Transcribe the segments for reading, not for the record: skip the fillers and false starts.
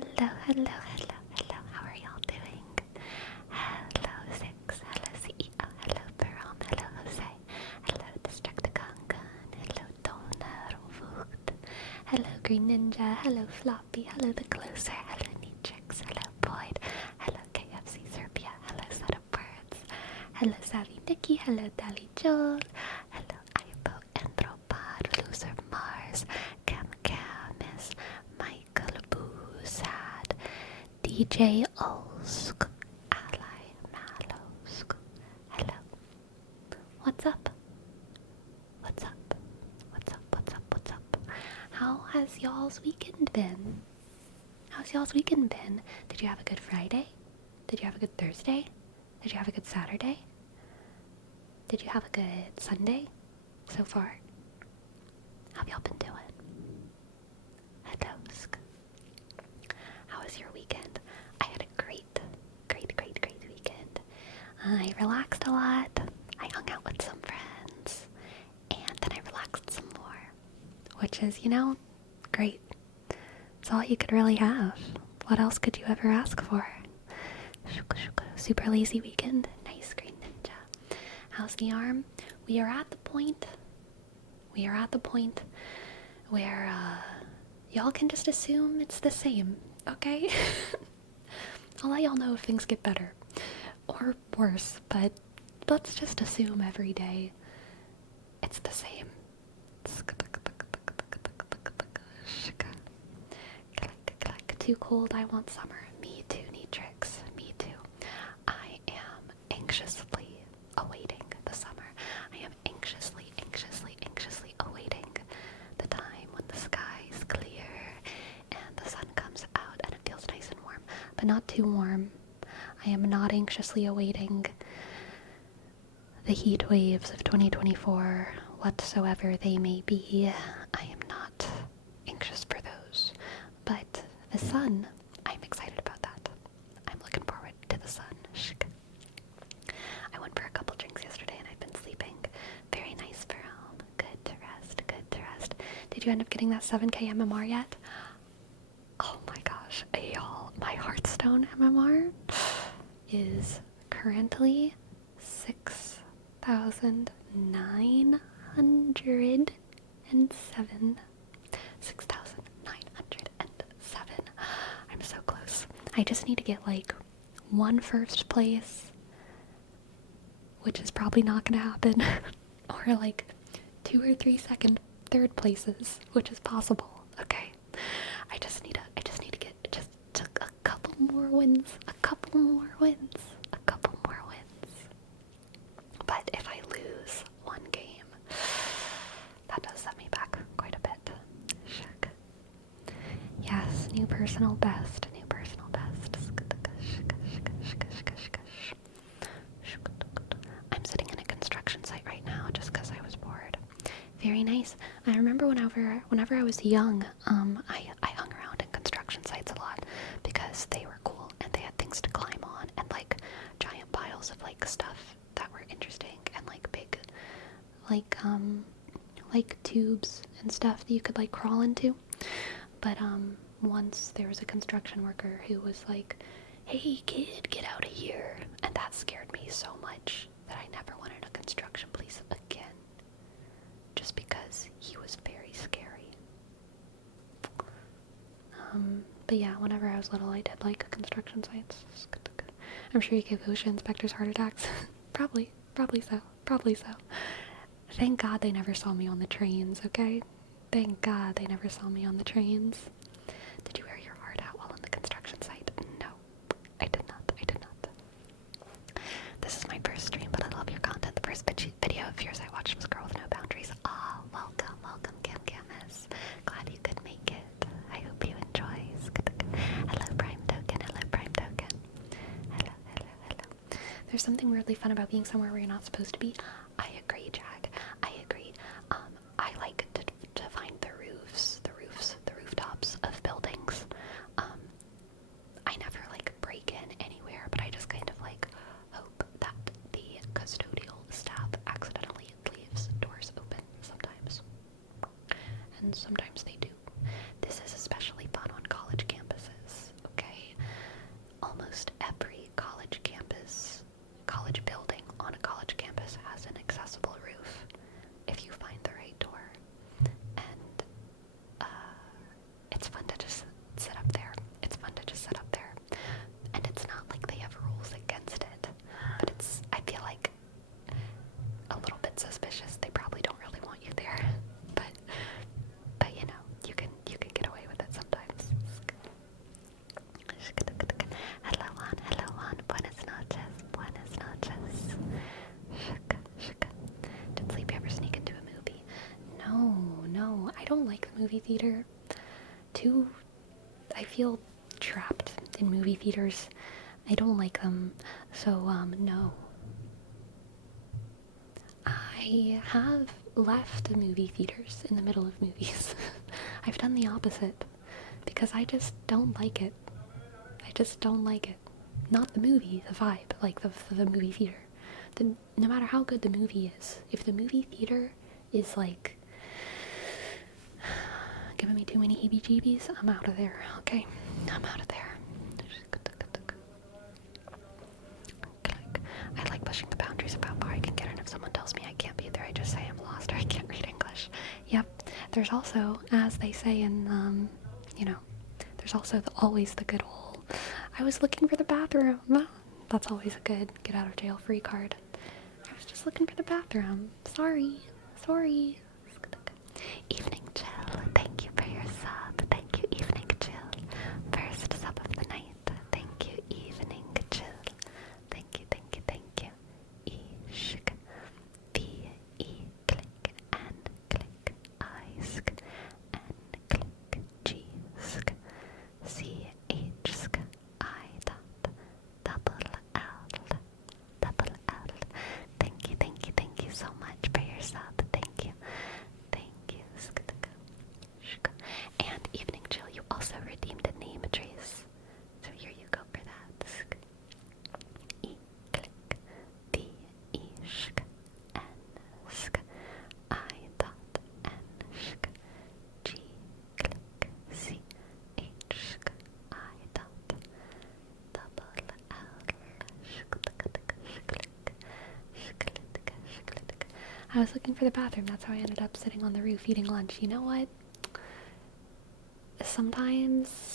hello, hello, hello, hello. How are y'all doing? Hello, Six. Hello, CEO. Hello, Peron. Hello, Jose. Hello, Destructicongun. Hello, Donnervoot. Hello, Green Ninja. Hello, Floppy. Hello, The Closer. Hello, Neatrix. Hello, Boyd. Hello, KFC Serbia. Hello, Set of Birds. Hello, Savvy Nikki. Hello, Dali Joel. Hello, Ibo Anthropod. Loser Mars. Cam Camis. Michael Boozad. DJ Olsk. Ally Malosk. Hello. What's up? What's up? What's up? What's up? What's up? How has y'all's weekend been? How's y'all's weekend been? Did you have a good Friday? Did you have a good Thursday? Did you have a good Saturday? Did you have a good Sunday so far? How have y'all been doing? Hello. How was your weekend? I had a great weekend. I relaxed a lot. I hung out with some friends. And then I relaxed some more. Which is, great. It's all you could really have. What else could you ever ask for? Super lazy weekend. Nice, Green Ninja. How's the arm? We are at the point where y'all can just assume it's the same, okay? I'll let y'all know if things get better or worse, but let's just assume every day it's the same. Too cold, I want summer. Me too, Neatrix. Me too. I am anxiously awaiting the summer. I am anxiously awaiting the time when the sky's clear and the sun comes out and it feels nice and warm, but not too warm. I am not anxiously awaiting the heat waves of 2024, whatsoever they may be. I am not anxious for those. But the sun, I'm excited about that. I'm looking forward to the sun. I went for a couple drinks yesterday and I've been sleeping. Very nice for home. Good to rest, good to rest. Did you end up getting that 7K MMR yet? Oh my gosh, y'all, my Hearthstone MMR is currently 6,907. 6,907. I'm so close. I just need to get like one first place, which is probably not gonna happen, or like 2 or 3 third places, which is possible. Okay, I just need to get just a couple more wins, But if I lose one game, that does set me back quite a bit. Shuck. Yes, new personal best. I'm sitting in a construction site right now just because I was bored. Very nice. I remember whenever I was young, I hung around in construction sites a lot because they were cool and they had things to climb on and like giant piles of like stuff that were interesting and like big like tubes and stuff that you could like crawl into. But once there was a construction worker who was like, "Hey kid, get out of here," and that scared me so much that I never wanted a construction place again, just because he was very scary. But yeah, whenever I was little, I did like construction sites. I'm sure you gave OSHA inspectors heart attacks. Probably so. Thank God they never saw me on the trains, okay? Thank God they never saw me on the trains. Did you wear your heart out while on the construction site? No, I did not. This is my first stream, but I love your content. The first video of yours I watched was Girl with No Boundaries. Ah, welcome, Cam Camus. Glad you could make it. I hope you enjoy. Hello, Prime Token. Hello. There's something weirdly fun about being somewhere where you're not supposed to be. I agree, Jag. I agree. I like to find the rooftops of buildings. I never like break in anywhere, but I just kind of like hope that the custodial staff accidentally leaves doors open sometimes. And sometimes they do. This is especially fun on college campuses no, I don't like the movie theater. I feel trapped in movie theaters. I don't like them. So, no. I have left the movie theaters in the middle of movies. I've done the opposite because I just don't like it. I just don't like it. Not the movie, the vibe, like the movie theater. No matter how good the movie is, if the movie theater is like giving me too many heebie-jeebies, I'm out of there, okay? I'm out of there. I like pushing the boundaries of how far I can get, and if someone tells me I can't be there, I just say I'm lost or I can't read English. Yep. There's also, as they say in, there's also always the good old, I was looking for the bathroom. That's always a good get out of jail free card. I was just looking for the bathroom. Sorry. Evening Chill, thank you for your sub. Thank you, Evening Chill. First sub of the night. Thank you, Evening Chill. Thank you. Ishk. V-E, click and click. Isk and click. G-sk. C-H-sk. I dot. Double L. Double L. Thank you so much for your sub. Thank you. And Evening Chill, you also redeemed a name trace. So here you go for that. E click D E shk N sk I dot N shk G click C H shk I dot double L I was looking for the bathroom. That's how I ended up sitting on the roof eating lunch. You know what? Sometimes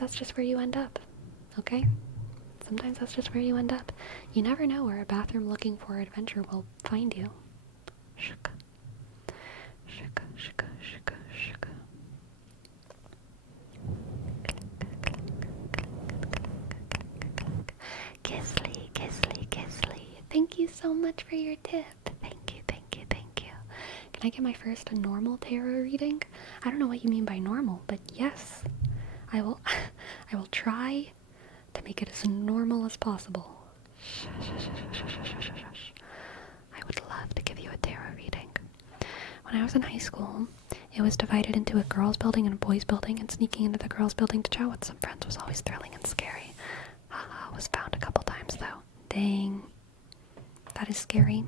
that's just where you end up, okay? Sometimes that's just where you end up. You never know where a bathroom looking for adventure will find you. Shika. Kisley. Thank you so much for your tip. Thank you. Can I get my first normal tarot reading? I don't know what you mean by normal, but yes, I will try to make it as normal as possible. I would love to give you a tarot reading. When I was in high school, it was divided into a girls' building and a boys' building, and sneaking into the girls' building to chat with some friends was always thrilling and scary. Was found a couple times though. Dang. That is scary.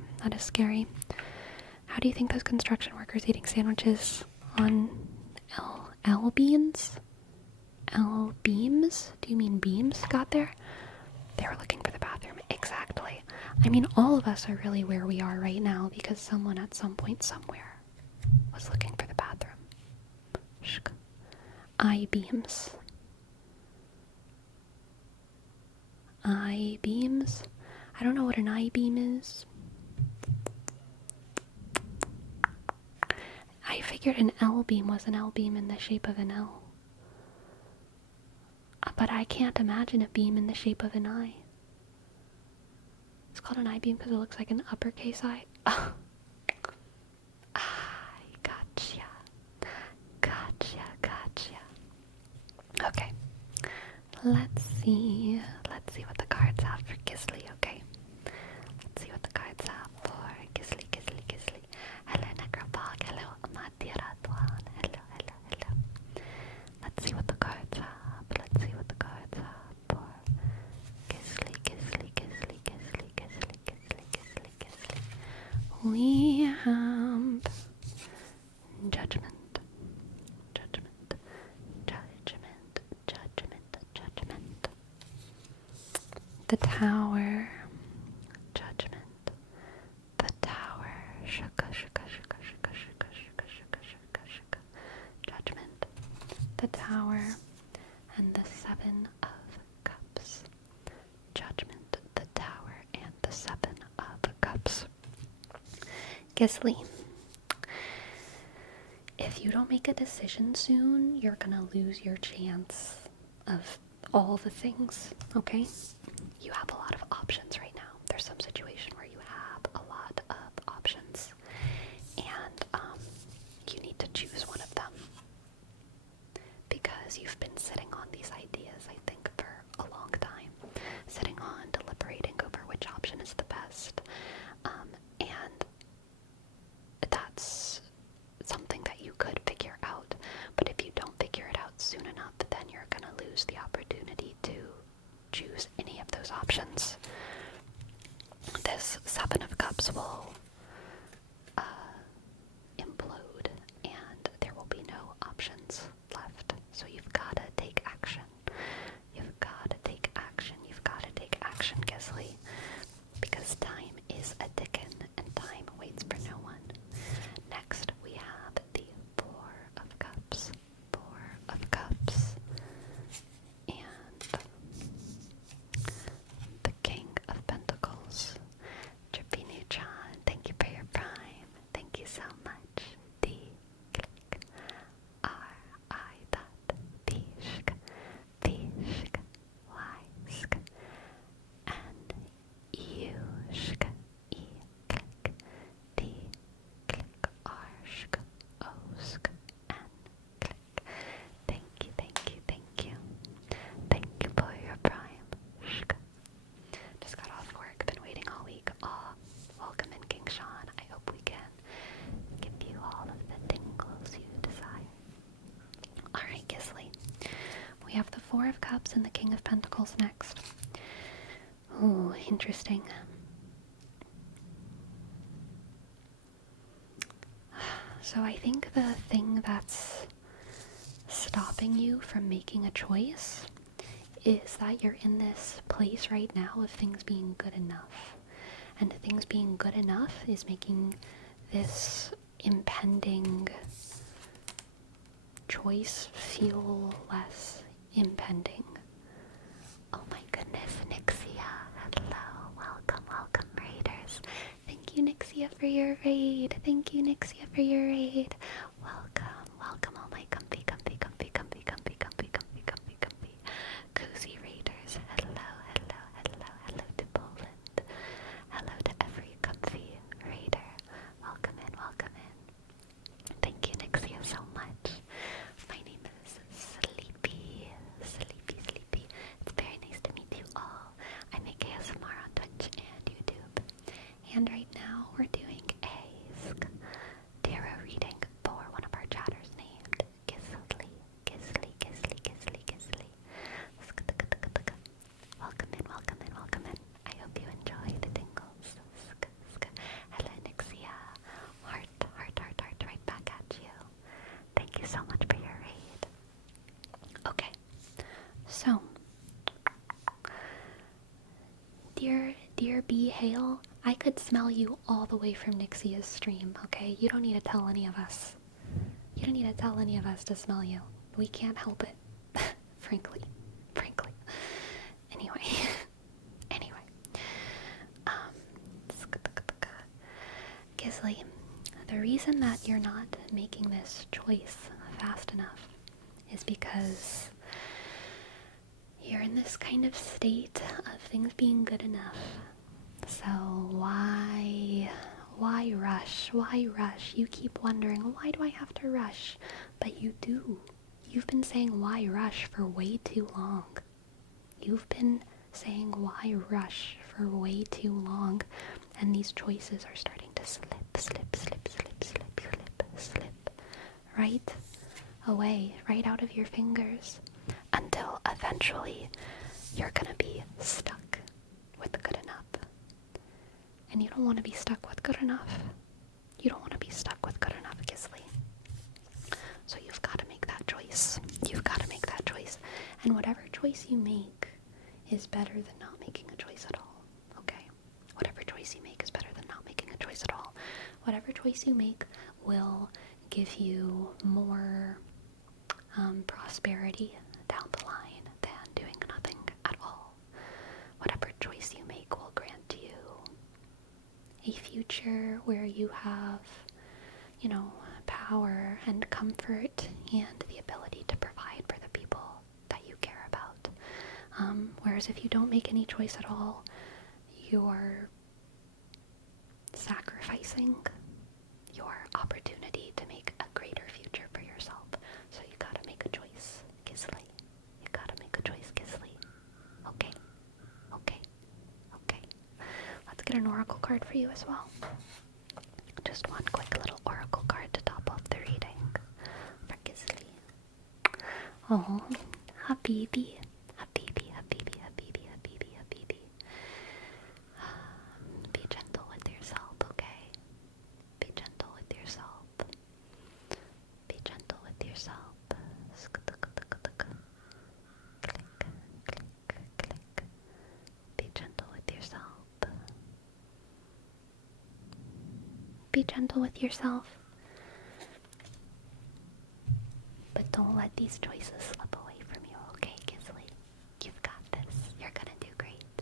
How do you think those construction workers eating sandwiches on L-beams? L-beams? Do you mean beams got there? They were looking for the bathroom. Exactly. I mean, all of us are really where we are right now because someone at some point somewhere was looking for the bathroom. I-beams. I-beams? I don't know what an I-beam is. I figured an L-beam was an L-beam in the shape of an L. But I can't imagine a beam in the shape of an I. It's called an I-beam because it looks like an uppercase I. Oh. Gotcha. Okay. Let's see what the cards have for Gisley, okay? Let's see what the cards have for Gisley. Hello, Necropog. Hello, Amatiraduan. Hello. Let's see what the cards have. For Gisley. We have Judgment. The Tower. Judgment. The Tower. Judgment. The Tower. And the Seven of Cups. Judgment. The Tower. And the Seven of Cups. Gisley. If you don't make a decision soon, you're gonna lose your chance of all the things, okay? You have a lot of options right now. There's some situation where you have a lot of options. will implode and there will be no options left. So you've got to take action. You've got to take action. You've got to take action, Gisley. Because time is a ticking and time waits for no one. Next, we have the Four of Cups. Four of Cups. And the King of Pentacles. Tripinu-chan, thank you for your prime. Thank you so much. D click R I dot Vishk Vishk Ysk and Yushk E click D click Rshk Osk and click. Thank you, thank you, thank you. Thank you for your prime. Shk. Just got off work, been waiting all week. Aw, welcome in, King Sean. I hope we can give you all of the tingles you desire. Alright, Gisley. We have the Four of Cups and the King of Pentacles next. Ooh, interesting. So I think the thing that's stopping you from making a choice is that you're in this place right now of things being good enough. And things being good enough is making this impending choice feel less impending. Oh my goodness, Nixia. Hello. Welcome, welcome, raiders. Thank you, Nixia, for your raid. Thank you, Nixia, for your raid. Welcome, welcome, all my comfy, comfy, comfy, comfy, comfy, comfy, comfy, comfy, comfy, cozy raiders. Hello, hello, hello, hello to Poland. Hello to every comfy raider. Welcome in, welcome in. Thank you, Nixia, so much. My name is Sleepy, Sleepy, Sleepy. It's very nice to meet you all. I make ASMR on Twitch and YouTube. And right now we're doing a tarot reading for one of our chatters named Gisley. Gisley, Gisley, Gisley, Gisley. Welcome in, welcome in, welcome in. I hope you enjoy the tingles. Hello, Nixia. Heart, heart, heart, heart, right back at you. Thank you so much for your raid. Okay, so, dear B. Hale, I could smell you all the way from Nixia's stream, okay? You don't need to tell any of us. You don't need to tell any of us to smell you. We can't help it. Frankly. Anyway. Gisley, the reason that you're not making this choice fast enough is because you're in this kind of state of things being good enough. So why rush? Why rush? You keep wondering, why do I have to rush? But you do. You've been saying why rush for way too long. You've been saying why rush for way too long, and these choices are starting to slip right away, right out of your fingers, until eventually you're gonna be stuck with good enough. And you don't want to be stuck with good enough. You don't want to be stuck with good enough, Gisley. So you've got to make that choice. You've got to make that choice. And whatever choice you make is better than not making a choice at all. Okay? Whatever choice you make is better than not making a choice at all. Whatever choice you make will give you more prosperity down the line than doing nothing at all. Whatever choice you make will grant you a future where you have, power and comfort and the ability to provide for the people that you care about. Whereas if you don't make any choice at all, you're sacrificing your opportunity to make a greater future for yourself. So you gotta make a choice, Gisley. You gotta make a choice, Gisley. Okay. Let's get an oracle card for you as well. Just one quick little oracle card to top off the reading for Gisley. Oh, Habibi. Be gentle with yourself, okay? Be gentle with yourself. But don't let these choices slip away from you, okay, Gisley? You've got this. You're gonna do great.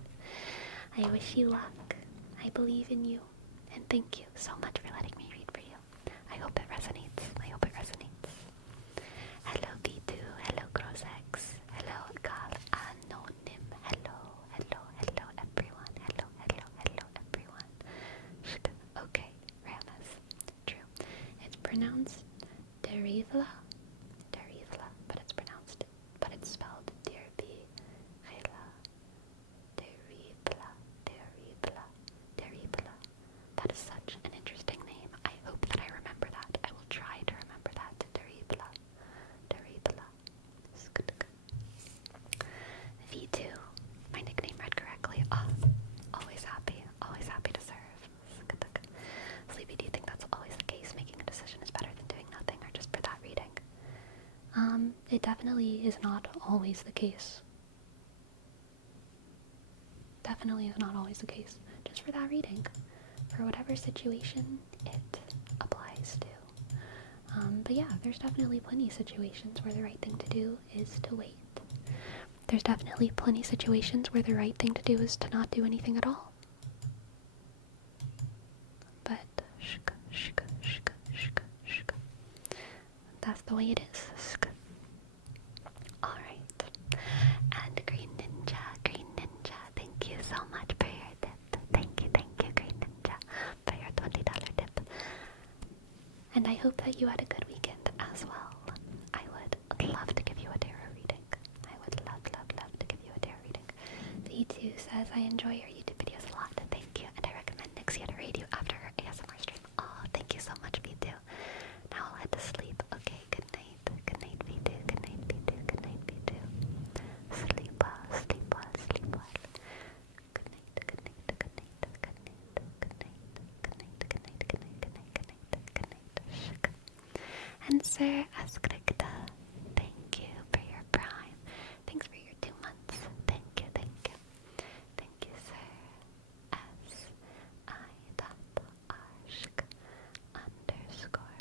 I wish you luck. I believe in you. And thank you so much for letting me read for you. I hope it resonates. I hope it resonates. Hello, B2. Hello, Grosex. Hello, Gal Anonym. Hello, hello, hello, everyone. Hello, hello, hello, everyone. Okay, Ramus. True. It's pronounced Derivla. But it's pronounced, but it's spelled Derivla. That is such an interesting name. I hope that I remember that. I will try to remember that. Deribla. V2. My nickname read correctly. Oh, always happy to serve. Sleepy, do you think that's always the case? Making a decision is better than doing nothing, or just for that reading? It definitely is not always the case. Definitely is not always the case. Just for that reading. For whatever situation it applies to. But yeah, there's definitely plenty of situations where the right thing to do is to wait. There's definitely plenty of situations where the right thing to do is to not do anything at all. But that's the way it is. Alright. And Green Ninja, thank you so much for your tip. Thank you, Green Ninja, for your $20 tip. And I hope that you had a good weekend as well. I would love to give you a tarot reading. I would love to give you a tarot reading. V2 says, I enjoy your YouTube videos a lot. Thank you. And I recommend Nixie to read you after her ASMR stream. Oh, thank you so much, V2. Now I'll head to sleep. Okay, good night. Good night, V2. Good night, V2. Good night, V2. Sleep well, sleep well, sleep well. Good night, good night, good night, good night, good night, good night, good night, good night, good night, good night, good night. And Sir Askrikta, thank you for your prime. Thanks for your 2 months. Thank you, thank you. Thank you, Sir. S-I.Ashk underscore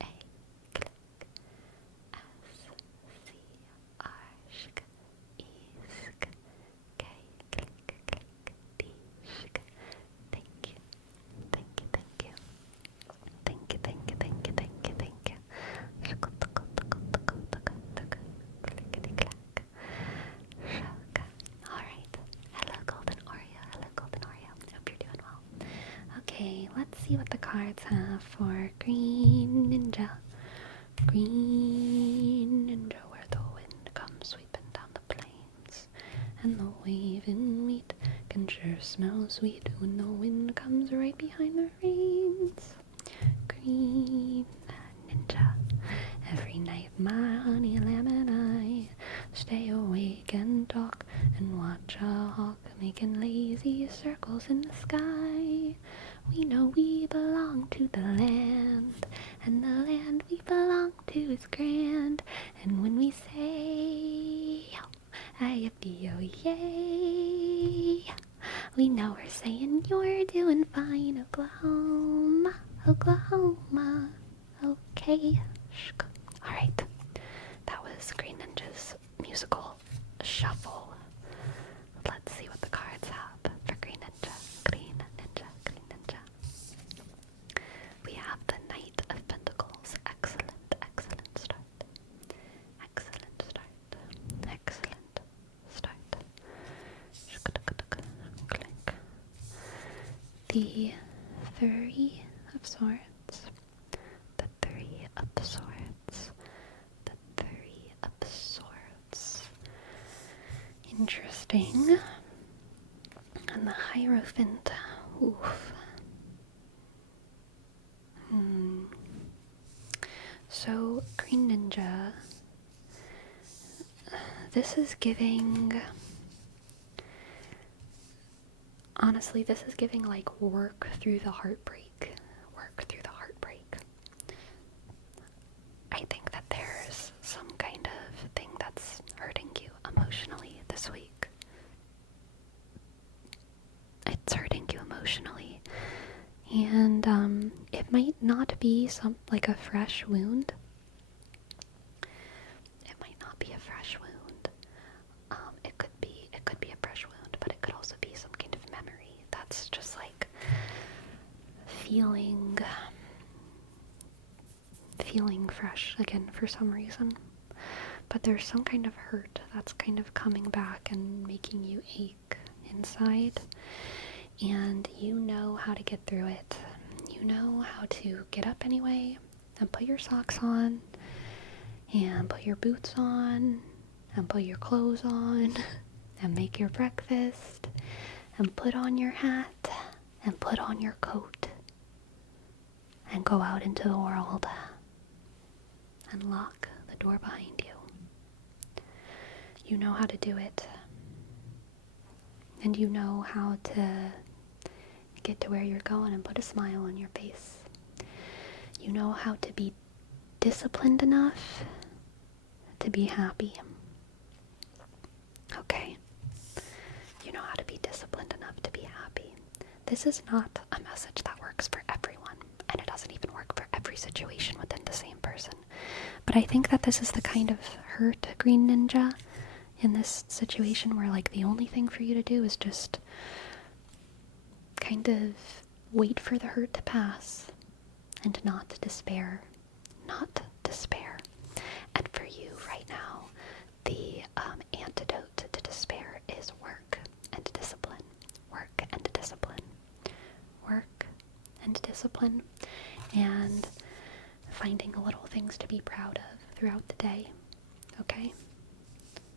A click S-C-Ashk Isk K click click Dishk. Thank you. Thank you, thank you. Thank you, thank you, thank you, thank you, thank you. Clickety clack. Shaka. Alright. Hello, Golden Oreo. Hello, Golden Oreo. Hope you're doing well. Okay, let's see what the cards have for Green Ninja. Green Ninja, where the wind comes sweeping down the plains, and the waving wheat can sure smell sweet when the wind comes right behind the rains. Green Ninja, every night my honey lamb and I stay awake and talk and watch a hawk making lazy circles in the sky. We know we belong to the land, and the land we belong to is grand. And when we say, I-F-D-O, yay, we know we're saying you're doing fine, Oklahoma, Oklahoma. Okay. Alright. That was Green Ninja's musical shuffle. Let's see what the cards have for Green Ninja. Green Ninja, Green Ninja. We have the Knight of Pentacles. Excellent, excellent start. Excellent start. Excellent start. Clink. The Three of Swords. The Three of Swords. The Three of Swords. Interesting. And the Hierophant. Oof. So, Green Ninja, this is giving, honestly, this is giving like work through the heartbreak. Work through the heartbreak. I think that there's some kind of thing that's hurting you emotionally this week. It's hurting you emotionally. And it might not be like a fresh wound. It might not be a fresh wound. It could be a fresh wound, but it could also be some kind of memory that's just like feeling fresh again for some reason. But there's some kind of hurt that's kind of coming back and making you ache inside. And you know how to get through it. You know how to get up anyway and put your socks on and put your boots on and put your clothes on and make your breakfast and put on your hat and put on your coat and go out into the world and lock the door behind you. You know how to do it. And you know how to get to where you're going and put a smile on your face. You know how to be disciplined enough to be happy. Okay? You know how to be disciplined enough to be happy. This is not a message that works for everyone, and it doesn't even work for every situation within the same person. But I think that this is the kind of hurt, Green Ninja, in this situation where like the only thing for you to do is just kind of wait for the hurt to pass and not despair. Not despair. And for you right now, the antidote to despair is work and discipline. Work and discipline. Work and discipline. And finding little things to be proud of throughout the day. Okay?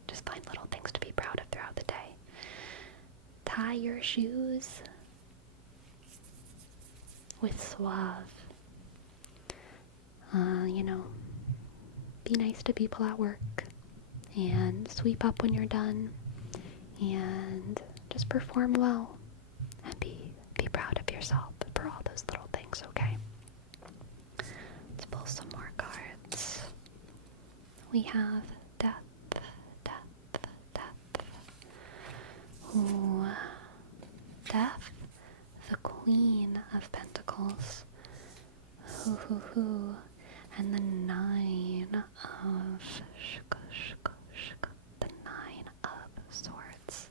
Just find little things to be proud of throughout the day. Tie your shoes with suave. Be nice to people at work and sweep up when you're done and just perform well and be proud of yourself for all those little things, okay? Let's pull some more cards. We have death. Ooh, death, the Queen of Pentacles. And the Nine of the Nine of Swords.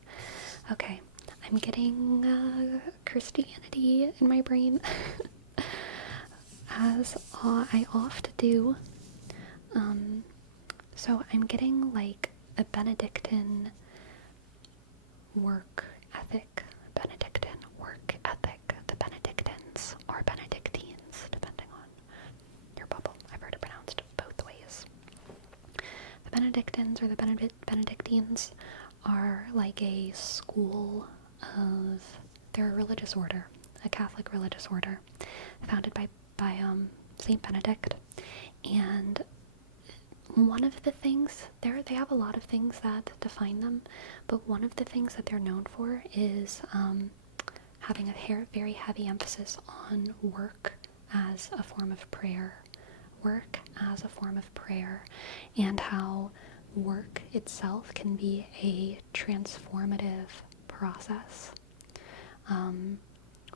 Okay, I'm getting Christianity in my brain, as I often do. So I'm getting like a Benedictine work ethic, the Benedictines or Benedictines, depending on your bubble. I've heard it pronounced both ways. The Benedictines or the Benedictines are like a school of, they're a religious order, a Catholic religious order, founded by Saint Benedict. And one of the things, they have a lot of things that define them, but one of the things that they're known for is having a very heavy emphasis on work as a form of prayer. Work as a form of prayer, and how work itself can be a transformative process,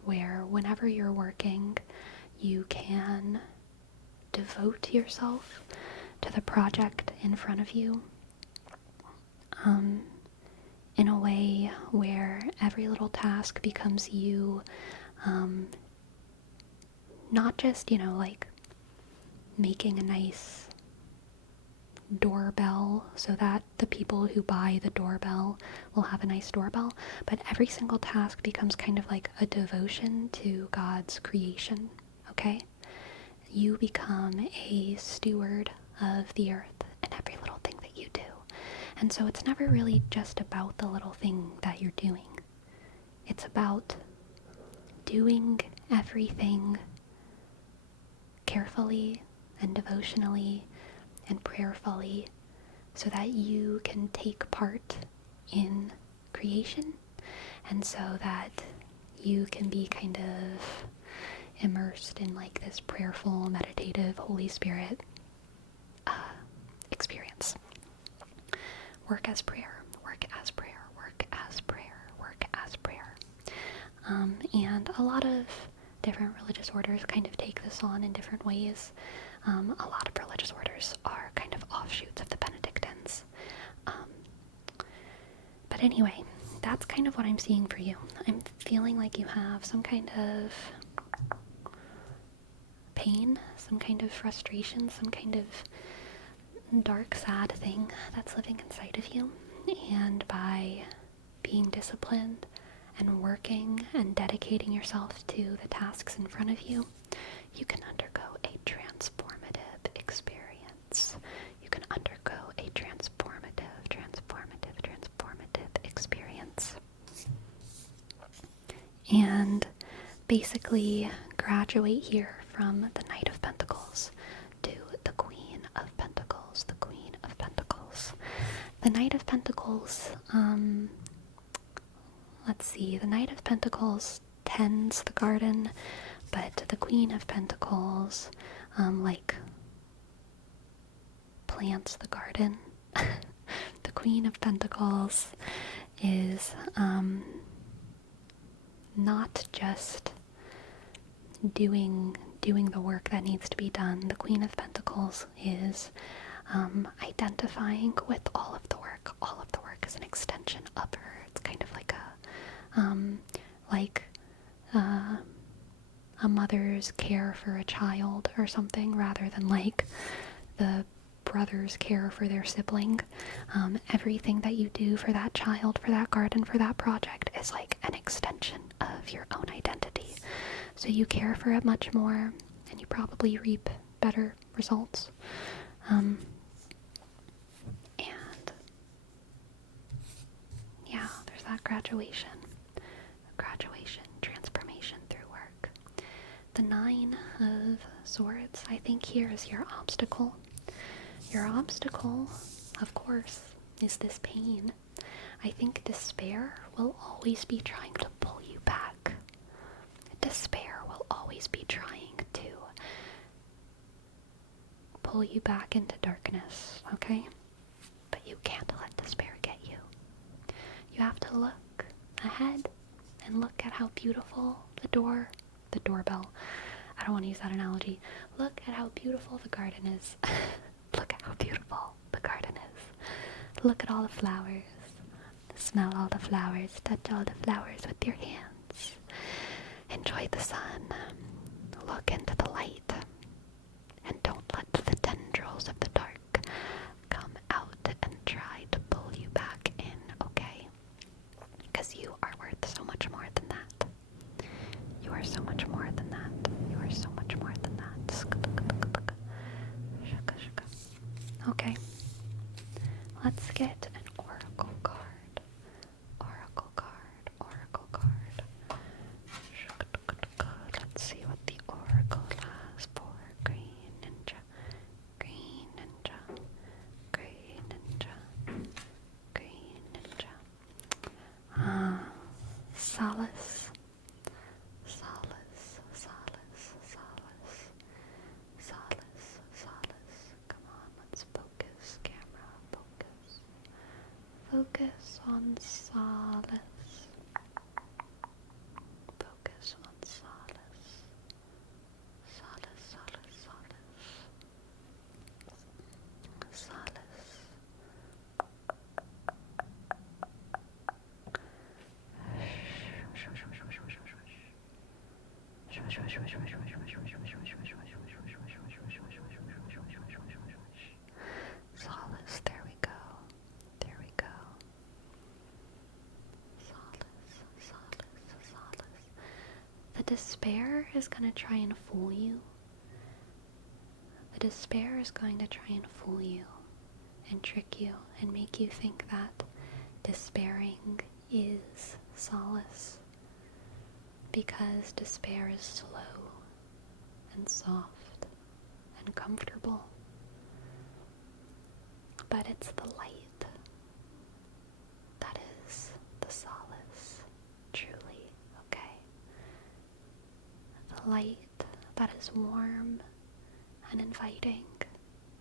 where whenever you're working, you can devote yourself to the project in front of you, in a way where every little task becomes you, not just, like making a nice doorbell so that the people who buy the doorbell will have a nice doorbell, but every single task becomes kind of like a devotion to God's creation, okay? You become a steward of the earth and every little thing that you do. And so it's never really just about the little thing that you're doing. It's about doing everything carefully and devotionally and prayerfully so that you can take part in creation, and so that you can be kind of immersed in like this prayerful, meditative, Holy Spirit experience. Work as prayer, work as prayer, work as prayer, work as prayer. And a lot of different religious orders kind of take this on in different ways. A lot of religious orders are kind of offshoots of the Benedictines. But anyway, that's kind of what I'm seeing for you. I'm feeling like you have some kind of pain, some kind of frustration, some kind of dark, sad thing that's living inside of you. And by being disciplined and working and dedicating yourself to the tasks in front of you, you can undergo a transformative experience. You can undergo a transformative experience. And basically graduate here from the Knight of Pentacles to the Queen of Pentacles, the Queen of Pentacles. The Knight of Pentacles, let's see, the Knight of Pentacles tends the garden, but the Queen of Pentacles, plants the garden. The Queen of Pentacles is, not just doing the work that needs to be done. The Queen of Pentacles is identifying with all of the work. All of the work is an extension of her. It's kind of like a mother's care for a child or something, rather than like the brother's care for their sibling. Everything that you do for that child, for that garden, for that project is like an extension of your own identity. So you care for it much more, and you probably reap better results. And yeah, there's that graduation, transformation through work. The Nine of Swords, I think here is your obstacle. Your obstacle, of course, is this pain. I think despair will always be trying to pull you back. Despair will always be trying to pull you back into darkness, okay? But you can't let despair get you. You have to look ahead and look at how beautiful the doorbell. I don't want to use that analogy. Look at how beautiful the garden is. Look at how beautiful the garden is. Look at all the flowers. Smell all the flowers. Touch all the flowers with your hands. Enjoy the sun. Look into the light. And don't let the tendrils of the dark come out and try to pull you back in, okay? Because you are worth so much more than that. You are so much more than that. You are so much more than that. Okay. Let's get an oracle card. Oracle card. Oracle card. Let's see what the oracle has for Green Ninja. Green Ninja. Green Ninja. Green Ninja. Solace. Solace. Solace. Solace. Solace. Solace. Come on, let's focus. Camera, focus. Focus on solace. Focus on solace. Solace, solace, solace. Solace. Solace, there we go. There we go. Solace, solace, solace. The despair is going to try and fool you. The despair is going to try and fool you and trick you and make you think that despairing is solace, because despair is slow and soft and comfortable. But it's the light that is the solace, truly, okay? The light that is warm and inviting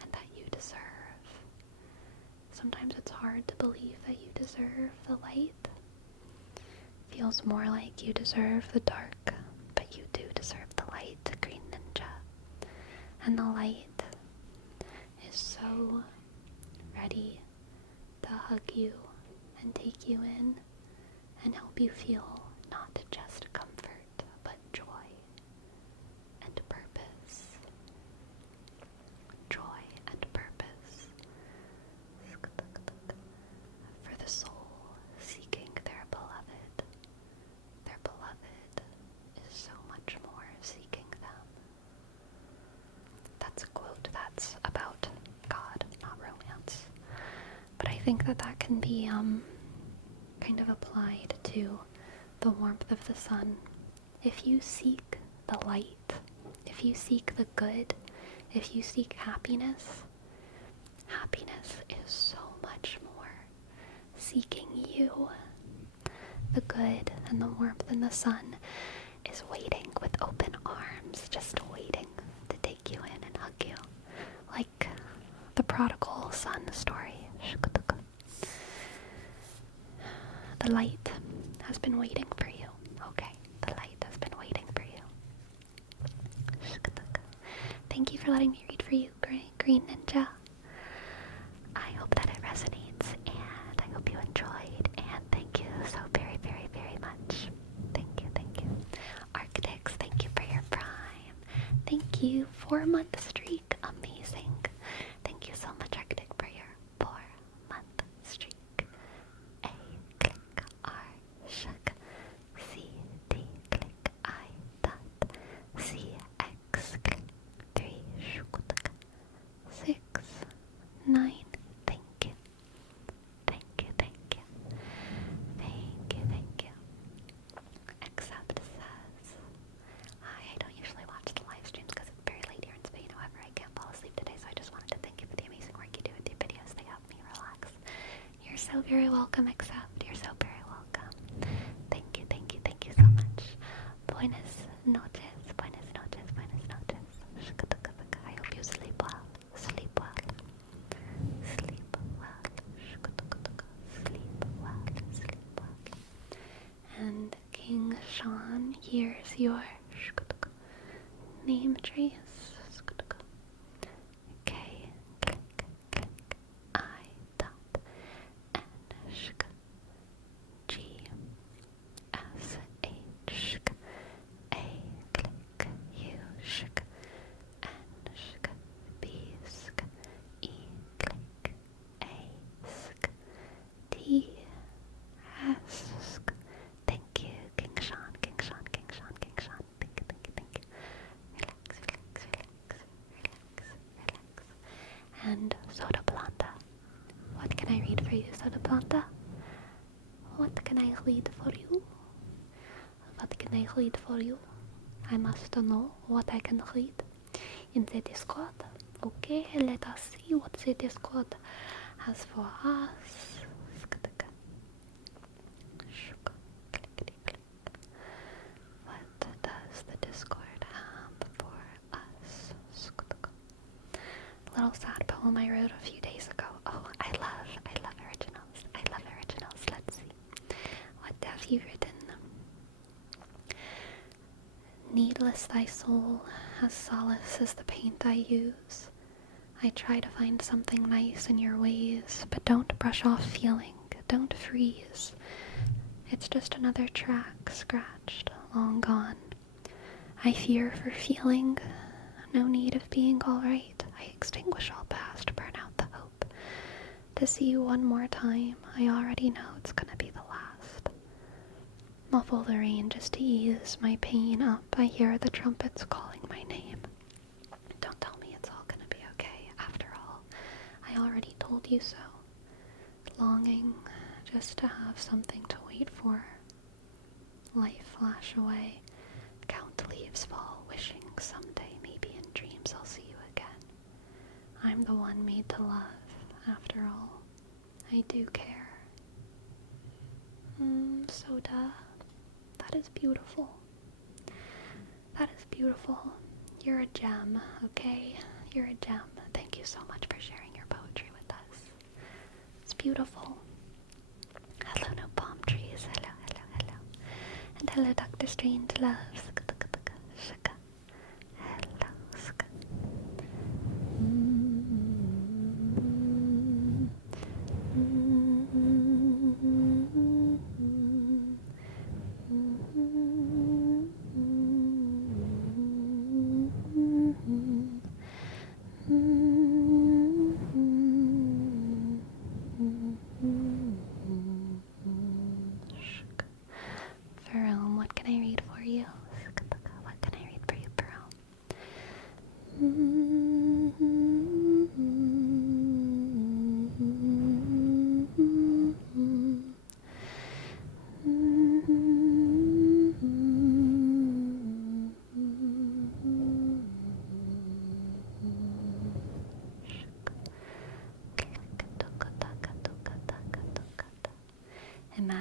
and that you deserve. Sometimes it's hard to believe that you deserve the light. Feels more like you deserve the dark, but you do deserve white green ninja. And the light is so ready to hug you and take you in and help you feel not just comfort, but joy and purpose. Joy and purpose. For the soul seeking their beloved. Their beloved is so much more seeking them. That's a quote that's about God, not romance. But I think that can be kind of applied to the warmth of the sun. If you seek the light, if you seek the good, if you seek happiness, happiness is so much more seeking you. The good and the warmth and the sun is waiting with open arms, just waiting to take you in and hug you. Like the prodigal son story. The light has been waiting for you. Okay, the light has been waiting for you. Thank you for letting me read for you, Green Ninja. I hope that it resonates, and I hope you enjoyed, and thank you so very, very, very much. Thank you, thank you. Architects, thank you for your prime. Thank you, 4-month streak, amazing. Thank you so much, Architect, for your 4-month streak. A, click, R, shuck, C, D, click, I, dot, C, X, click, 3, shukutaka, 6, 9, thank you. Thank you, thank you. Thank you, thank you. Accept says, hi, I don't usually watch the live streams because it's very late here in Spain. However, I can't fall asleep today, so I just wanted to thank you for the amazing work you do with your videos. They help me relax. You're so very welcome, Accept. You're so very welcome. Thank you, thank you, thank you so much. Buenas noches, buenas noches, buenas noches. I hope you sleep well. Sleep well. Sleep well. Sleep well. Sleep well. And King Sean, here's your name trace. K, click, click, I, dot, N, shk, G, S, H, shk, A, click, U, shk, N, shk, B, sk, E, click, A, sk, T, S, sk. Thank you, King Sean, King Sean, King Sean, King Sean. Thank you, thank you, thank you. Relax, relax, relax, relax, relax. And Soda Planta. What can I read for you, Soda Planta? What can I read for you? What can I read for you? I must know what I can read in the Discord. Okay, let us see what the Discord has for us. What does the Discord have for us? Little sad poem I wrote a few days ago. Oh, I love originals. I love originals. Let's see. What have you written? Needless thy soul, as solace as the paint I use. I try to find something nice in your ways, but don't brush off feeling. Don't freeze. It's just another track, scratched, long gone. I fear for feeling, no need of being alright. I extinguish all past, burn out the hope. To see you one more time, I already know it's gonna be the last. Muffle the rain just to ease my pain up. I hear the trumpets calling my name. Don't tell me it's all gonna be okay. After all, I already told you so. Longing just to have something to wait for. Life flash away. Count leaves fall, wishing someday, maybe in dreams, I'll see you again. I'm the one made to love, after all. I do care. Soda. That is beautiful. That is beautiful. You're a gem, okay? You're a gem. Thank you so much for sharing your poetry with us. It's beautiful. Hello, no palm trees. Hello, hello, hello. And hello, Dr. Strange Love.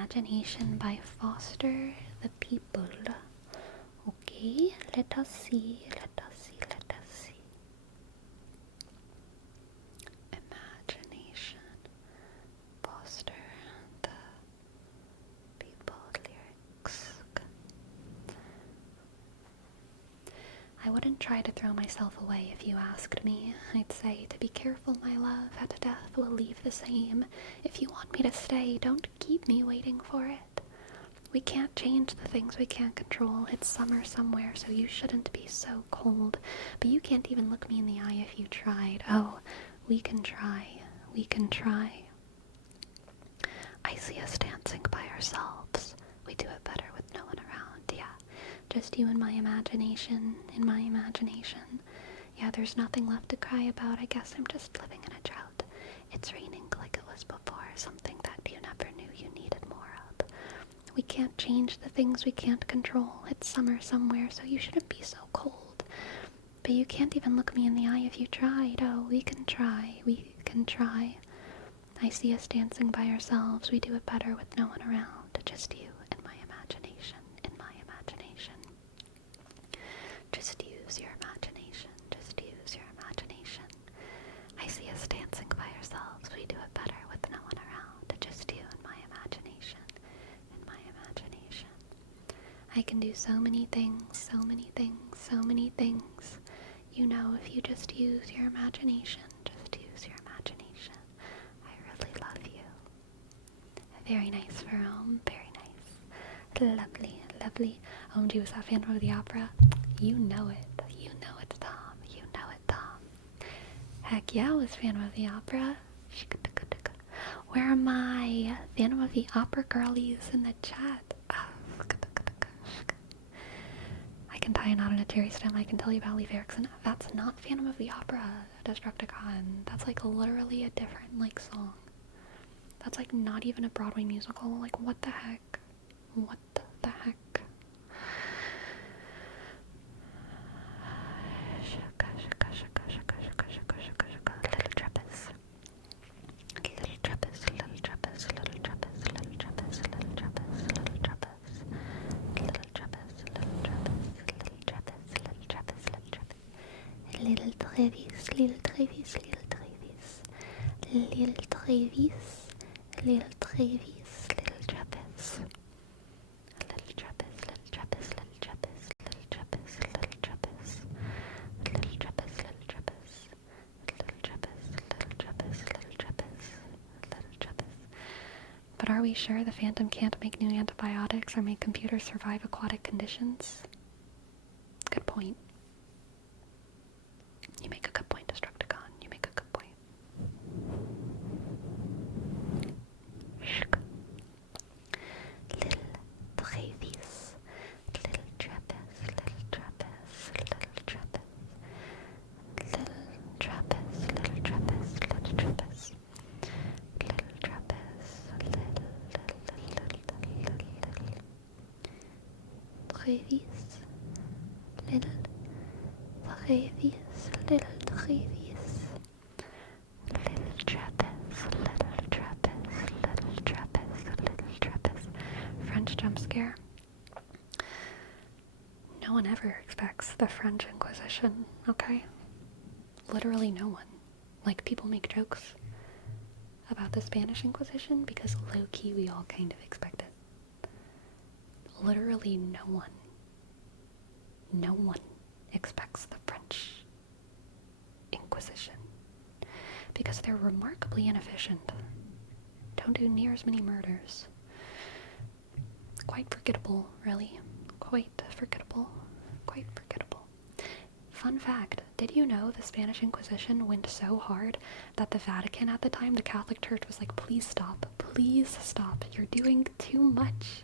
Imagination by Foster the People. Okay, let us see. Imagination, Foster the People lyrics. I wouldn't try to throw myself away if you asked me. I'd say, to be careful, my love, at death will leave the same. If you want me to stay, don't keep me waiting for it. We can't change the things we can't control. It's summer somewhere, so you shouldn't be so cold. But you can't even look me in the eye if you tried. Oh, we can try. I see us dancing by ourselves. We do it better with no one around, yeah. Just you and my imagination, in my imagination. Yeah, there's nothing left to cry about. I guess I'm just living in a drought. It's raining like it was before, something that you never knew you needed more of. We can't change the things we can't control. It's summer somewhere, so you shouldn't be so cold. But you can't even look me in the eye if you tried. Oh, we can try. I see us dancing by ourselves. We do it better with no one around. Just you and my imagination, Just use your imagination. I see us dancing by ourselves. We do it better with no one around. Just you and my imagination, I can do so many things. You know, if you just use your imagination. I really love you. Very nice, Jerome. Very nice. Lovely. OMG, was that Phantom of the Opera? You know it, Tom. Heck yeah, it was Phantom of the Opera. Where are my Phantom of the Opera girlies in the chat? I can tie a knot in a cherry stem. I can tell you about Leif Erikson. That's not Phantom of the Opera, Destructicon. That's like literally a different like song. That's like not even a Broadway musical. Like what the heck? Little Travis. Little Travis. But are we sure the Phantom can't make new antibiotics or make computers survive aquatic conditions? Good point. You make a good point, Destructicon. You make a good point. Little Travis. Little Travis. Little Travis. Little Travis. Little Travis. Little Travis. Little Travis. Little Travis. Travis. Little Travis. Little Travis. Little Travis. Little Travis. Little Travis. Little Travis. French jump scare. No one ever expects the French Inquisition, okay? Literally no one. Like, people make jokes about the Spanish Inquisition because low-key we all kind of expect it. Literally no one expects the French Inquisition because they're remarkably inefficient. Don't do near as many murders. Quite forgettable, really. Quite forgettable. Fun fact, did you know the Spanish Inquisition went so hard that the Vatican at the time, the Catholic Church, was like, please stop, you're doing too much.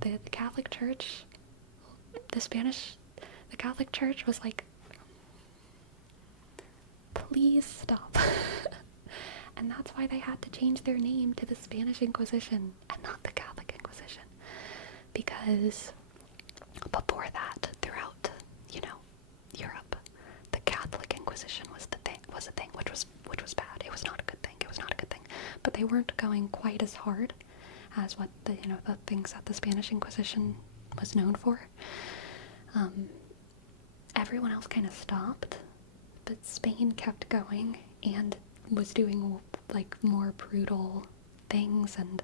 The Catholic Church, the Catholic Church was like, please stop. And that's why they had to change their name to the Spanish Inquisition and not the Catholic Inquisition. Because before that, throughout, Europe, the Catholic Inquisition was a thing, which was bad. It was not a good thing. But they weren't going quite as hard as what the things that the Spanish Inquisition was known for. Everyone else kind of stopped, but Spain kept going and was doing like more brutal things and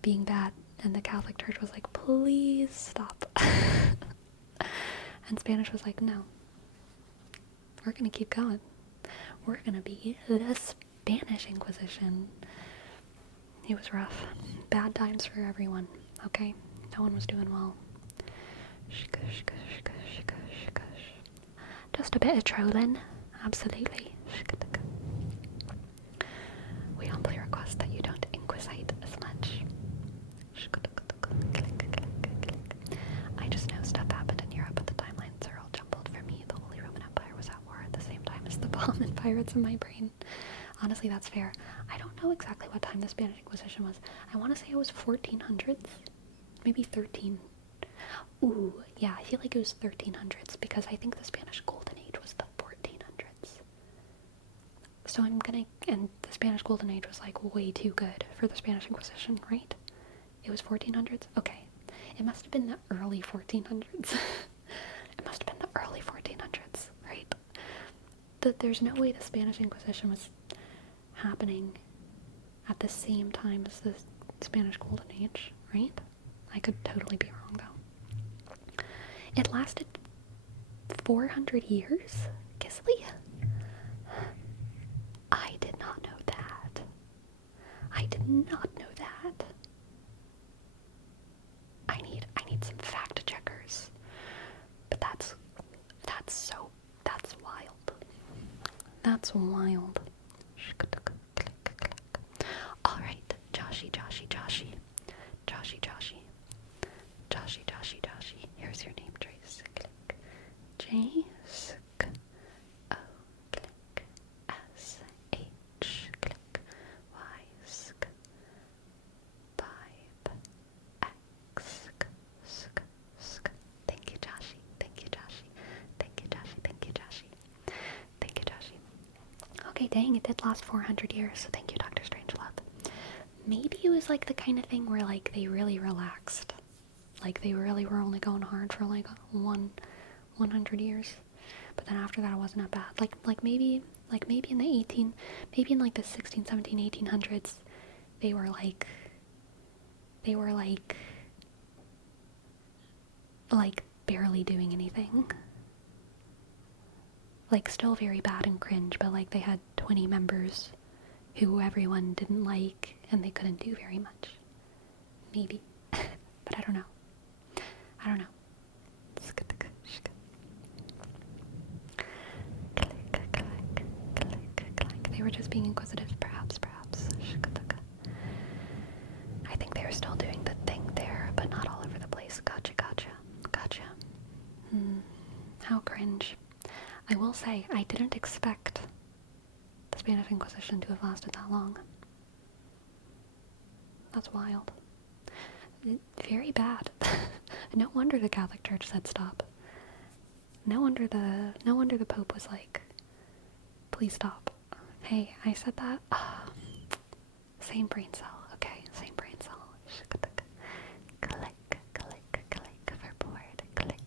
being bad, and the Catholic Church was like, please stop. And Spanish was like, no, we're gonna keep going. We're gonna be the Spanish Inquisition. It was rough. Bad times for everyone, okay? No one was doing well. Just a bit of trolling, absolutely. We humbly request that you don't inquisite as much. I just know stuff happened in Europe, but the timelines are all jumbled for me. The Holy Roman Empire was at war at the same time as the bomb and pirates in my brain. Honestly, that's fair. I don't know exactly what time the Spanish Inquisition was. I want to say it was 1400s, maybe 13. Ooh, yeah, I feel like it was 1300s because I think the Spanish Golden Age was the 1400s. So and the Spanish Golden Age was like way too good for the Spanish Inquisition, right? It was 1400s? Okay. It must have been the early 1400s. It must have been the early 1400s, right? There's no way the Spanish Inquisition was happening at the same time as the Spanish Golden Age, right? I could totally be wrong, though. It lasted 400 years? Gisley? I did not know that. I did not know that. I need some fact checkers. But that's wild. That's wild. Alright, Joshy. Here's your name, Trace. Click. J-S-K-O. Click. S-H. Click. Y-S-K. Vibe. X. Thank you, Joshy. Okay, dang, it did last 400 years, so thank you, Dr. Strangelove. Maybe it was like the kind of thing where like they really relaxed. Like they really were only going hard for like 100 years. But then after that it wasn't that bad. Like maybe in the 16, 17, 1800s they were like barely doing anything. Like still very bad and cringe, but like they had 20 members who everyone didn't like and they couldn't do very much. Maybe. But I don't know. They were just being inquisitive, perhaps. I think they were still doing the thing there, but not all over the place. Gotcha. How cringe. I will say, I didn't expect the Spanish Inquisition to have lasted that long. That's wild. Very bad. No wonder the Catholic Church said stop. No wonder the Pope was like, please stop. Hey, I said that? Same brain cell. Okay, same brain cell. Click for board. Click.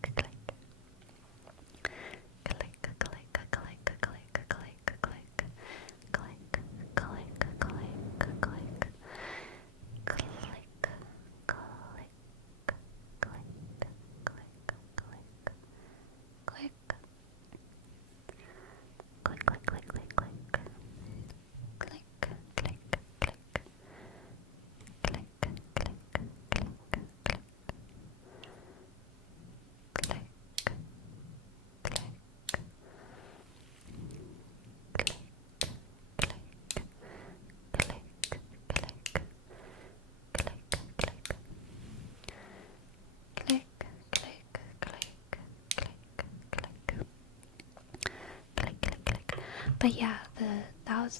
But yeah,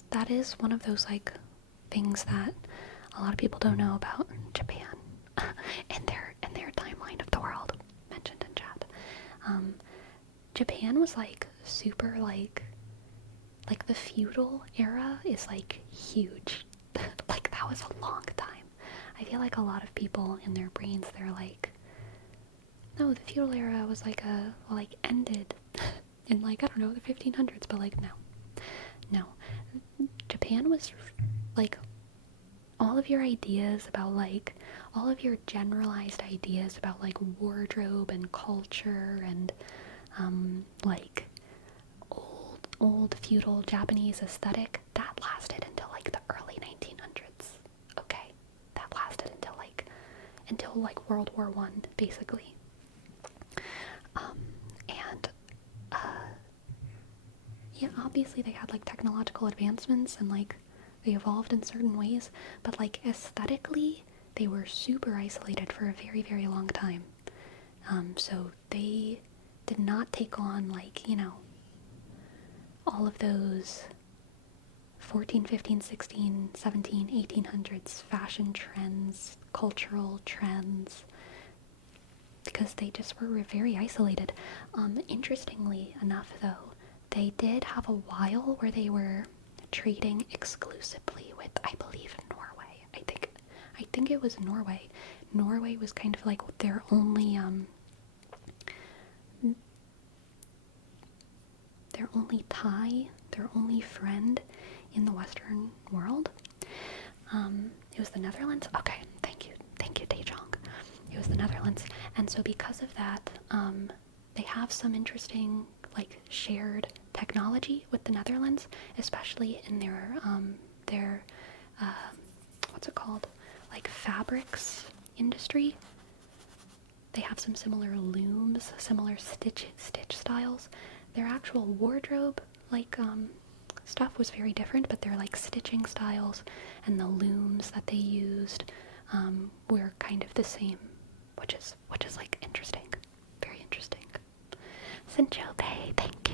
that is one of those like things that a lot of people don't know about Japan and their timeline of the world mentioned in chat. Japan was like super like the feudal era is like huge. Like that was a long time. I feel like a lot of people in their brains, they're like, no, the feudal era was ended in I don't know, the 1500s, but no. Japan was all of your ideas about all of your generalized ideas about wardrobe and culture and old feudal Japanese aesthetic, that lasted until the early 1900s. Okay, that lasted until World War One, basically. And yeah, obviously they had technological advancements and they evolved in certain ways, but aesthetically they were super isolated for a very, very long time. So they did not take on all of those 14, 15, 16, 17, 1800s fashion trends, cultural trends, because they just were very isolated. Interestingly enough, though, they did have a while where they were trading exclusively with, I believe, Norway. I think it was Norway. Norway was kind of their only tie, their only friend in the Western world. It was the Netherlands. Okay, thank you, Daejong. It was the Netherlands, and so because of that, they have some interesting shared technology with the Netherlands, especially in their what's it called, fabrics industry. They have some similar looms, similar stitch styles. Their actual wardrobe stuff was very different, but their stitching styles and the looms that they used were kind of the same, which is interesting, very interesting. Sinchobe, thank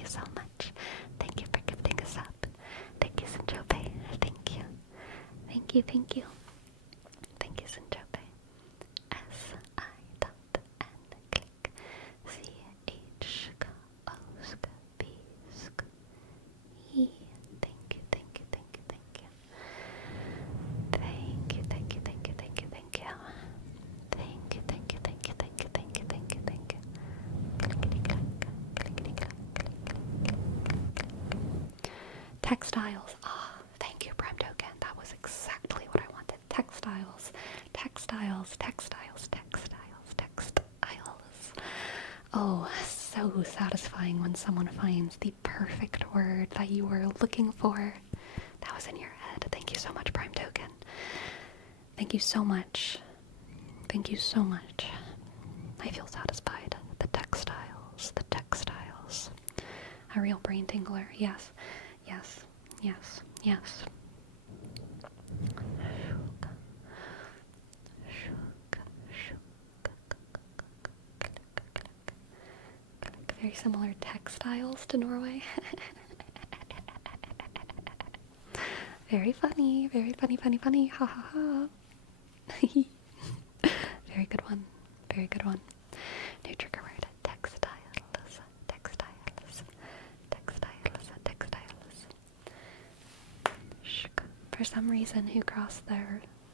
you so much. Thank you for gifting us up. Thank you, Sinchobe. Thank you. Thank you. Thank you, Sinchobe. S-I-N click C-H-K-O-S-K-B-S-K E. Thank you. Thank you. Textiles. Ah, oh, thank you, Prime Token. That was exactly what I wanted. Textiles. Oh, so satisfying when someone finds the perfect word that you were looking for. That was in your head. Thank you so much, Prime Token. Thank you so much. I feel satisfied. The textiles. A real brain tingler. Yes. Very similar textiles to Norway. Very funny. Ha ha ha. Very good one. New trigger word. Textiles. For some reason, who crossed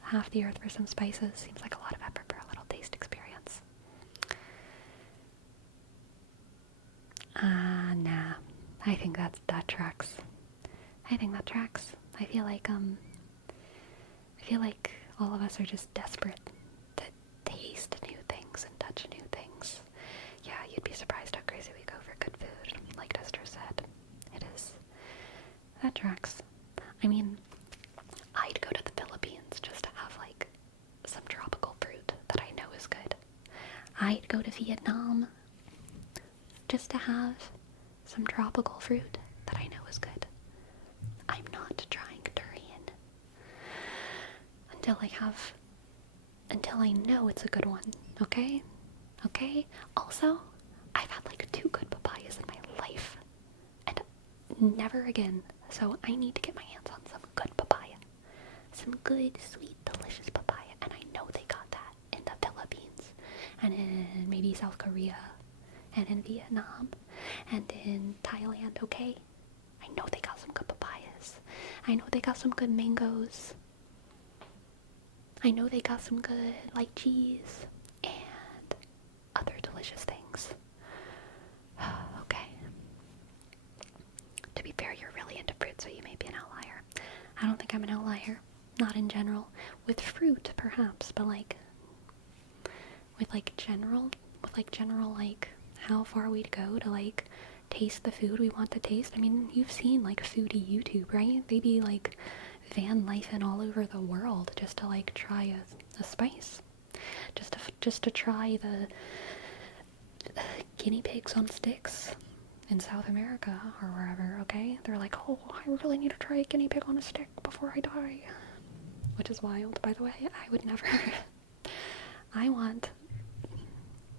half the earth for some spices seems like a lot of effort for a little taste experience. Nah. I think that tracks. I feel like all of us are just desperate to taste new things and touch new things. Yeah, you'd be surprised how crazy we go for good food, like Tester said. It is. That tracks. I mean, I'd go to the Philippines just to have some tropical fruit that I know is good. I'd go to Vietnam just to have some tropical fruit that I know is good. I'm not trying durian until I know it's a good one, okay? Also, I've had 2 good papayas in my life, and never again, so I need to get my hands on some good papaya. Some good, sweet, delicious papaya, and I know they got that in the Philippines, and in maybe South Korea, and in Vietnam, and in Thailand, okay? I know they got some good papayas. I know they got some good mangoes. I know they got some good, like, cheese and other delicious things. Okay. To be fair, you're really into fruit, so you may be an outlier. I don't think I'm an outlier. Not in general. With fruit, perhaps, but, like, with general, like, how far we'd go to, like, taste the food we want to taste. I mean, you've seen, like, foodie YouTube, right? They be, like, van lifing all over the world just to, like, try a spice. Just to try the guinea pigs on sticks in South America or wherever, okay? They're like, oh, I really need to try a guinea pig on a stick before I die. Which is wild, by the way. I would never. I want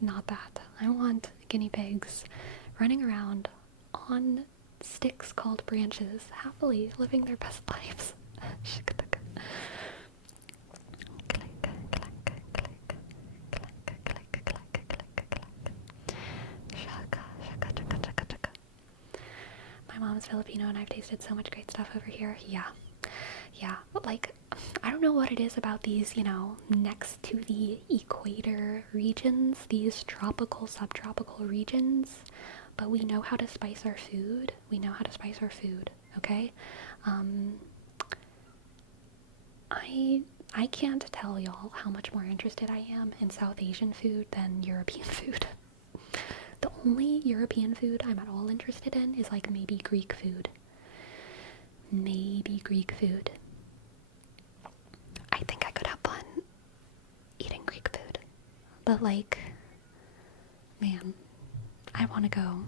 not that. I want guinea pigs running around on sticks called branches, happily living their best lives. My mom's Filipino and I've tasted so much great stuff over here. Yeah, but like, I don't know what it is about these, next to the equator regions, these tropical, subtropical regions, but we know how to spice our food. Okay? I can't tell y'all how much more interested I am in South Asian food than European food. The only European food I'm at all interested in is like maybe Greek food. I think I could have fun eating Greek food. But like, man, I want to go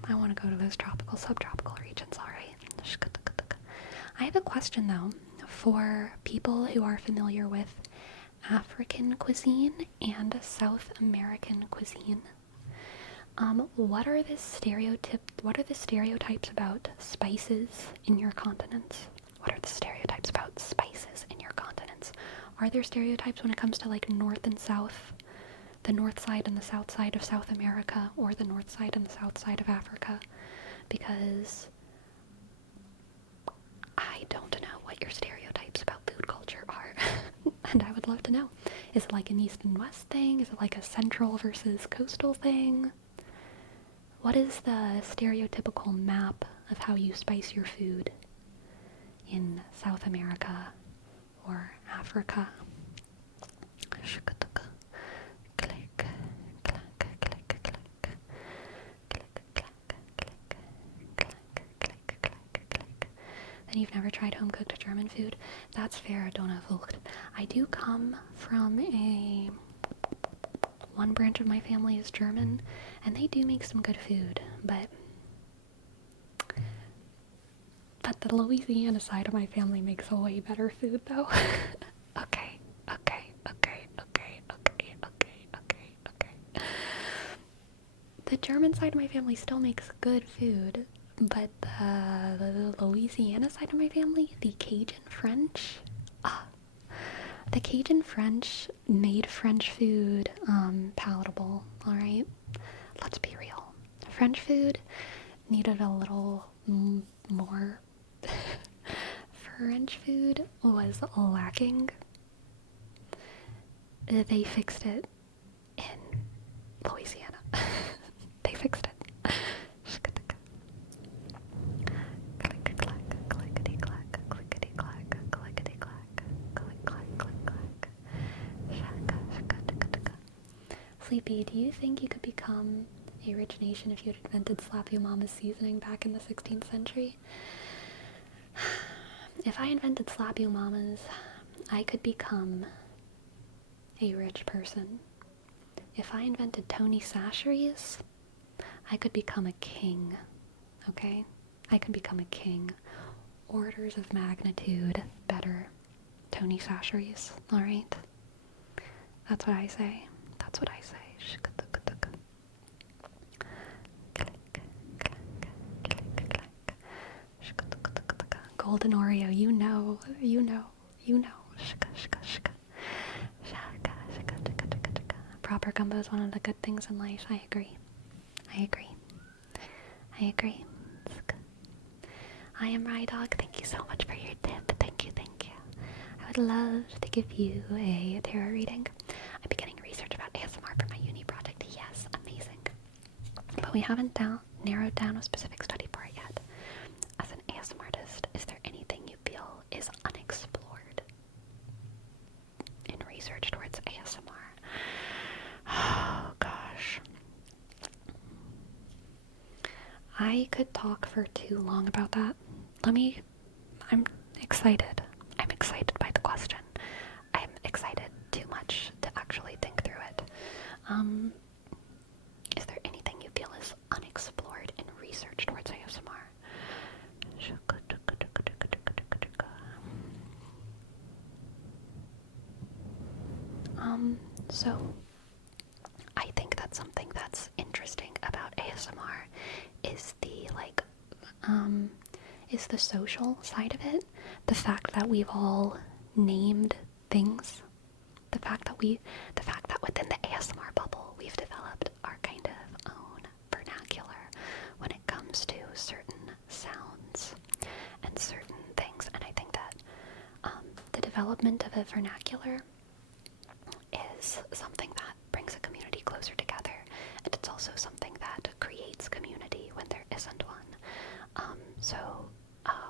to those tropical, subtropical regions, alright? I have a question though, for people who are familiar with African cuisine and South American cuisine. What are the stereotypes about spices in your continents? Are there stereotypes when it comes to like north and south, the north side and the south side of South America, or the north side and the south side of Africa? Because I don't know what your stereotypes about food culture are, and I would love to know. Is it like an east and west thing? Is it like a central versus coastal thing? What is the stereotypical map of how you spice your food in South America or Africa? Then you've never tried home-cooked German food? That's fair, Donnervogt. I do come from one branch of my family is German, and they do make some good food, but the Louisiana side of my family makes a way better food, though. Okay. The German side of my family still makes good food, but the Louisiana side of my family, the Cajun French, the Cajun French made French food palatable, alright? Let's be real. French food needed a little more. French food was lacking. They fixed it in Louisiana. They fixed it. Clickety-clack, clickety-clack, clickety-clack, clickety-clack, click-clack. Sleepy, do you think you could become a rich nation if you had invented Slap Your Mama's seasoning back in the 16th century? If I invented Slap Your Mama's, I could become a rich person. If I invented Tony Chachere's, I could become a king, okay? I could become a king. Orders of magnitude better. Tony Chachere's, alright? That's what I say. Golden Oreo, you know. Proper gumbo is one of the good things in life. I agree. I am Rydog. Thank you so much for your tip. Thank you. I would love to give you a tarot reading. I'm beginning research about ASMR for my uni project. Yes, amazing. But we haven't narrowed down a specific study for it yet. As an ASMR artist, is there anything you feel is unexplored in research towards ASMR? Oh gosh. I could talk for too long about that. I'm excited. I'm excited by the question. I'm excited too much to actually think through it. Is there anything you feel is unexplored in research towards ASMR? So I think that something that's interesting about ASMR is is the social side of it. The fact that we've all named things. The fact that within the ASMR bubble we've developed our kind of own vernacular when it comes to certain sounds and certain things. And I think that the development of a vernacular is something that brings a community closer together, and it's also something that creates community when there isn't one.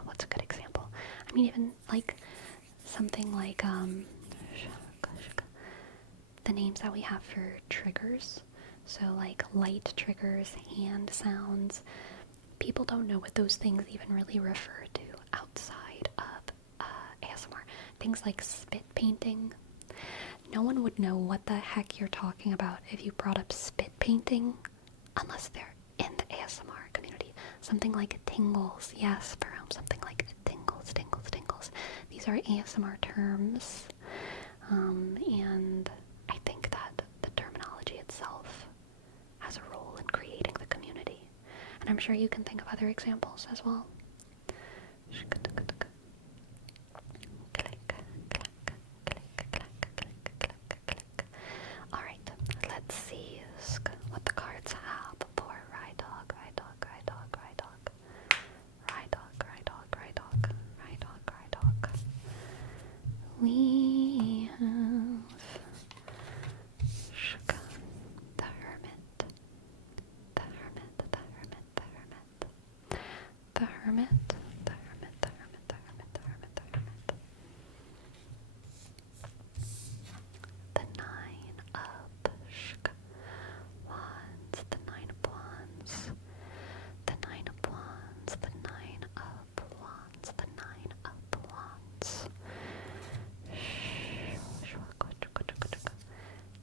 What's a good example? I mean, even like something like the names that we have for triggers. So like light triggers, hand sounds. People don't know what those things even really refer to outside of ASMR. Things like spit painting. No one would know what the heck you're talking about if you brought up spit painting unless they're in the ASMR community. Something like tingles. Yes, Jerome, something like tingles, tingles, tingles. These are ASMR terms. And I think that the terminology itself has a role in creating the community. And I'm sure you can think of other examples as well. Alright, let's see what the cards have for Rydog, Rydog, Rydog, Rydog. Rydog, Rydog, Rydog, Rydog, Rydog. We have the Hermit, the Hermit, the Hermit, the Hermit, the Hermit, the Hermit, the Hermit, the Hermit, the Hermit, the Hermit. The Nine of Wands, the Nine of Wands, the Nine of Wands, the Nine of Wands, the Nine of Wands.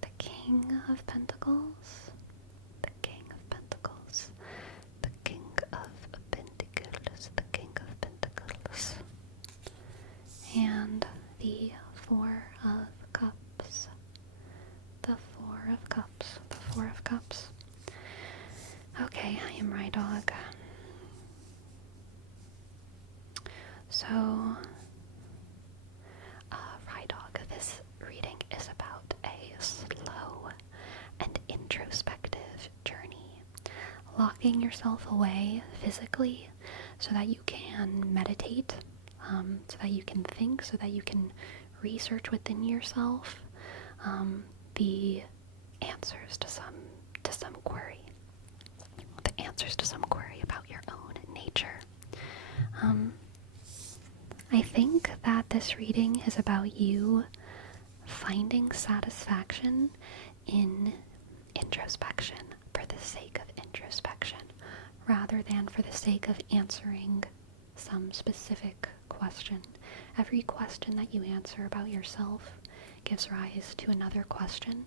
The King of Pentacles, the King of Pentacles, the King of Pentacles, the King of Pentacles, and the Four of Cups, the Four of Cups, the Four of Cups. Okay, I am Rydog. So, Rydog, this reading is about a slow and introspective journey, locking yourself away physically so that you can meditate, so that you can think, so that you can research within yourself the answers to some query, the answers to some query about your own nature. I think that this reading is about you finding satisfaction in introspection for the sake of introspection, rather than for the sake of answering some specific question. Every question that you answer about yourself gives rise to another question,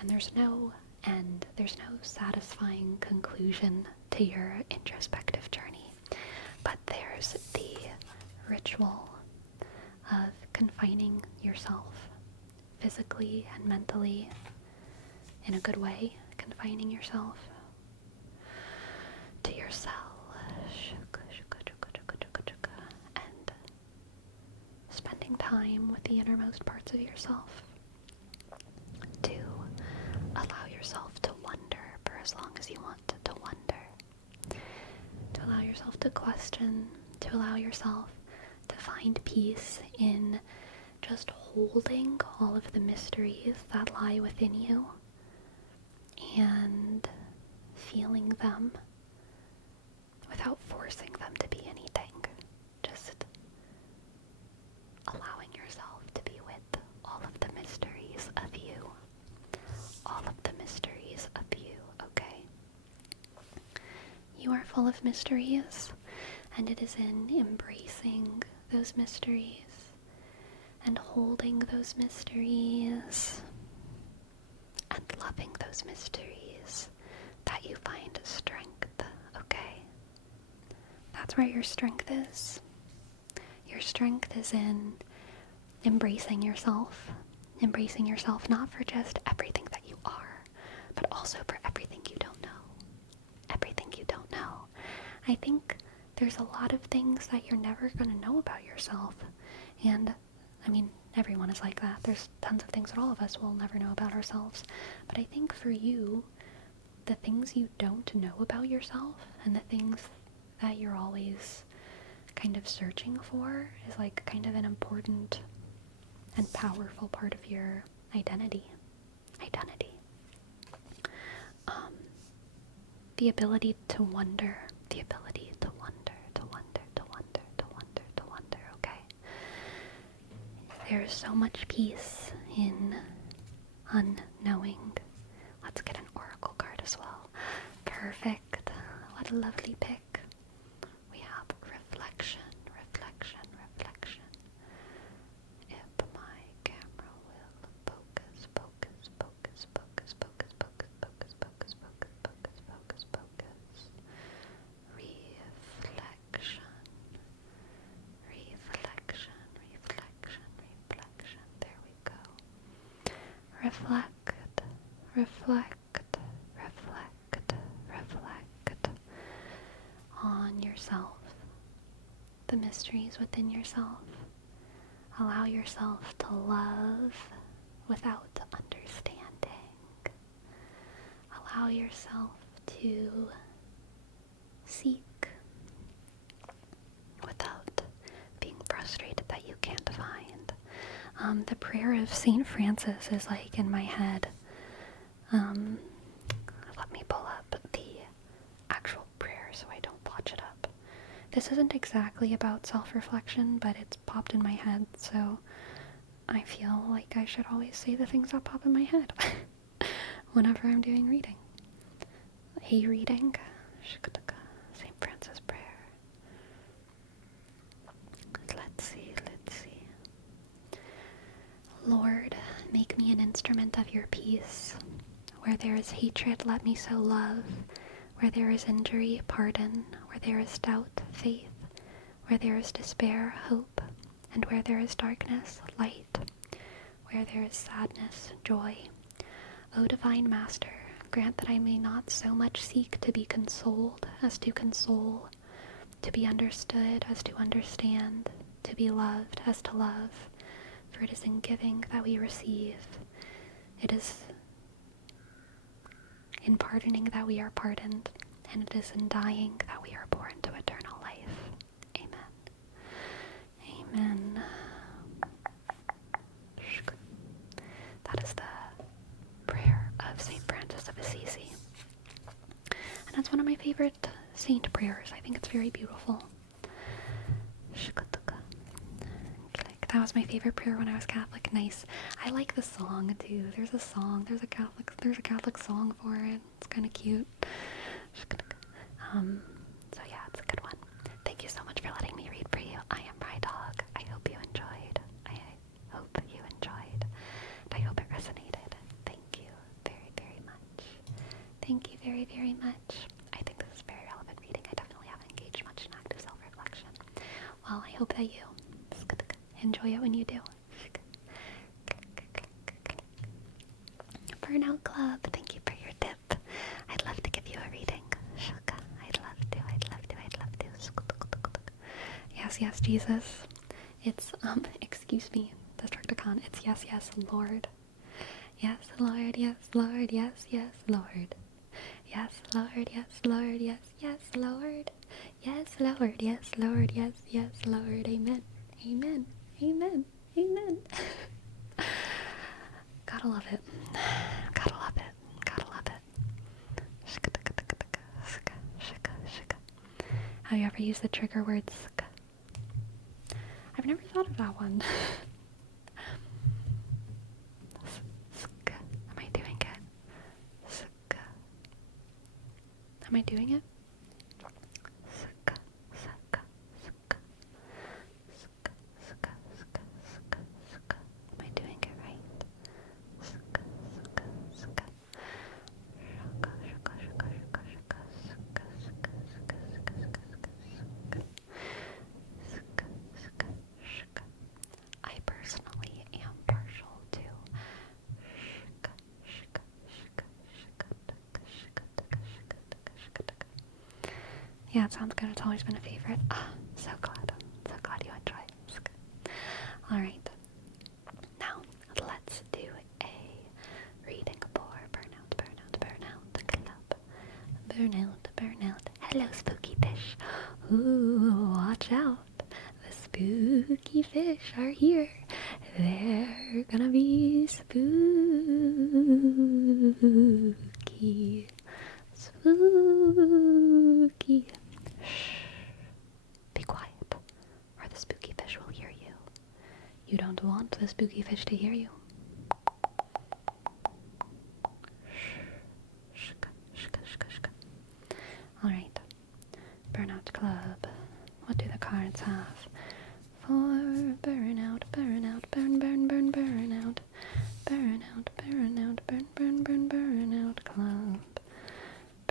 and there's no end, there's no satisfying conclusion to your introspective journey. But there's the ritual of confining yourself physically and mentally in a good way, confining yourself to your cell and spending time with the innermost parts of yourself to allow yourself to wonder for as long as you want to wonder, to allow yourself to question, to allow yourself to find peace in just holding all of the mysteries that lie within you and feeling them without forcing them to be anything. Just allowing yourself to be with all of the mysteries of you. All of the mysteries of you, okay? You are full of mysteries, and it is in embracing those mysteries and holding those mysteries and loving those mysteries that you find strength, okay? That's where your strength is. Your strength is in embracing yourself not for just everything that you are, but also for everything you don't know. Everything you don't know. I think there's a lot of things that you're never going to know about yourself, and I mean, everyone is like that. There's tons of things that all of us will never know about ourselves. But I think for you, the things you don't know about yourself and the things that you're always kind of searching for is like kind of an important and powerful part of your identity. The ability to wonder, okay? There's so much peace in unknowing. Let's get an oracle card as well. Perfect. What a lovely pick. We have reflection. If my camera will focus. Reflection. There we go. Reflect on yourself, the mysteries within yourself. Allow yourself to love without understanding. Allow yourself to seek without being frustrated that you can't find. The prayer of Saint Francis is like in my head. Let me pull up the actual prayer so I don't botch it up. This isn't exactly about self-reflection, but it's popped in my head, so I feel like I should always say the things that pop in my head whenever I'm doing reading. A reading, St. Francis prayer. Let's see. Lord, make me an instrument of your peace. Where there is hatred, let me sow love. Where there is injury, pardon. Where there is doubt, faith. Where there is despair, hope. And where there is darkness, light. Where there is sadness, joy. O divine Master, grant that I may not so much seek to be consoled as to console, to be understood as to understand, to be loved as to love. For it is in giving that we receive. It is in pardoning that we are pardoned, and it is in dying that we are born to eternal life. Amen. That is the prayer of St. Francis of Assisi. And that's one of my favorite saint prayers. I think it's very beautiful. That was my favorite prayer when I was Catholic. Nice. I like the song too. There's a Catholic song for it. It's kind of cute. So yeah, it's a good one. Thank you so much for letting me read for you. I am Rye Dog. I hope you enjoyed. I hope it resonated. Thank you very, very much. Thank you very, very much. I think this is very relevant reading. I definitely haven't engaged much in active self-reflection. Well, I hope that you enjoy it when you do. Burnout Club, thank you for your tip. I'd love to give you a reading. I'd love to. Yes, Jesus. It's, excuse me, Destructicon. It's yes, Lord. Yes, Lord, yes, Lord, yes, Lord. Yes, Lord, yes, Lord, yes, Lord. Yes, Lord, yes, Lord, yes, Lord. Amen. Amen. Gotta love it. Gotta love it. Gotta love it. Have you ever used the trigger word sk? I've never thought of that one. Sk. Am I doing it? Sk. Am I doing it? Sk. Sk. Sk. Sk. Sk. Sk. Sk. Sk. Am I doing it right? Sk. Sk. Sk. Shaka. Shaka. Shaka. Shaka. Shaka. Sk. Sk. Sk. Sk. Sk. Sk. Sk. Sk. I personally am partial to shka, shka, shka, shka, taka, shka, taka, shka, taka, shka, taka. Yeah, it sounds good. It's always been a favorite. Ah, so glad. So glad you enjoy it. Alright. Now, let's do a reading for Burnout Club. Burnout. Hello, spooky fish. Ooh, watch out. The spooky fish are here. They're gonna be spooky. Spooky. Shh. Be quiet, or the spooky fish will hear you. You don't want the spooky fish to hear you. Shh. Shka, shka, shka. Alright. Burnout Club. What do the cards have? For burnout, burn, burnout. Burnout, burnout club.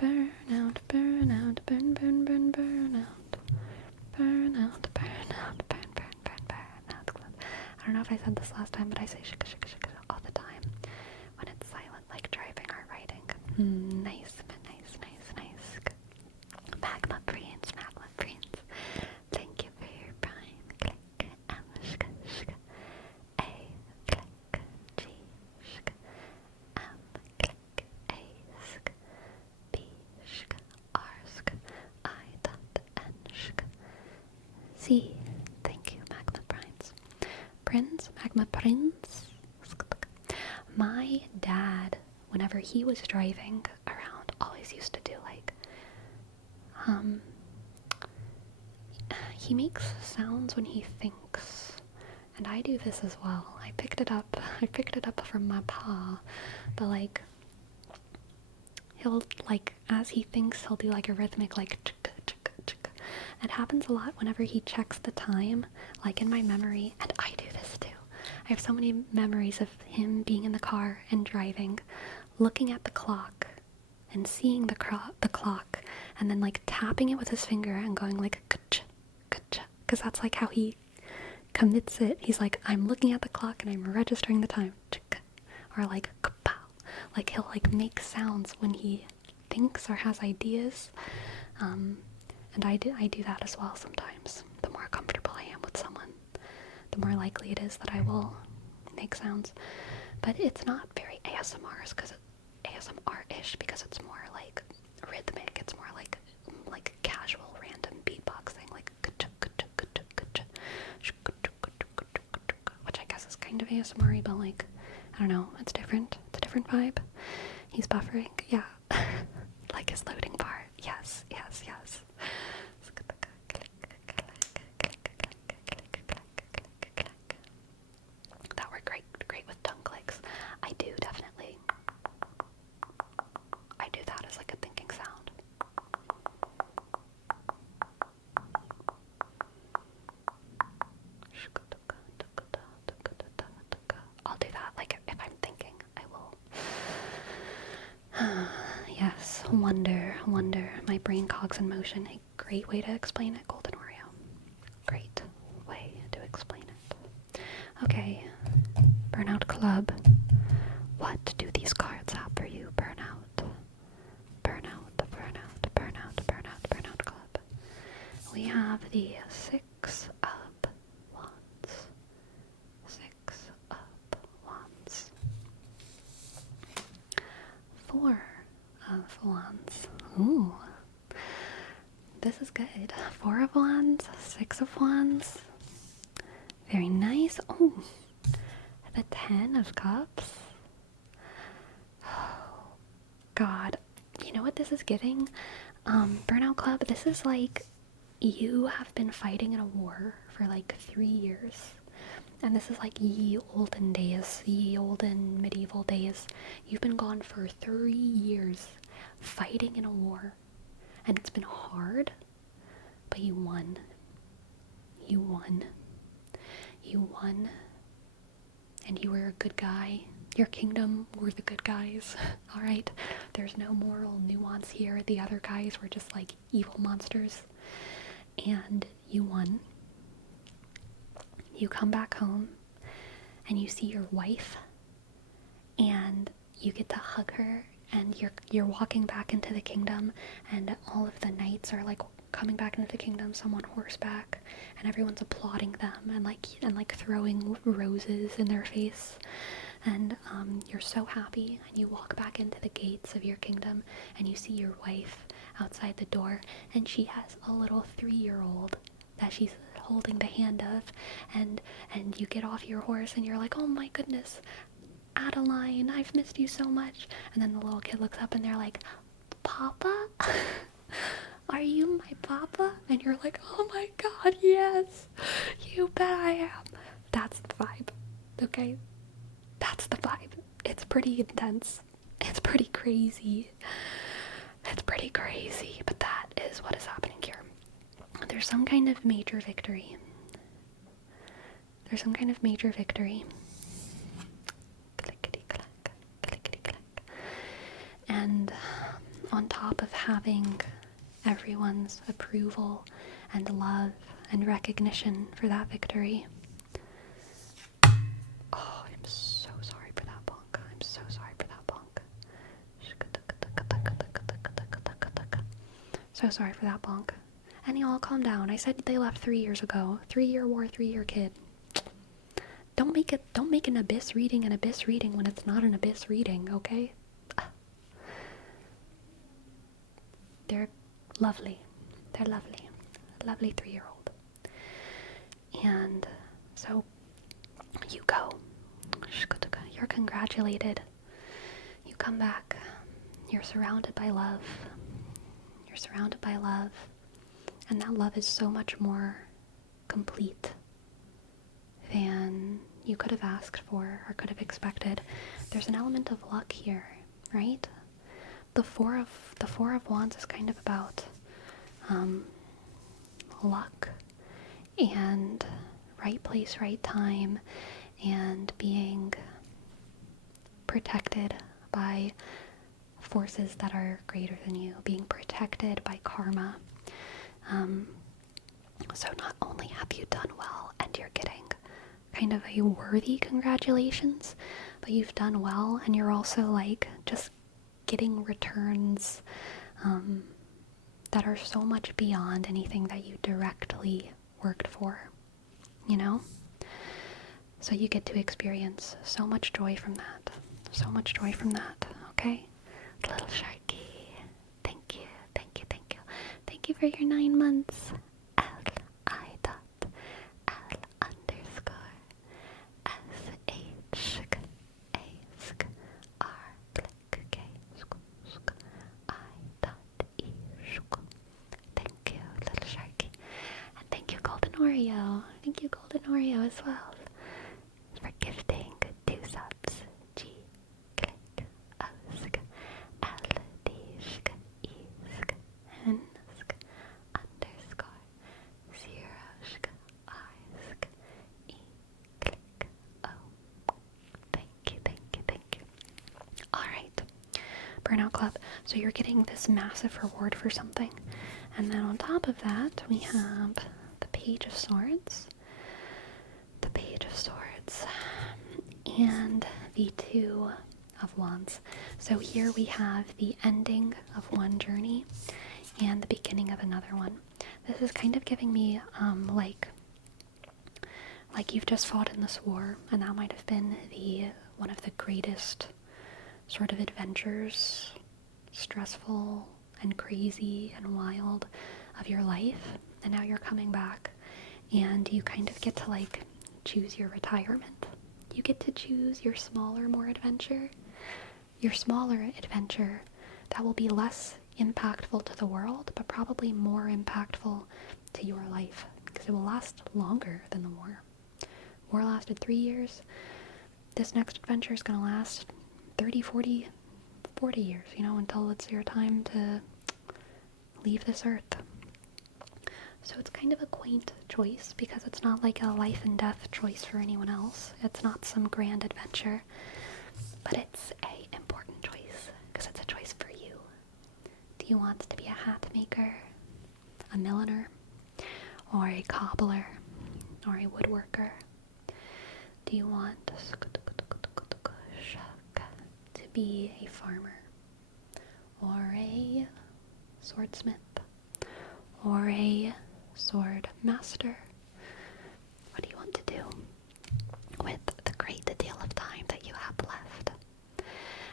Burnout, burnout, burnout. Burnout, burnout club. I don't know if I said this last time, but I say shika, shika, shika all the time when it's silent, like driving or writing. Nice. Magma Prince. Thank you for your prime. Click, shka, shka. A, click, G, shka. Click, A, shka. B, shka. R, shka. I, dot, N, shka. C, thank you, Magma Magma Prince. My dad, whenever he was driving around, always used to do like, he makes sounds when he thinks, and I do this as well. I picked it up from my pa, but like, he'll, like, as he thinks, he'll do like a rhythmic, like, chicka, chicka, chicka. It happens a lot whenever he checks the time, like in my memory, and I do this too. I have so many memories of him being in the car and driving, looking at the clock, and seeing the clock, and then like tapping it with his finger and going like, ka-cha, ka-cha, because that's like how he commits it. He's like, I'm looking at the clock and I'm registering the time, or like, ka-pow. Like, he'll like make sounds when he thinks or has ideas, and I do that as well sometimes. The more comfortable I am with someone, the more likely it is that I will make sounds. But it's not very ASMR-ish because it's more like rhythmic. It's more like casual random beatboxing, like which I guess is kind of ASMR-y, but like, I don't know, it's different. It's a different vibe. He's buffering, yeah. Like his loading part. Yes. That worked great with tongue clicks. I do that as like a thinking sound. I'll do that, like, if I'm thinking, I will. Yes, wonder, my brain cogs in motion. A great way to explain it, Golden Oreo. Great way to explain it. Okay, Burnout Club. What do these cards have for you, Burnout Club? We have the Six of Wands. Four of Wands. Ooh. This is good. 4 of Wands, 6 of Wands. Very nice. Oh, the 10 of Cups. Oh, God. You know what this is giving? Burnout Club, this is like you have been fighting in a war for like 3 years. And this is like ye olden days, ye olden medieval days. You've been gone for 3 years fighting in a war. And it's been hard, but you won. You won. You won. And you were a good guy. Your kingdom were the good guys. Alright? There's no moral nuance here. The other guys were just like evil monsters. And you won. You come back home and you see your wife and you get to hug her, and you're walking back into the kingdom, and all of the knights are like coming back into the kingdom, some on horseback, and everyone's applauding them and like throwing roses in their face. And you're so happy, and you walk back into the gates of your kingdom and you see your wife outside the door, and she has a little 3-year-old that she's holding the hand of, and you get off your horse and you're like, oh my goodness, Adeline, I've missed you so much. And then the little kid looks up and they're like, Papa? Are you my papa? And you're like, oh my god, yes, you bet I am. That's the vibe, okay? That's the vibe. It's pretty intense. It's pretty crazy. It's pretty crazy, but that is what is happening here. There's some kind of major victory. There's some kind of major victory. Clickety-clack, clickety-clack. And on top of having everyone's approval and love and recognition for that victory. Oh, I'm so sorry for that bonk. I'm so sorry for that bonk. So sorry for that bonk. And y'all calm down. I said they left 3 years ago. 3-year war, 3-year kid. Don't make an abyss reading an abyss reading when it's not an abyss reading, okay? They're lovely. They're lovely. A lovely 3-year-old. And so you go. You're congratulated. You come back. You're surrounded by love. You're surrounded by love. And that love is so much more complete than you could have asked for or could have expected. There's an element of luck here, right? The four of Wands is kind of about luck and right place, right time, and being protected by forces that are greater than you, being protected by karma. So not only have you done well and you're getting kind of a worthy congratulations, but you've done well and you're also like just getting returns that are so much beyond anything that you directly worked for, you know? So you get to experience so much joy from that. So much joy from that, okay? Little Sharky, thank you, thank you, thank you. Thank you for your 9 months. Oreo. Thank you, Golden Oreo, as well, for gifting 2 subs. G, click, usk, L, D, shk, isk, hensk, underscore, 0, shk, isk, e, click, o. Thank you, thank you, thank you. Alright, Burnout Club. So you're getting this massive reward for something. And then on top of that, we have the Page of Swords, and the 2 of Wands. So here we have the ending of one journey and the beginning of another one. This is kind of giving me like you've just fought in this war, and that might have been one of the greatest sort of adventures, stressful and crazy and wild of your life, and now you're coming back and you kind of get to like choose your retirement. You get to choose your smaller, more adventure. Your smaller adventure that will be less impactful to the world, but probably more impactful to your life, because it will last longer than the war. War lasted 3 years. This next adventure is going to last 30, 40 years, until it's your time to leave this earth. So it's kind of a quaint choice, because it's not like a life and death choice for anyone else. It's not some grand adventure, but it's a important choice, because it's a choice for you. Do you want to be a hat maker, a milliner, or a cobbler, or a woodworker? Do you want to be a farmer, or a swordsmith, or a sword master? What do you want to do with the great deal of time that you have left?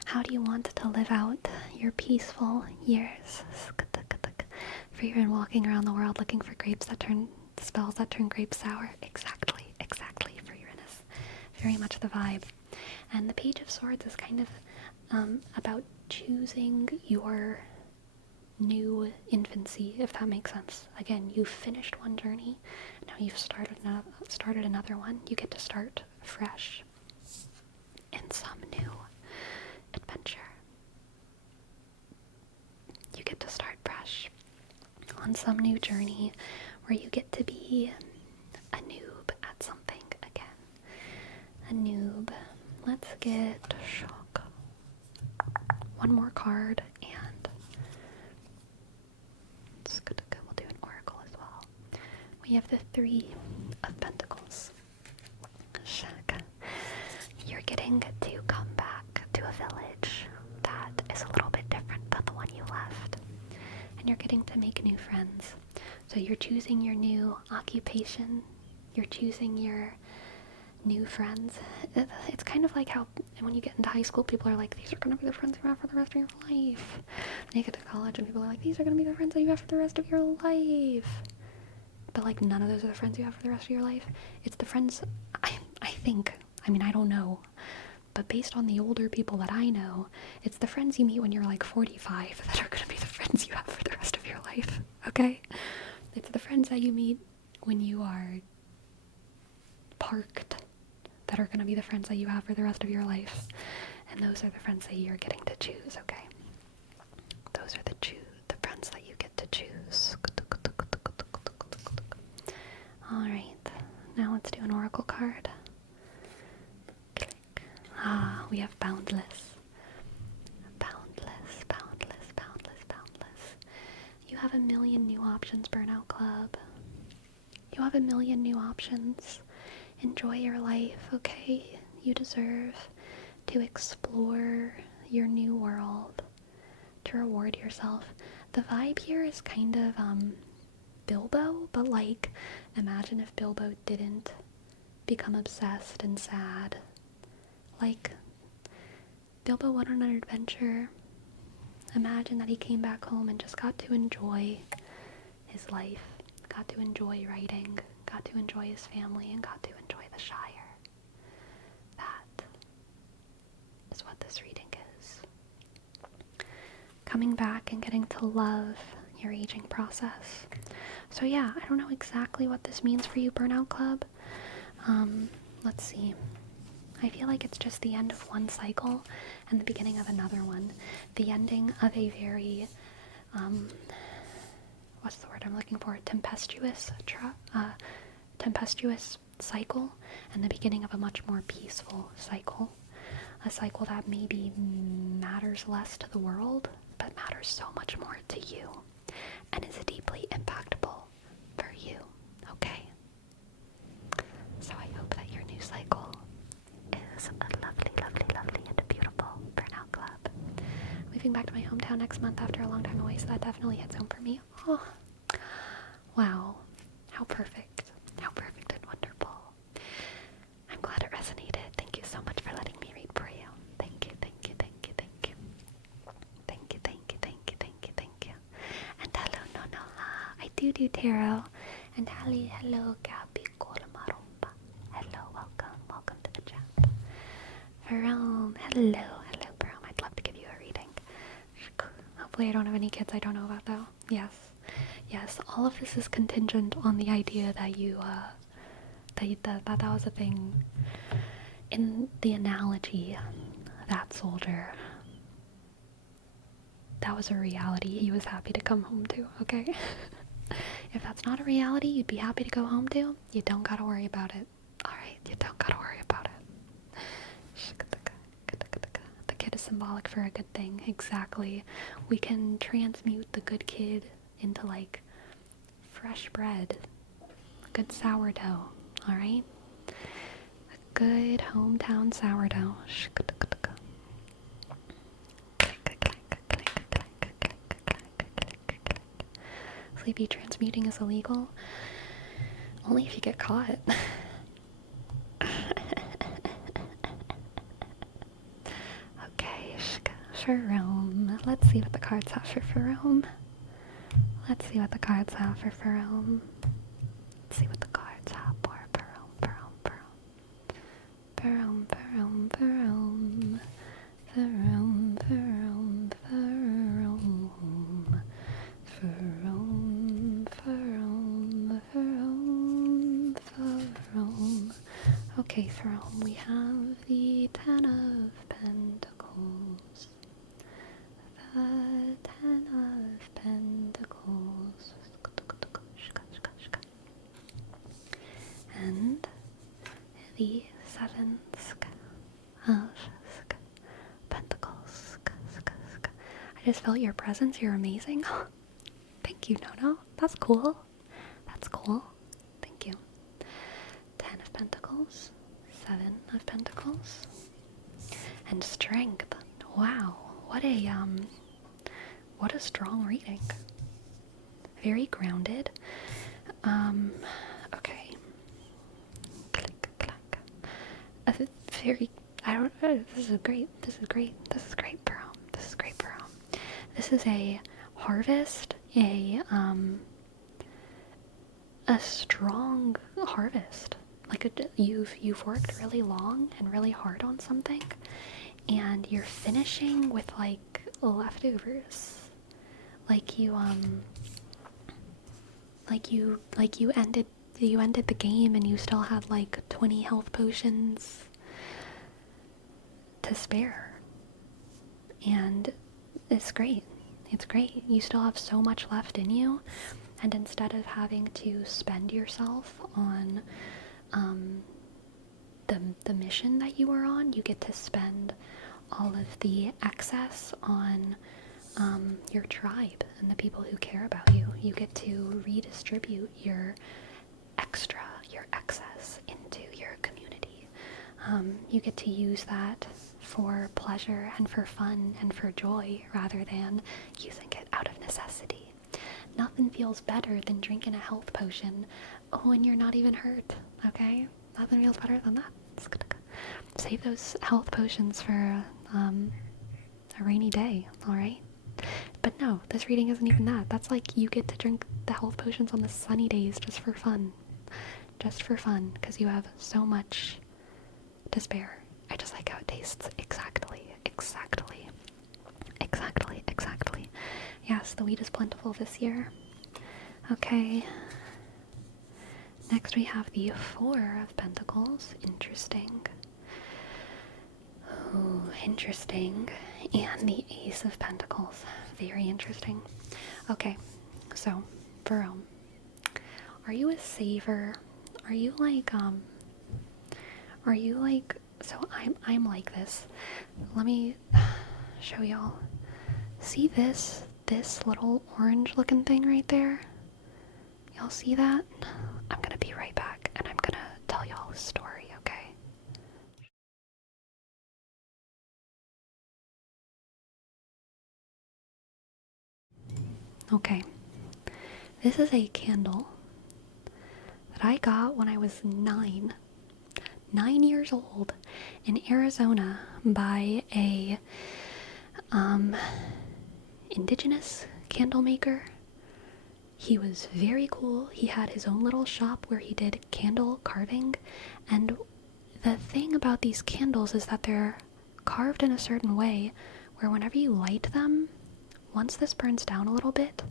How do you want to live out your peaceful years? For you've been walking around the world looking for spells that turn grapes sour. Exactly, for Uranus. Very much the vibe. And the Page of Swords is kind of about choosing your new infancy, if that makes sense. Again, you've finished one journey, now you've started another one. You get to start fresh in some new adventure. You get to start fresh on some new journey where you get to be a noob at something again. A noob. Let's get shock. One more card, and we'll do an oracle as well. We have the Three of Pentacles. Shock. You're getting to come back to a village that is a little bit different than the one you left. And you're getting to make new friends. So you're choosing your new occupation. You're choosing your new friends. It's kind of like how when you get into high school, people are like, these are going to be the friends you have for the rest of your life. And you get to college and people are like, these are going to be the friends that you have for the rest of your life. But like none of those are the friends you have for the rest of your life. It's the friends, I think, I don't know, but based on the older people that I know, it's the friends you meet when you're like 45 that are going to be the friends you have for the rest of your life, okay? It's the friends that you meet when you are parked that are going to be the friends that you have for the rest of your life. And those are the friends that you're getting to choose, okay? Those are the friends that you get to choose. Alright, now let's do an oracle card. Click. We have boundless. Boundless, boundless, boundless, boundless. You have a million new options, Burnout Club. You have a million new options. Enjoy your life, okay? You deserve to explore your new world, to reward yourself. The vibe here is kind of Bilbo, but like, imagine if Bilbo didn't become obsessed and sad. Like, Bilbo went on an adventure. Imagine that he came back home and just got to enjoy his life, got to enjoy writing, got to enjoy his family, and got to enjoy the Shire. That is what this reading is. Coming back and getting to love your aging process. So yeah, I don't know exactly what this means for you, Burnout Club. Let's see. I feel like it's just the end of one cycle and the beginning of another one. The ending of a very, what's the word I'm looking for? Tempestuous cycle, and the beginning of a much more peaceful cycle. A cycle that maybe matters less to the world, but matters so much more to you, and is deeply impactful for you, okay? So I hope that your new cycle is a lovely, lovely, lovely, and beautiful Burnout Club. Moving back to my hometown next month after a long time away, so that definitely hits home for me. Oh, wow, how perfect and wonderful. I'm glad it resonated. Thank you so much for letting me read for you. Thank you, thank you, thank you, thank you. Thank you, thank you, thank you, thank you, thank you. And hello, Nonoha. I do tarot. And hello, Gabi Kolamarumba. Hello. Verome. Hello, hello, Verome. I'd love to give you a reading. Hopefully I don't have any kids I don't know about, though. Yes. Yes, all of this is contingent on the idea that that was a thing. In the analogy, that soldier, that was a reality he was happy to come home to, okay? If that's not a reality you'd be happy to go home to, you don't gotta worry about it. Alright, you don't gotta worry about it. The kid is symbolic for a good thing, exactly. We can transmute the good kid into, like, fresh bread. Good sourdough, alright? A good hometown sourdough. Sleepy transmuting is illegal? Only if you get caught. Okay, Sharome. Let's see what the cards have for Sharome. Let's see what the cards have for Sharome. Let's see what the cards have for Sharome. Sharome. Okay, Throne, we have the Ten of Pentacles. The Ten of Pentacles. And the Seven of Pentacles. I just felt your presence. You're amazing. Thank you, Nono. That's cool. That's cool. Thank you. 10 of Pentacles. 7 of Pentacles. And Strength. Wow. What a strong reading. Very grounded. Okay. Click, clack. I don't know. This is great, bro. This is a harvest, a strong harvest. Like you've worked really long and really hard on something, and you're finishing with like leftovers. Like you ended the game and you still had like 20 health potions to spare. And it's great. You still have so much left in you, and instead of having to spend yourself on the mission that you were on, you get to spend all of the excess on your tribe and the people who care about you. You get to redistribute your excess into your community. You get to use that for pleasure and for fun and for joy rather than using it out of necessity. Nothing feels better than drinking a health potion when you're not even hurt, okay? Nothing feels better than that. Save those health potions for a rainy day, alright? But no, this reading isn't even that. That's like you get to drink the health potions on the sunny days just for fun. Just for fun, because you have so much to spare. I just like how it tastes. Exactly. Yes, the wheat is plentiful this year. Okay. Next we have the Four of Pentacles. Interesting. Ooh, interesting. And the Ace of Pentacles. Very interesting. Okay, so, Verome. Are you a saver? Are you like, so I'm like this. Let me show y'all. See this little orange looking thing right there? Y'all see that? I'm gonna be right back and I'm gonna tell y'all a story, okay? Okay. This is a candle that I got when I was 9 years old in Arizona by a indigenous candle maker. He was very cool. He had his own little shop where he did candle carving, and the thing about these candles is that they're carved in a certain way where whenever you light them, once this burns down a little bit,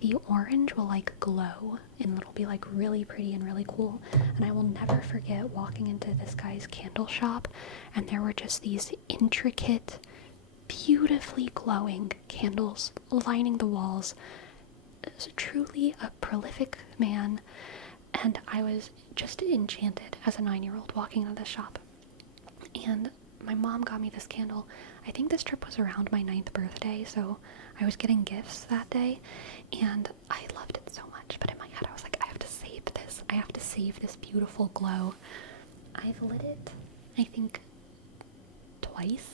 the orange will like glow and it'll be like really pretty and really cool. And I will never forget walking into this guy's candle shop, and there were just these intricate, beautifully glowing candles lining the walls. It was truly a prolific man, and I was just enchanted as a 9-year-old walking into the shop. And my mom got me this candle. I think this trip was around my 9th birthday, so I was getting gifts that day, and I loved it so much. But in my head, I was like, I have to save this. I have to save this beautiful glow. I've lit it, I think, twice.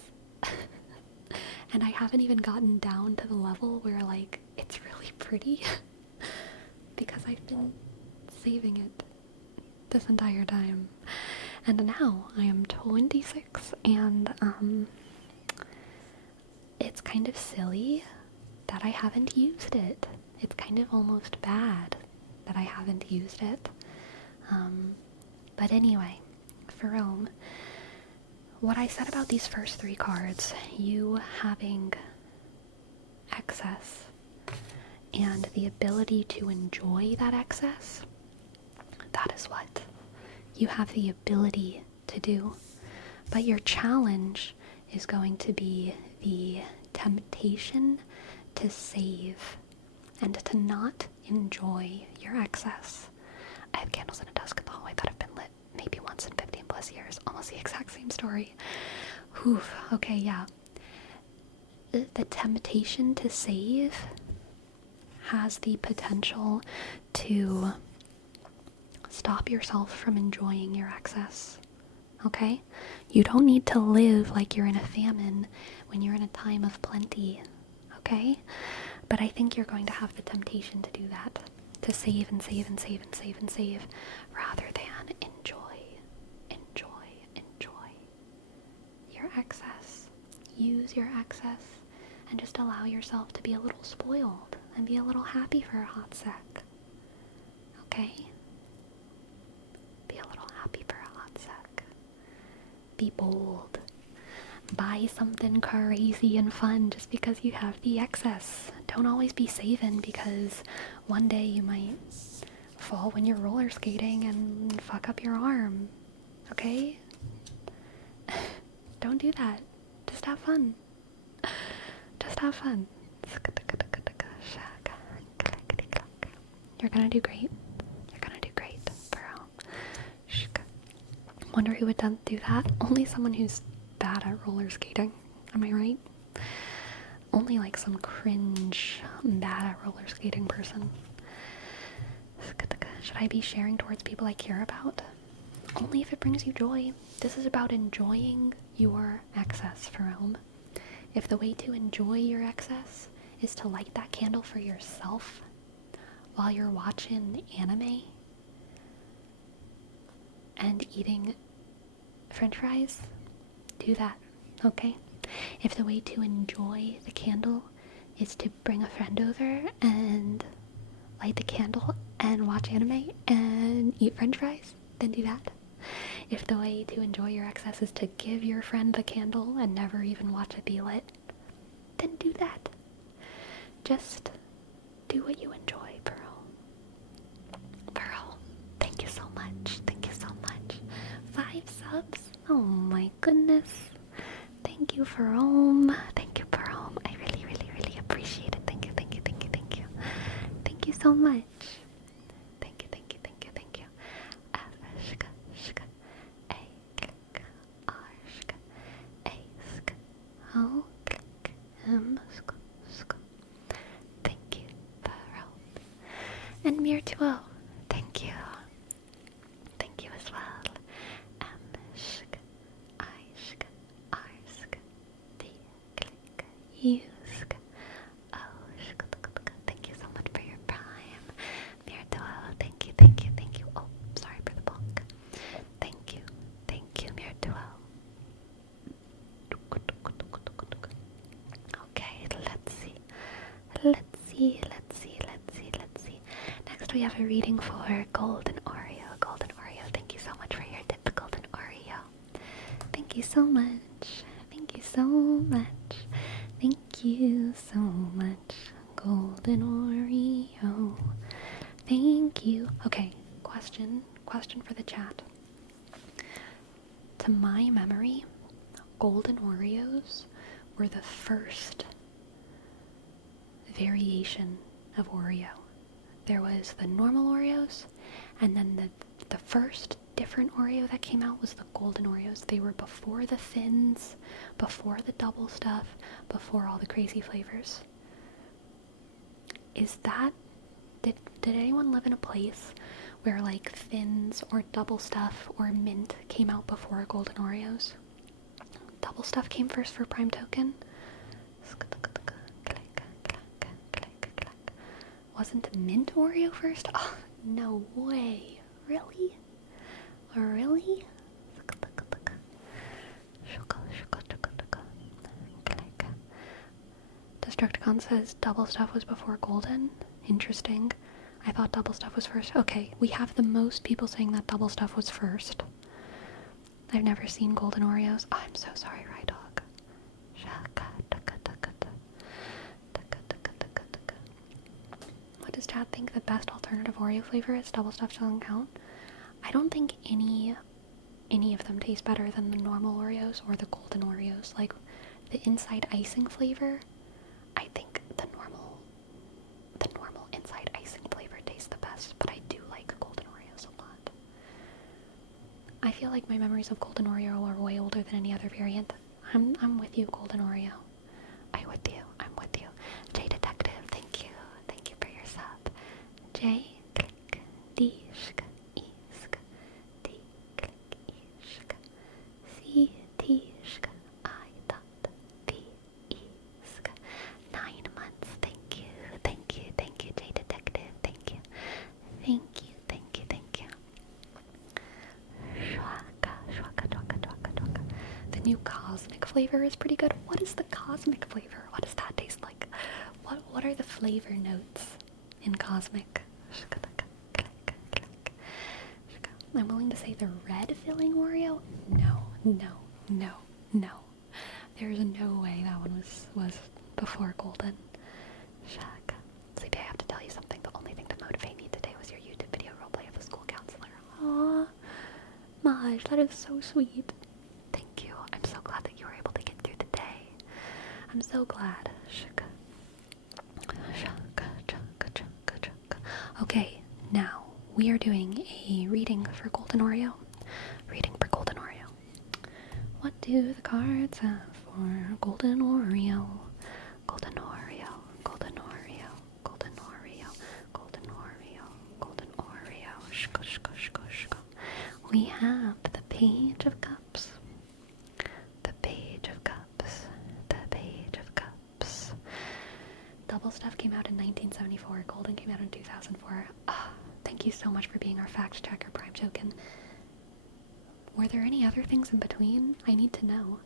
And I haven't even gotten down to the level where, like, it's really pretty. Because I've been saving it this entire time. And now I am 26, and it's kind of silly that I haven't used it. It's kind of almost bad that I haven't used it. But anyway, for Rome, what I said about these first 3 cards, you having excess and the ability to enjoy that excess, that is what you have the ability to do. But your challenge is going to be the temptation to save and to not enjoy your excess. I have candles in a desk in the hallway that have been lit maybe once in 15 plus years. Almost the exact same story. Oof, okay, yeah. The temptation to save has the potential to stop yourself from enjoying your excess. Okay? You don't need to live like you're in a famine when you're in a time of plenty. Okay? But I think you're going to have the temptation to do that. To save and save and save and save and save rather than enjoy your excess. Use your excess and just allow yourself to be a little spoiled and be a little happy for a hot sec. Okay? Be a little happy for a hot sec. Be bold. Buy something crazy and fun just because you have the excess. Don't always be saving, because one day you might fall when you're roller skating and fuck up your arm. Okay? Don't do that. Just have fun. Just have fun. You're gonna do great. You're gonna do great, bro. Wonder who would do that? Only someone who's bad at roller skating. Am I right? Only like some cringe, bad at roller skating person. Should I be sharing towards people I care about? Only if it brings you joy. This is about enjoying your excess, Jerome. If the way to enjoy your excess is to light that candle for yourself while you're watching anime and eating french fries, do that, okay? If the way to enjoy the candle is to bring a friend over and light the candle and watch anime and eat french fries, then do that. If the way to enjoy your excess is to give your friend the candle and never even watch it be lit, then do that. Just do what you enjoy, Pearl. Pearl, thank you so much. Thank you so much. 5 subs? Oh my goodness. Thank you, Jerome. Thank you, Jerome. I really, really, really appreciate it. Thank you, thank you, thank you, thank you. Thank you so much. Thank you, thank you, thank you, thank you. Shka, shka, a, click, r, shka, a, sk, o, click, sk, sk. Thank you, Jerome. And Mir2O, thank you. Thank you as well. Shk, I, shk, r, sk, d, click, u, sk, o, shk, thank you so much for your prime. Mir2O, thank you, thank you, thank you. Oh, sorry for the bonk. Thank you, Mir2O. Okay, let's see. Next we have a reading for Golden Oreo. Golden Oreo, thank you so much for your tip, Golden Oreo. Thank you so much. Thank you so much. Thank you so much. Golden Oreo. Thank you. Okay, question for the chat. To my memory, Golden Oreos were the first variation of Oreo. There was the normal Oreos, and then the first different Oreo that came out was the Golden Oreos. They were before the Thins, before the double stuff, before all the crazy flavors. Is that, did anyone live in a place where like Thins or double stuff or mint came out before Golden Oreos? Double stuff came first for Prime Token. Wasn't mint Oreo first? Oh, no way. Really? Really? Destructicon says double stuff was before golden. Interesting. I thought double stuff was first. Okay, we have the most people saying that double stuff was first. I've never seen golden Oreos. Oh, I'm so sorry, Rye Dog. What does Chad think the best alternative Oreo flavor is? Double stuff doesn't count. I don't think any of them taste better than the normal Oreos or the golden Oreos. Like the inside icing flavor, I think the normal inside icing flavor tastes the best, but I do like golden Oreos a lot. I feel like my memories of golden Oreo are way older than any other variant. I'm with you, golden Oreo. I'm with you. J Detective, thank you for your sub. J click dishk isk D click ishk C tishk I dot D isk 9 months. Thank you, J Detective. Thank you. Shwaka. The new cosmic flavor is pretty good. What is the cosmic flavor? What does that taste like? What are the flavor notes in cosmic? I'm willing to say the red filling Oreo? No. There's no way that one was before golden. Shaka. Sleepy, I have to tell you something. The only thing to motivate me today was your YouTube video roleplay of the school counselor. Aww. Maj, that is so sweet. Thank you. I'm so glad that you were able to get through the day. I'm so glad. Shaka. Okay, now we are doing a reading for Golden Oreo. What do the cards have for Golden Oreo? We have the Page of Cups. Double Stuff came out in 1974. Golden came out in 2004. Thank you so much for being our fact checker, Prime Token. Were there any other things in between? I need to know.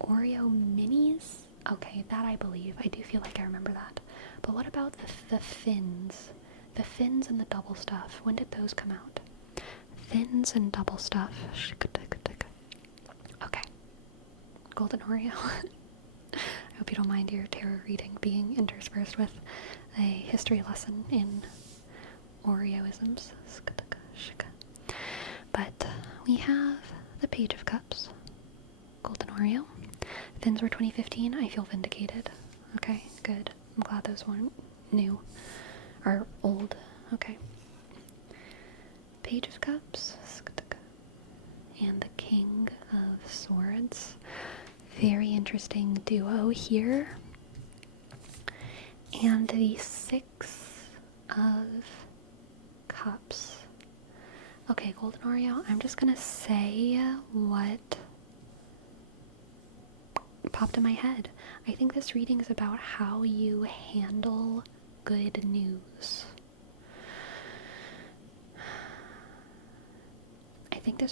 Oreo minis? Okay, that I believe. I do feel like I remember that. But what about the Thins? The Thins and the Double Stuff. When did those come out? Thins and Double Stuff. Okay. Golden Oreo. I hope you don't mind your tarot reading being interspersed with a history lesson in Oreoisms. But we have the Page of Cups. Golden Oreo. Thins were 2015. I feel vindicated. Okay, good. I'm glad those weren't new. Or old. Okay. Page of Cups. And the King of Swords. Very interesting duo here. And the Six of Cups. Okay, Golden Oreo, I'm just gonna say what popped in my head. I think this reading is about how you handle good news. I think that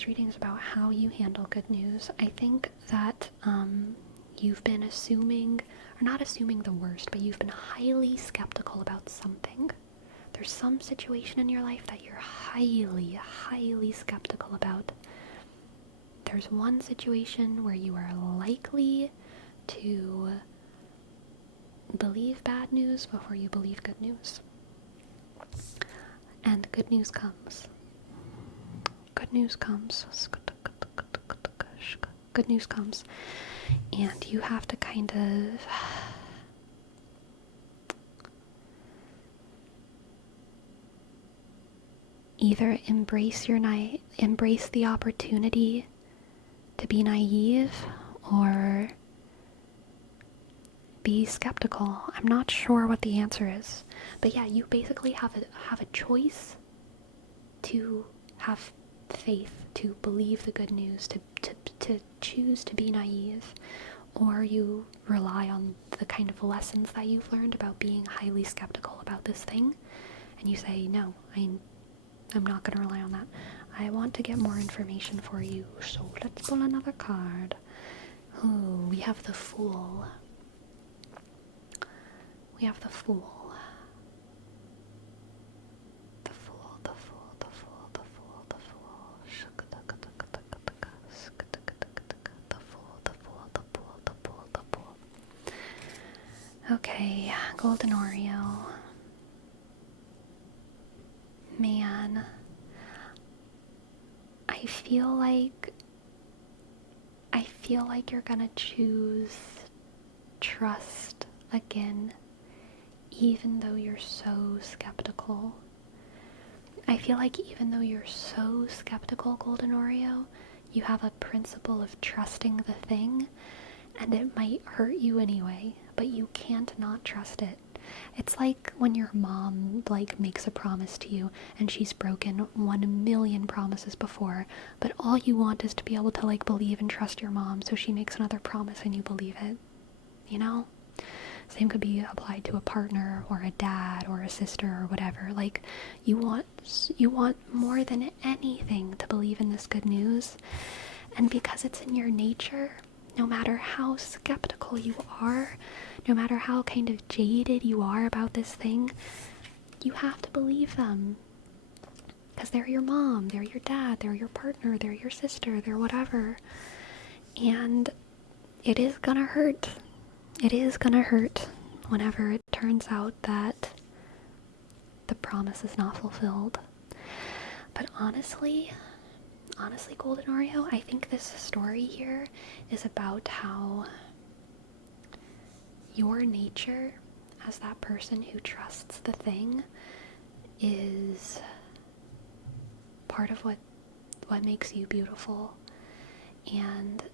you've been assuming, or not assuming the worst, but you've been highly skeptical about something. There's some situation in your life that you're highly skeptical about. there's one situation where you are likely to believe bad news before you believe good news. And good news comes. Good news comes. Good news comes. And you have to kind of either embrace the opportunity to be naive, or be skeptical. I'm not sure what the answer is, but yeah, you basically have a choice to have faith, to believe the good news, to choose to be naive, or you rely on the kind of lessons that you've learned about being highly skeptical about this thing, and you say, no, I'm not going to rely on that. I want to get more information for you, so let's pull another card. Ooh, we have the Fool. We have the Fool. The Fool, the Fool, the Fool, the Fool, the Fool. The Fool, the Fool, the Fool, the Fool, the Fool. Okay, Golden Oreo. Man, I feel like you're gonna choose trust again, even though you're so skeptical. I feel like even though you're so skeptical, Golden Oreo, you have a principle of trusting the thing, and it might hurt you anyway, but you can't not trust it. It's like when your mom, makes a promise to you, and she's broken 1,000,000 promises before, but all you want is to be able to, believe and trust your mom, so she makes another promise and you believe it. You know? Same could be applied to a partner, or a dad, or a sister, or whatever. You want more than anything to believe in this good news, and because it's in your nature, no matter how skeptical you are, no matter how kind of jaded you are about this thing, you have to believe them. Because they're your mom, they're your dad, they're your partner, they're your sister, they're whatever. And it is gonna hurt. It is gonna hurt whenever it turns out that the promise is not fulfilled. But honestly, Golden Oreo, I think this story here is about how your nature as that person who trusts the thing is part of what makes you beautiful. And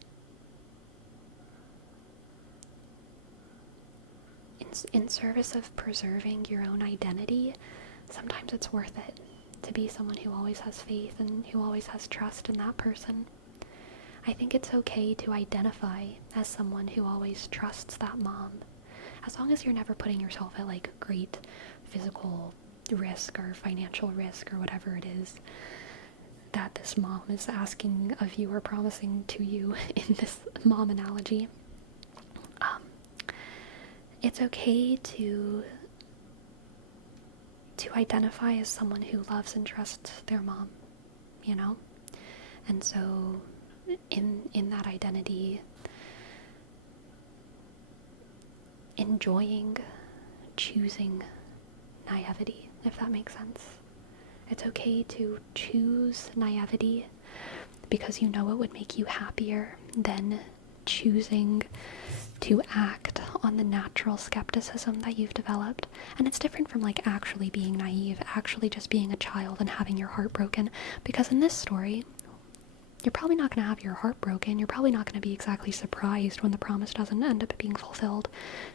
in service of preserving your own identity, sometimes it's worth it to be someone who always has faith and who always has trust in that person. I think it's okay to identify as someone who always trusts that mom, as long as you're never putting yourself at great physical risk or financial risk or whatever it is that this mom is asking of you or promising to you in this mom analogy. It's okay to identify as someone who loves and trusts their mom, you know? And so in that identity, choosing naivety, if that makes sense. It's okay to choose naivety because you know it would make you happier than choosing to act on the natural skepticism that you've developed. And it's different from actually being naive, actually just being a child and having your heart broken. Because in this story, you're probably not going to have your heart broken. You're probably not going to be exactly surprised when the promise doesn't end up being fulfilled.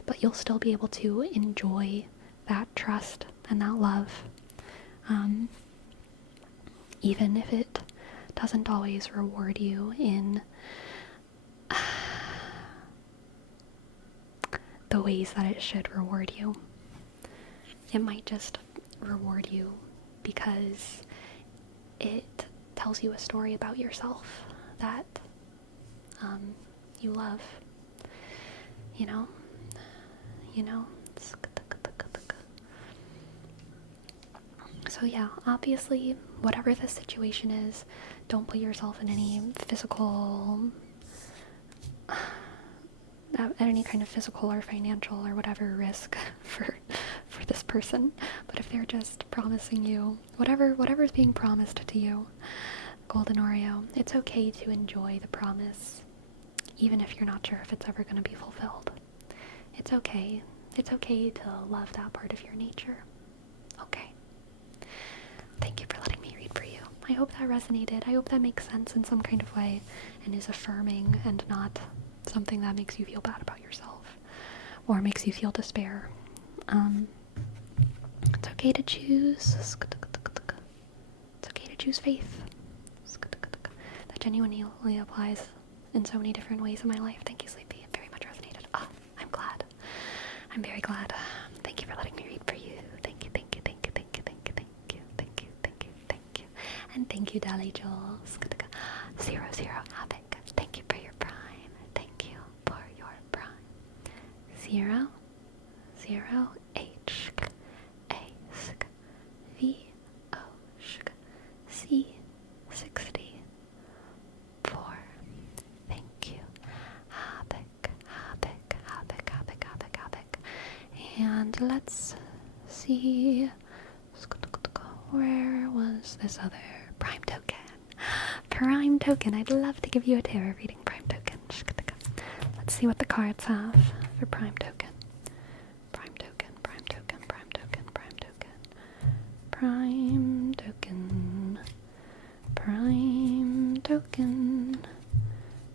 But you'll still be able to enjoy that trust and that love. Even if it doesn't always reward you in the ways that it should reward you. It might just reward you because it tells you a story about yourself that you love. You know? So yeah, obviously, whatever the situation is, don't put yourself in any physical, any kind of physical or financial or whatever risk for this person. But if they're just promising you whatever's being promised to you, Golden Oreo, it's okay to enjoy the promise, even if you're not sure if it's ever going to be fulfilled. It's okay. It's okay to love that part of your nature. Okay. Thank you for letting me read for you. I hope that resonated. I hope that makes sense in some kind of way and is affirming and not something that makes you feel bad about yourself or makes you feel despair. It's okay to choose. It's okay to choose faith. That genuinely applies in so many different ways in my life. Thank you, Sleepy. It very much resonated. Oh, I'm glad. I'm very glad. Thank you for letting me read for you. Thank you, thank you, thank you, thank you, thank you, thank you, thank you, thank you, thank you. And thank you, Dali Joel. 00 Havoc. Thank you for your prime. Thank you for your prime. 0 0 H A V O C 64. Thank you. Havoc. And let's see. Where was this other prime token? Prime token. I'd love to give you a tarot reading, prime token. Let's see what the cards have for prime token. Prime token. Prime token. Prime token. Prime token. Prime token. Prime token.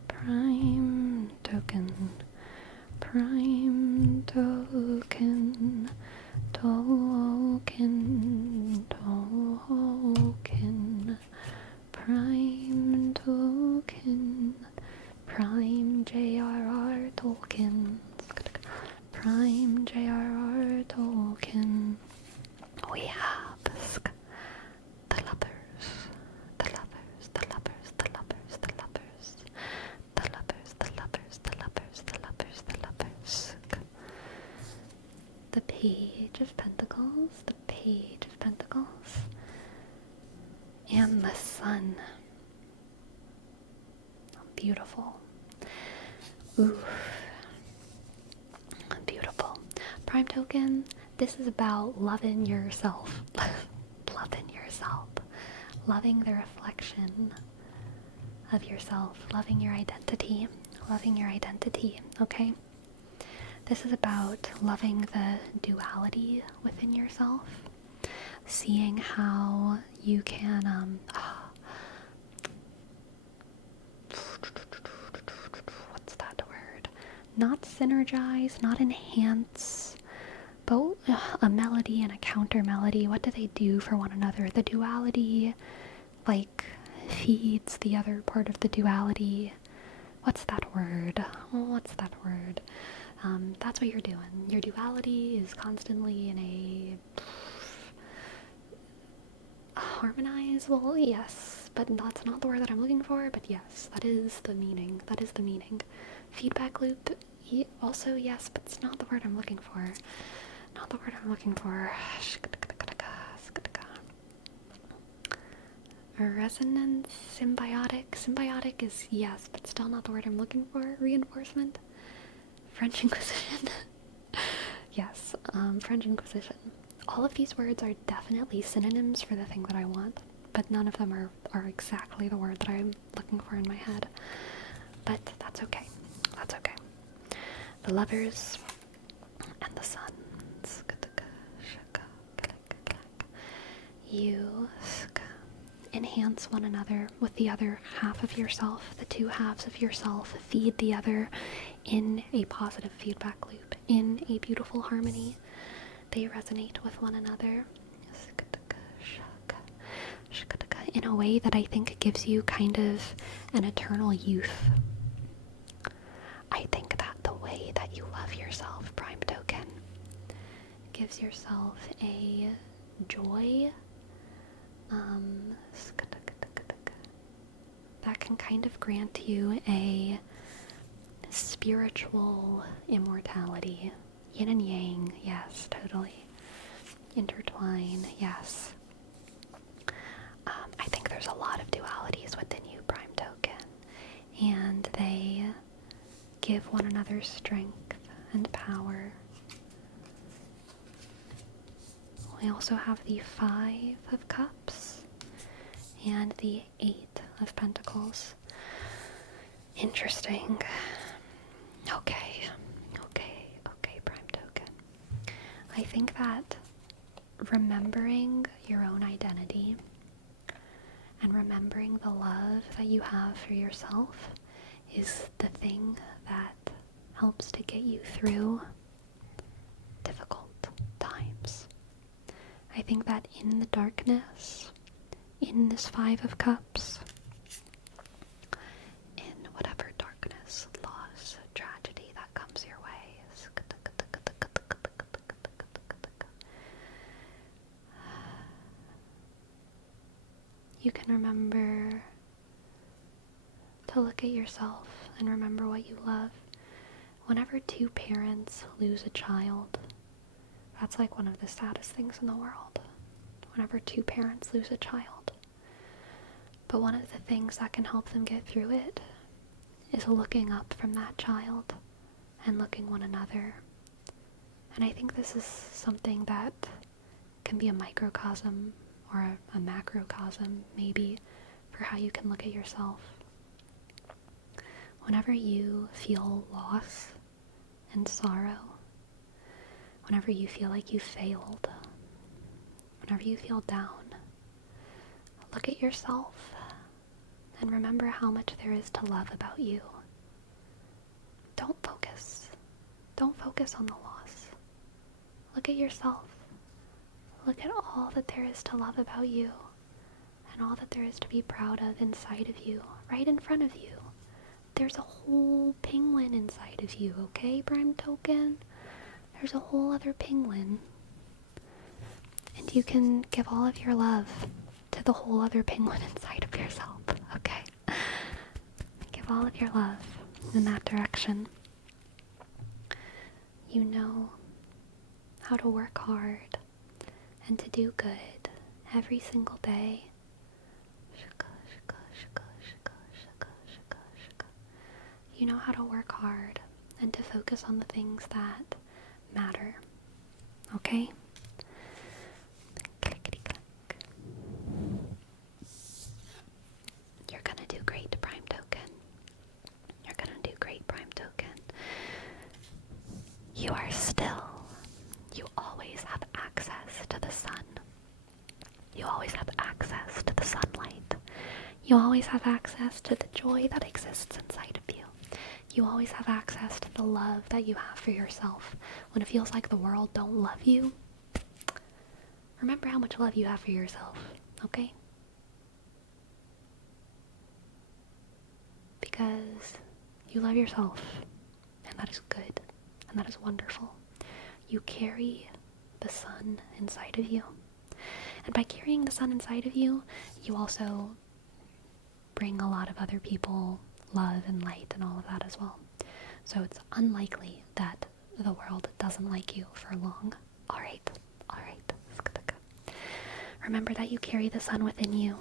Prime token. Prime token. Token. Token. Prime token. Prime J.R.R. Tolkien. Prime J.R.R. Tolkien. We have the lovers. The lovers. The lovers. The lovers. The lovers. The lovers. The lovers. The lovers. The lovers. The lovers. The Page of Pentacles. The Page of Pentacles. And the Sun. Beautiful. Oof. Beautiful. Prime token, this is about loving yourself. Loving yourself. Loving the reflection of yourself. Loving your identity. Loving your identity, okay? This is about loving the duality within yourself. Seeing how you can, what's that word? Not synergize, not enhance, but a melody and a counter melody. What do they do for one another? The duality, like, feeds the other part of the duality. What's that word? What's that word? That's what you're doing. Your duality is constantly in a harmonize. Well, yes, but that's not the word that I'm looking for. But yes, that is the meaning. That is the meaning. Feedback loop. Also, yes, but it's not the word I'm looking for. Not the word I'm looking for. Resonance, symbiotic. Symbiotic is yes, but still not the word I'm looking for. Reinforcement. French Inquisition. Yes, French Inquisition. All of these words are definitely synonyms for the thing that I want, but none of them are exactly the word that I'm looking for in my head. But that's okay. That's okay. The lovers and the sun. You enhance one another with the other half of yourself. The two halves of yourself feed the other in a positive feedback loop, in a beautiful harmony. They resonate with one another in a way that I think gives you kind of an eternal youth. I think that the way that you love yourself, prime token, gives yourself a joy that can kind of grant you a spiritual immortality. Yin and yang, yes, totally. Intertwine, yes. give one another strength and power. We also have the 5 of Cups and the 8 of Pentacles. Interesting. Okay, Prime Token. I think that remembering your own identity and remembering the love that you have for yourself is the thing that helps to get you through difficult times. I think that in the darkness, in this 5 of Cups, in whatever darkness, loss, tragedy that comes your way, you can remember to look at yourself and remember what you love. Whenever 2 parents lose a child, that's like one of the saddest things in the world. Whenever 2 parents lose a child. But one of the things that can help them get through it is looking up from that child and looking one another. And I think this is something that can be a microcosm or a macrocosm, maybe, for how you can look at yourself. Whenever you feel loss and sorrow, whenever you feel like you failed, whenever you feel down, look at yourself and remember how much there is to love about you. Don't focus on the loss. Look at yourself. Look at all that there is to love about you and all that there is to be proud of inside of you, right in front of you. There's a whole penguin inside of you, okay, Prime Token? There's a whole other penguin. And you can give all of your love to the whole other penguin inside of yourself, okay? Give all of your love in that direction. You know how to work hard and to do good every single day. You know how to work hard and to focus on the things that matter. Okay? Clickety click. You're gonna do great, Prime Token. You're gonna do great, Prime Token. You are still. You always have access to the sun. You always have access to the sunlight. You always have access to the joy that exists inside of you. You always have access to the love that you have for yourself. When it feels like the world don't love you, remember how much love you have for yourself, okay? Because you love yourself, and that is good, and that is wonderful. You carry the sun inside of you. And by carrying the sun inside of you, you also bring a lot of other people love and light and all of that as well. So it's unlikely that the world doesn't like you for long. Alright. Remember that you carry the sun within you.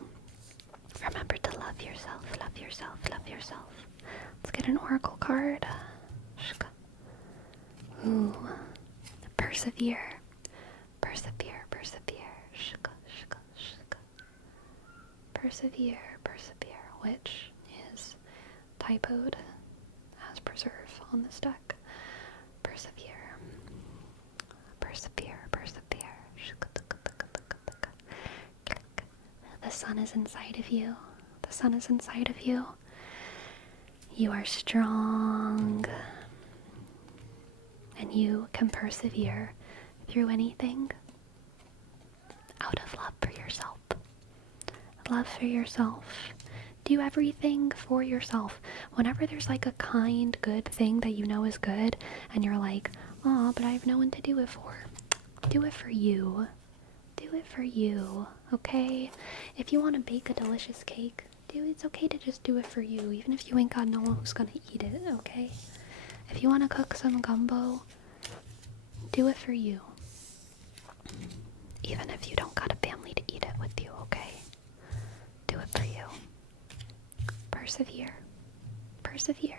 Remember to love yourself, love yourself, love yourself. Let's get an oracle card. Ooh. Persevere. Persevere, persevere. Persevere, persevere, which is typoed as preserve on this deck. Persevere. Persevere, persevere. The sun is inside of you. The sun is inside of you. You are strong. And you can persevere through anything out of love for yourself. Love for yourself. Do everything for yourself. Whenever there's like a kind, good thing that you know is good, and you're like, oh, but I have no one to do it for. Do it for you. Do it for you, okay? If you want to bake a delicious cake, it's okay to just do it for you, even if you ain't got no one who's gonna eat it, okay? If you want to cook some gumbo, do it for you. Even if you don't got a family to eat it with you, okay? Do it for you. Persevere. Persevere.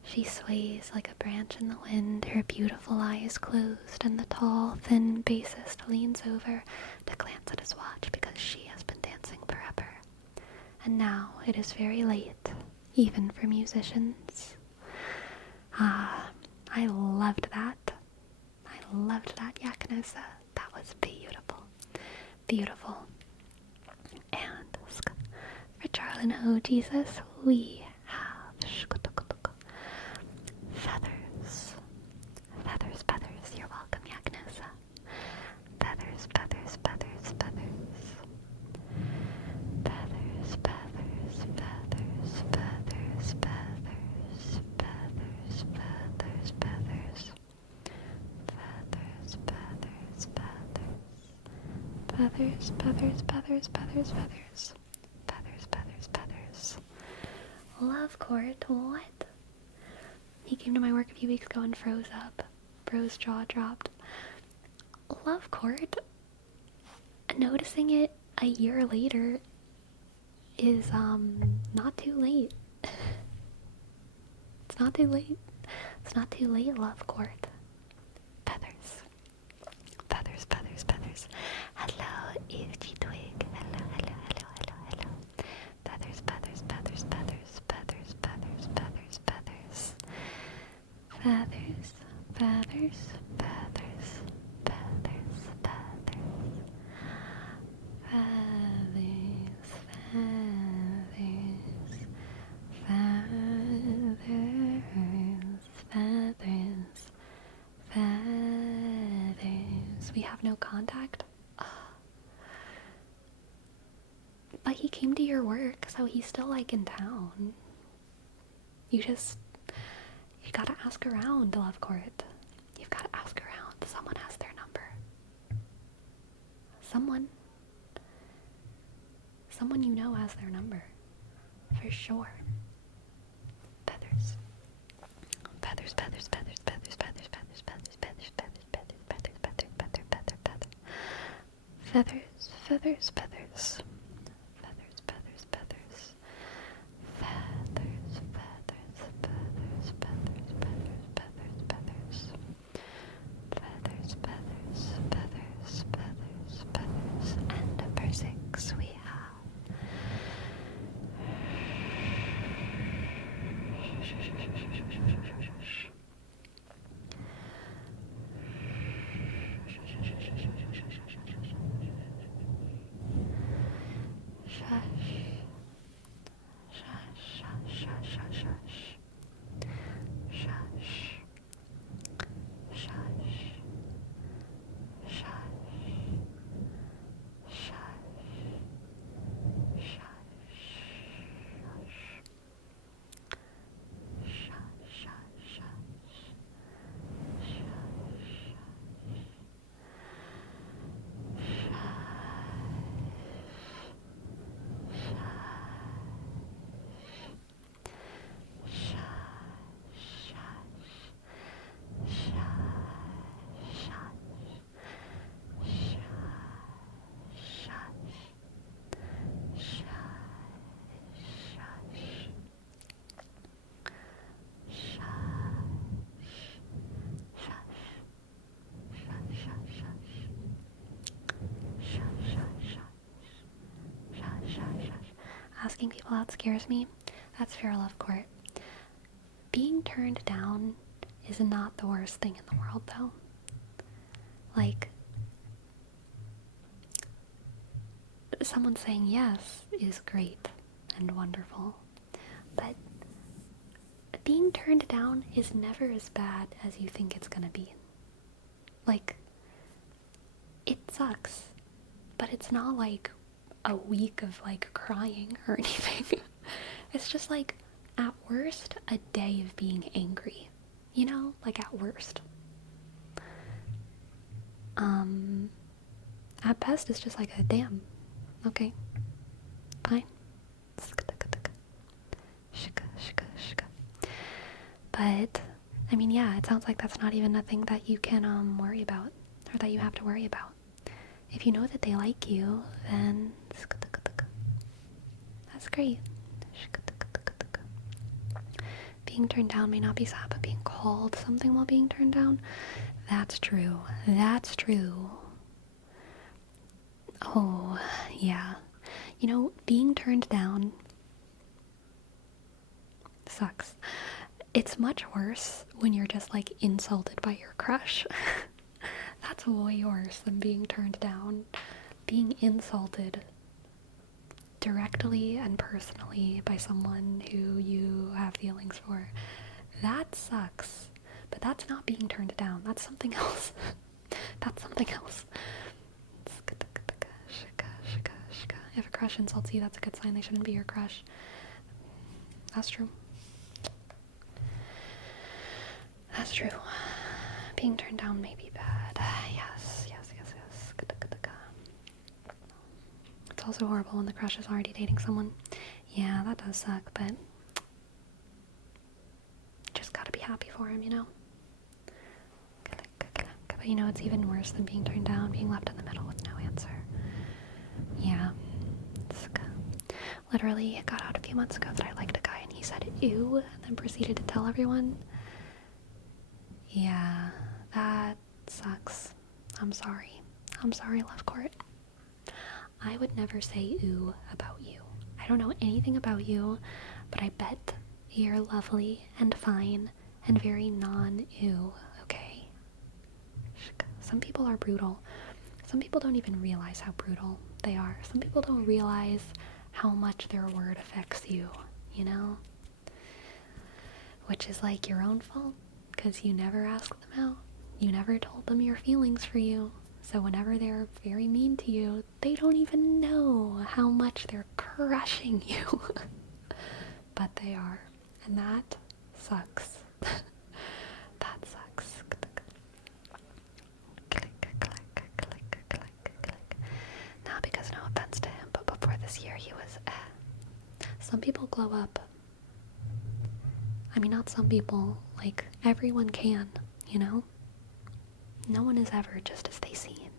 She sways like a branch in the wind, her beautiful eyes closed, and the tall, thin bassist leans over to glance at his watch because she has been dancing forever. And now it is very late, even for musicians. I loved that. I loved that Yakinosa. That was beautiful. Beautiful. And for Charlie and Jesus, we have feathers. Feathers, feathers. You're welcome, Yakinosa. Feathers, feathers, feathers, feathers. Feathers, feathers, feathers, feathers, feathers, feathers, feathers, feathers. Feathers, feathers, feathers. Feathers, feathers, feathers, feathers, feathers. Feathers, feathers, feathers. Love Court, what? He came to my work a few weeks ago and froze up. Bro's jaw dropped. Love Court? Noticing it a year later is, not too late. It's not too late. It's not too late, Love Court. Feathers. Feathers, feathers, feathers. Hello, Ifchi Twig. Hello, hello, hello, hello, hello. Feathers, feathers, feathers, feathers, feathers, feathers, feathers, feathers. Feathers, feathers, feathers, feathers, feathers. Feathers, feathers, feathers, feathers, feathers. We have no contact? But he came to your work, so he's still, like, in town. You gotta ask around, Love Court. You've gotta ask around. Someone has their number. Someone you know has their number. For sure. Feathers. Feathers, feathers, feathers, feathers, feathers, feathers, feathers, feathers, feathers, feathers, feathers, feathers, feather, feather, feather. Feathers, feathers, feathers. Feathers, feathers, feathers. Feathers, feathers, feathers, feathers, feathers, feathers, feathers. Feathers, feathers, feathers, feathers, feathers. And number 6 we have asking people out scares me. That's fair, Love Court. Being turned down is not the worst thing in the world, though. Like, someone saying yes is great and wonderful, but being turned down is never as bad as you think it's gonna be. Like, it sucks, but it's not like a week of like crying or anything. It's just like, at worst, a day of being angry, you know, like at worst. At best it's just like a damn, okay, fine. But I mean, yeah, it sounds like that's not even a thing that you can worry about, or that you have to worry about. If you know that they like you, then that's great. being turned down may not be sad, but being called something while being turned down, that's true. That's true. Oh, yeah. You know, being turned down sucks. It's much worse when you're just like insulted by your crush. That's way worse than being turned down. Being insulted directly and personally by someone who you have feelings for, that sucks. But that's not being turned down. That's something else. That's something else. If a crush insults you, that's a good sign they shouldn't be your crush. That's true. That's true. Being turned down may be bad. Yes. It's also horrible when the crush is already dating someone. Yeah, that does suck, but just gotta be happy for him, you know? But you know, it's even worse than being turned down, being left in the middle with no answer. Yeah. Literally, it got out a few months ago that I liked a guy and he said ew, and then proceeded to tell everyone. Yeah, that sucks. I'm sorry. I'm sorry, Love Court. I would never say ooh about you. I don't know anything about you, but I bet you're lovely and fine and very non-ew, okay? Some people are brutal. Some people don't even realize how brutal they are. Some people don't realize how much their word affects you, you know? Which is like your own fault, because you never asked them out. You never told them your feelings for you. So whenever they're very mean to you, they don't even know how much they're crushing you. But they are. And that sucks. That sucks. Not because no offense to him, but before this year he was Some people glow up. I mean, not some people. Like, everyone can, you know? No one is ever just as they seem.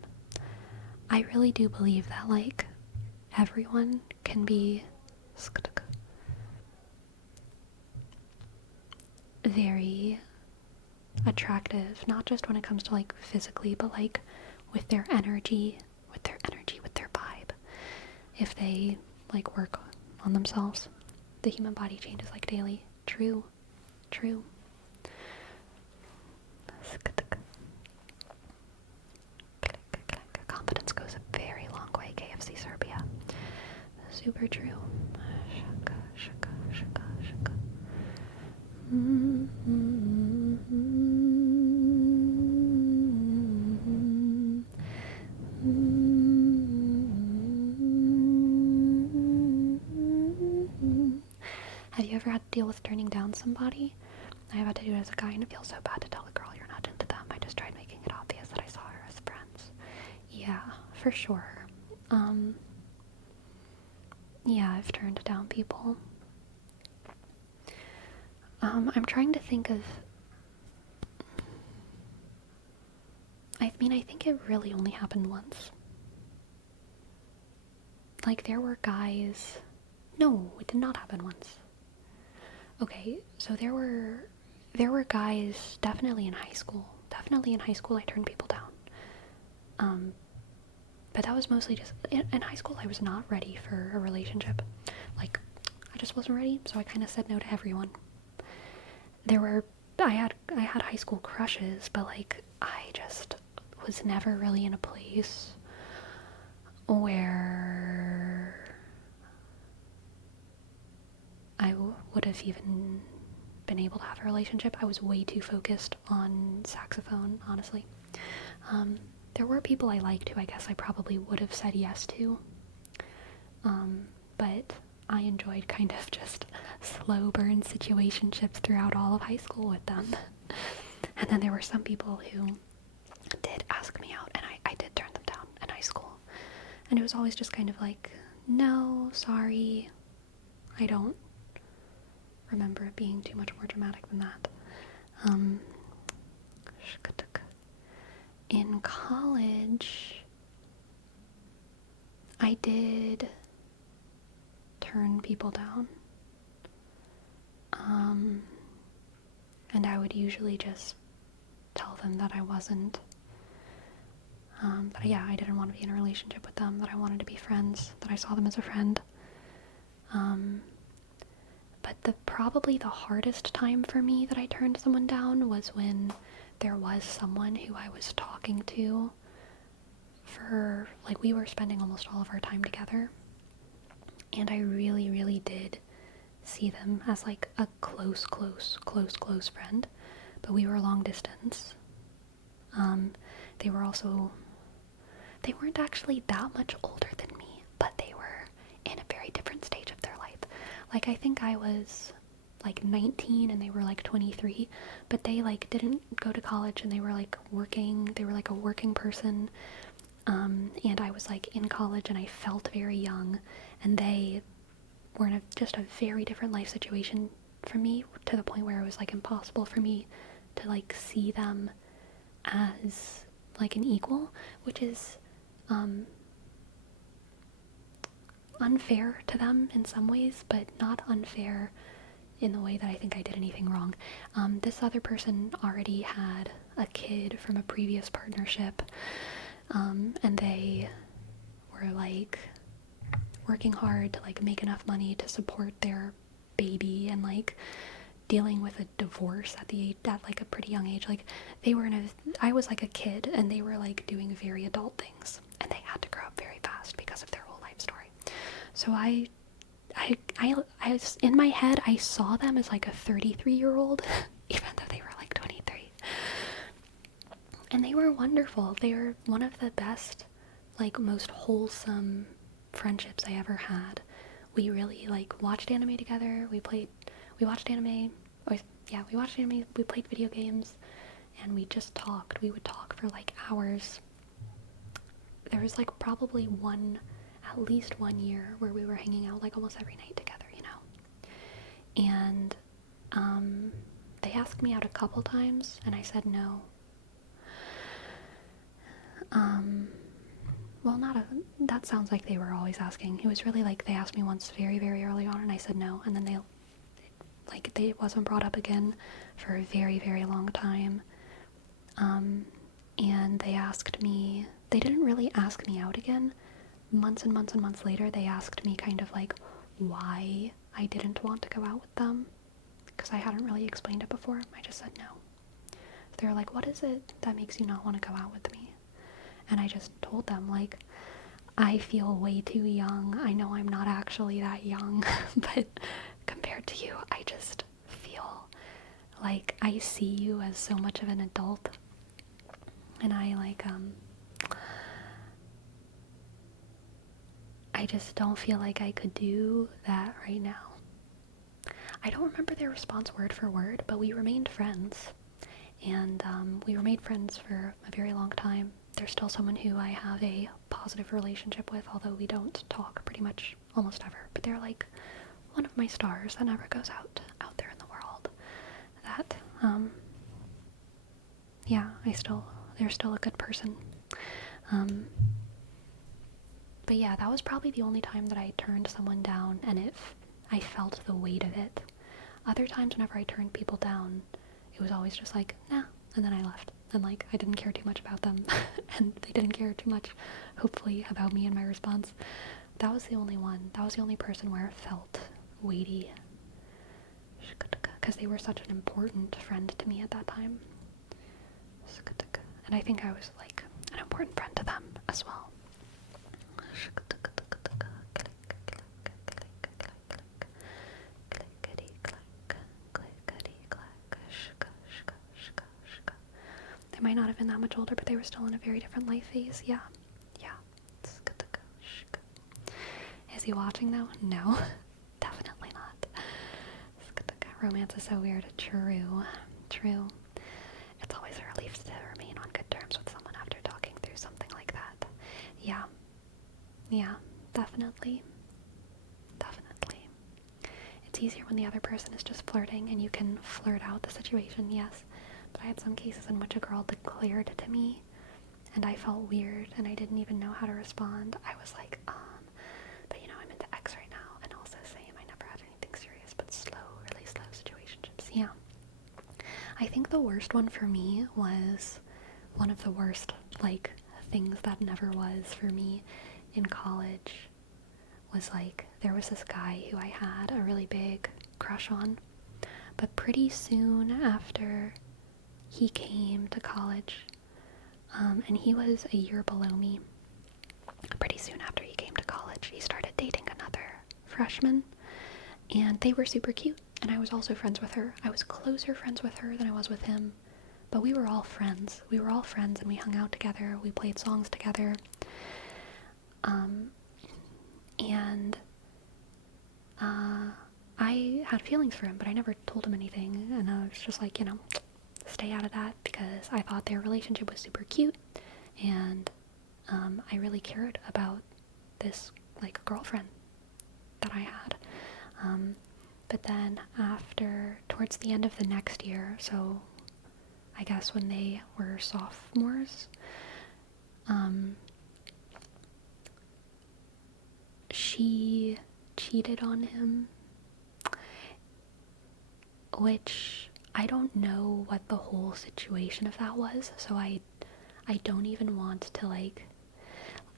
I really do believe that, like, everyone can be very attractive, not just when it comes to, like, physically, but, like, with their energy, with their vibe. If they, like, work on themselves, the human body changes, like, daily. True. Confidence goes a very long way, KFC Serbia. Super true. Shaka. Have you ever had to deal with turning down somebody? I've had to do it as a guy, and it feels so bad to tell a girl you're not into them. I just tried making it obvious that I saw her as friends. Yeah, for sure. Yeah, I've turned down people. I'm trying to think of... I think it really only happened once. Like, there were guys... No, it did not happen once. Okay, so there were guys definitely in high school. Definitely in high school I turned people down. But that was mostly just... In high school I was not ready for a relationship. Like, I just wasn't ready, so I kind of said no to everyone. I had high school crushes, but, like, I just was never really in a place where I would have even been able to have a relationship. I was way too focused on saxophone, honestly. There were people I liked who I guess I probably would have said yes to. But I enjoyed kind of just slow burn situationships throughout all of high school with them. And then there were some people who did ask me out, and I did turn them down in high school. And it was always just kind of like, no, sorry, I don't remember it being too much more dramatic than that. In college, I did turn people down. and I would usually just tell them that I wasn't. But yeah, I didn't want to be in a relationship with them, that I wanted to be friends, that I saw them as a friend. But probably the hardest time for me that I turned someone down was when there was someone who I was talking to for, like, we were spending almost all of our time together, and I really, really did see them as, like, a close friend, but we were long distance. They weren't actually that much older than me, but they were in a very different stage of their life. Like, I think I was like 19 and they were like 23, but they like didn't go to college and they were like working. They were like a working person. And I was like in college and I felt very young, and they were in just a very different life situation from me, to the point where it was like impossible for me to like see them as like an equal, which is unfair to them in some ways, but not unfair in the way that I think I did anything wrong. This other person already had a kid from a previous partnership, and they were like working hard to like make enough money to support their baby, and like dealing with a divorce at like a pretty young age. Like, they were I was like a kid, and they were like doing very adult things, and they had to grow up very fast because of their whole life story. So I was, in my head, I saw them as like a 33-year-old, even though they were like 23. And they were wonderful. They were one of the best, like, most wholesome friendships I ever had. We really like watched anime together. We watched anime. We watched anime. We played video games, and we just talked. We would talk for like hours. There was like probably at least 1 year where we were hanging out like almost every night together, you know. And they asked me out a couple times, and I said no. Well, that sounds like they were always asking. It was really like they asked me once very, very early on, and I said no, and then it wasn't brought up again for a very, very long time. And they didn't really ask me out again. Months and months and months later, they asked me kind of like why I didn't want to go out with them, because I hadn't really explained it before. I just said no. So they were like, what is it that makes you not want to go out with me? And I just told them, like, I feel way too young. I know I'm not actually that young, but compared to you, I just feel like I see you as so much of an adult. And I just don't feel like I could do that right now. I don't remember their response word for word, but we remained friends. And we remained friends for a very long time. They're still someone who I have a positive relationship with, although we don't talk pretty much almost ever. But they're like one of my stars that never goes out there in the world. That, yeah, they're still a good person. But yeah, that was probably the only time that I turned someone down, and I felt the weight of it. Other times whenever I turned people down, it was always just like, nah, and then I left. And like, I didn't care too much about them, and they didn't care too much, hopefully, about me and my response. That was the only one. That was the only person where it felt weighty, because they were such an important friend to me at that time. And I think I was like an important friend to them as well. They might not have been that much older, but they were still in a very different life phase. Yeah. Is he watching though? No, definitely not. Romance is so weird. True. It's always a relief to remain on good terms with someone after talking through something like that. Yeah, definitely. It's easier when the other person is just flirting and you can flirt out the situation, yes. But I had some cases in which a girl declared to me, and I felt weird, and I didn't even know how to respond. I was like, but you know, I'm into X right now, and also same, I never had anything serious, but really slow situationships, yeah. I think the worst one for me was one of the worst, like, things that never was for me in college was like, there was this guy who I had a really big crush on, but pretty soon after he came to college, and he was a year below me, pretty soon after he came to college, he started dating another freshman, and they were super cute, and I was also friends with her. I was closer friends with her than I was with him, but we were all friends. We were all friends, and we hung out together, we played songs together, and I had feelings for him, but I never told him anything, and I was just like, stay out of that, because I thought their relationship was super cute, and I really cared about this, like, girlfriend that I had. But then towards the end of the next year, so I guess when they were sophomores, she cheated on him, which I don't know what the whole situation of that was, so I don't even want to, like,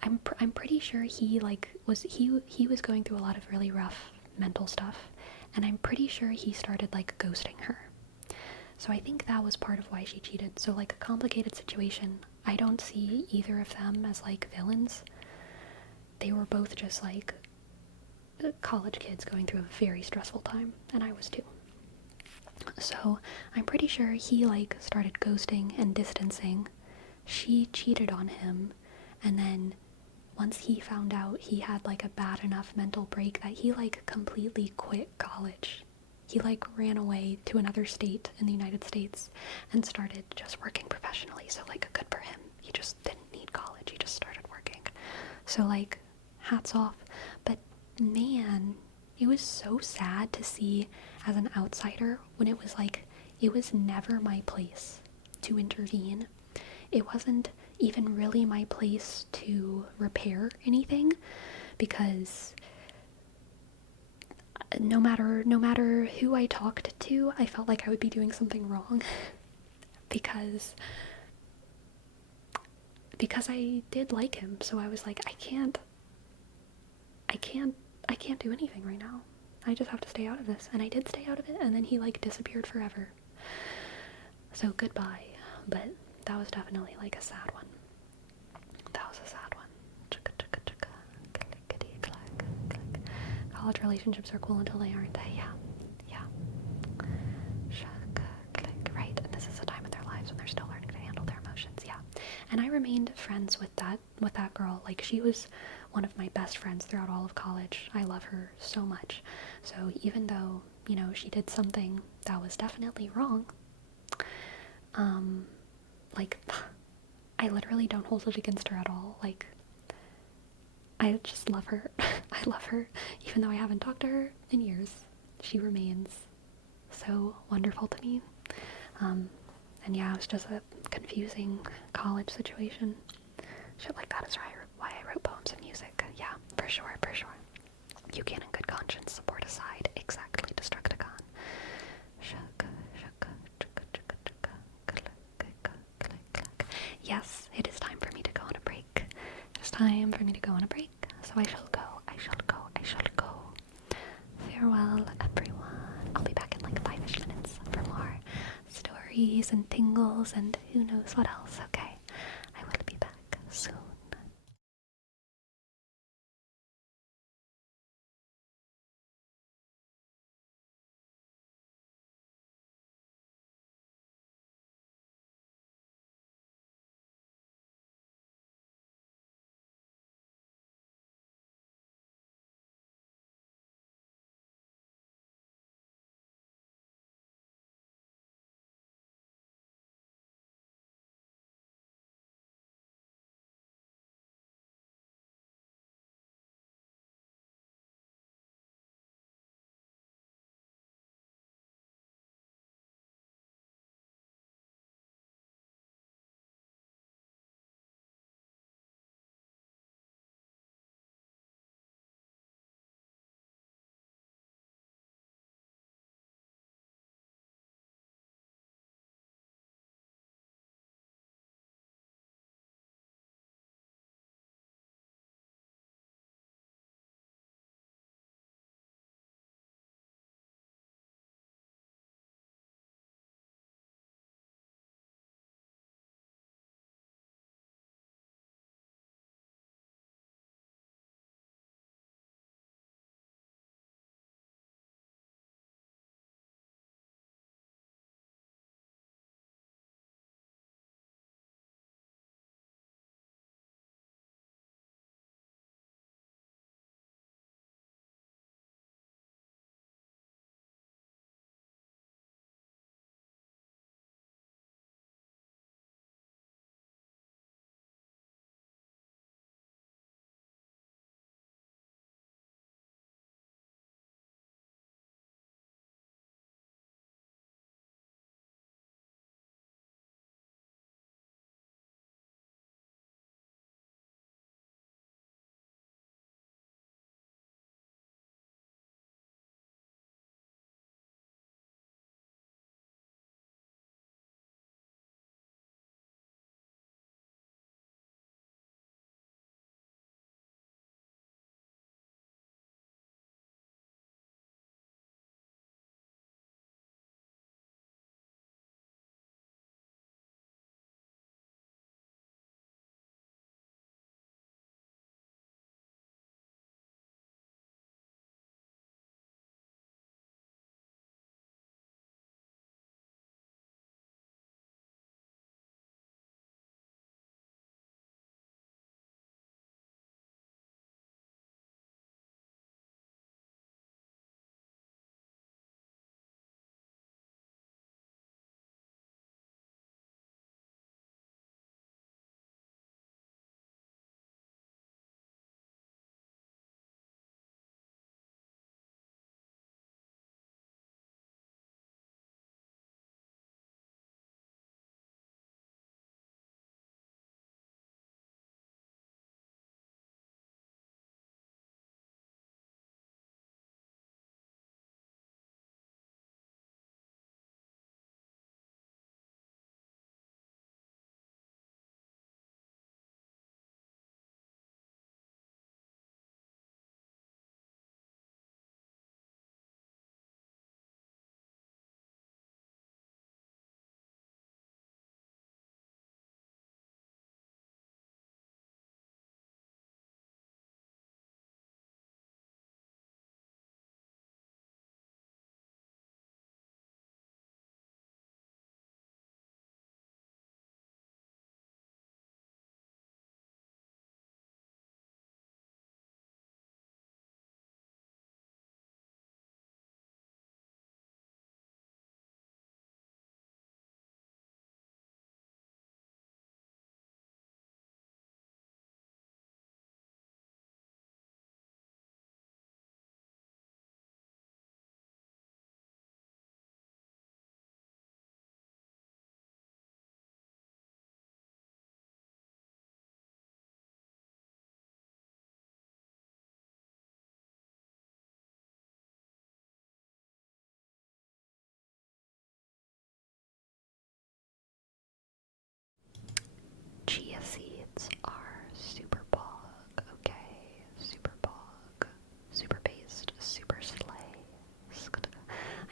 I'm pretty sure he, like, he was going through a lot of really rough mental stuff, and I'm pretty sure he started, like, ghosting her. So I think that was part of why she cheated. So, like, a complicated situation. I don't see either of them as, like, villains. They were both just, like, college kids going through a very stressful time, and I was too. So I'm pretty sure he, like, started ghosting and distancing. She cheated on him, and then once he found out he had, like, a bad enough mental break that he, like, completely quit college. He, like, ran away to another state in the United States and started just working professionally. So, like, good for him. He just didn't need college. He just started working. So, like, hats off. But man, it was so sad to see as an outsider when it was like, it was never my place to intervene. It wasn't even really my place to repair anything, because no matter who I talked to, I felt like I would be doing something wrong because I did like him. So I was like, I can't do anything right now. I just have to stay out of this. And I did stay out of it, and then he, like, disappeared forever. So goodbye. But that was definitely, like, a sad one. That was a sad one. Chicka chicka chicka. Clickety clack click. College relationships are cool until they aren't they? Yeah. Shaka click. Right. And this is a time in their lives when they're still learning to handle their emotions. Yeah. And I remained friends with that girl. Like, she was one of my best friends throughout all of college. I love her so much. So even though, she did something that was definitely wrong, like, I literally don't hold it against her at all. Like, I just love her. I love her. Even though I haven't talked to her in years, she remains so wonderful to me. And yeah, it was just a confusing college situation. Shit like that is why I wrote poems and music. Yeah, for sure. You can in good conscience support a side. Exactly, Destructicon. Shaka, shaka, chaka, chaka, chaka, click, click, click, click. Yes, it is time for me to go on a break. It is time for me to go on a break. So I shall go. Farewell, everyone. I'll be back in like 5-ish minutes for more stories and tingles and who knows what else, okay? I will be back soon.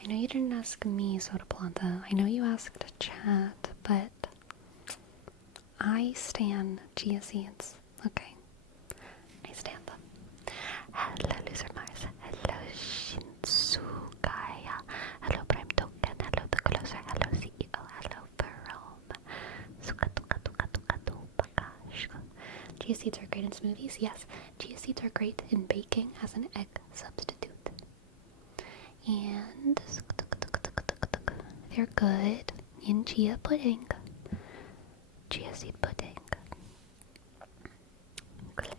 I know you didn't ask me, Soda Planta. I know you asked chat, but I stan chia seeds. Okay. I stan them. Hello, Loser Mars. Hello, Shinsugaya. Hello, Prime Token. Hello, The Closer. Hello, CEO. Hello, Barome. Sukatu. Chia seeds are great in smoothies. Yes, chia seeds are great in baking as an egg substitute. And they're good in chia pudding. Chia seed pudding. Click.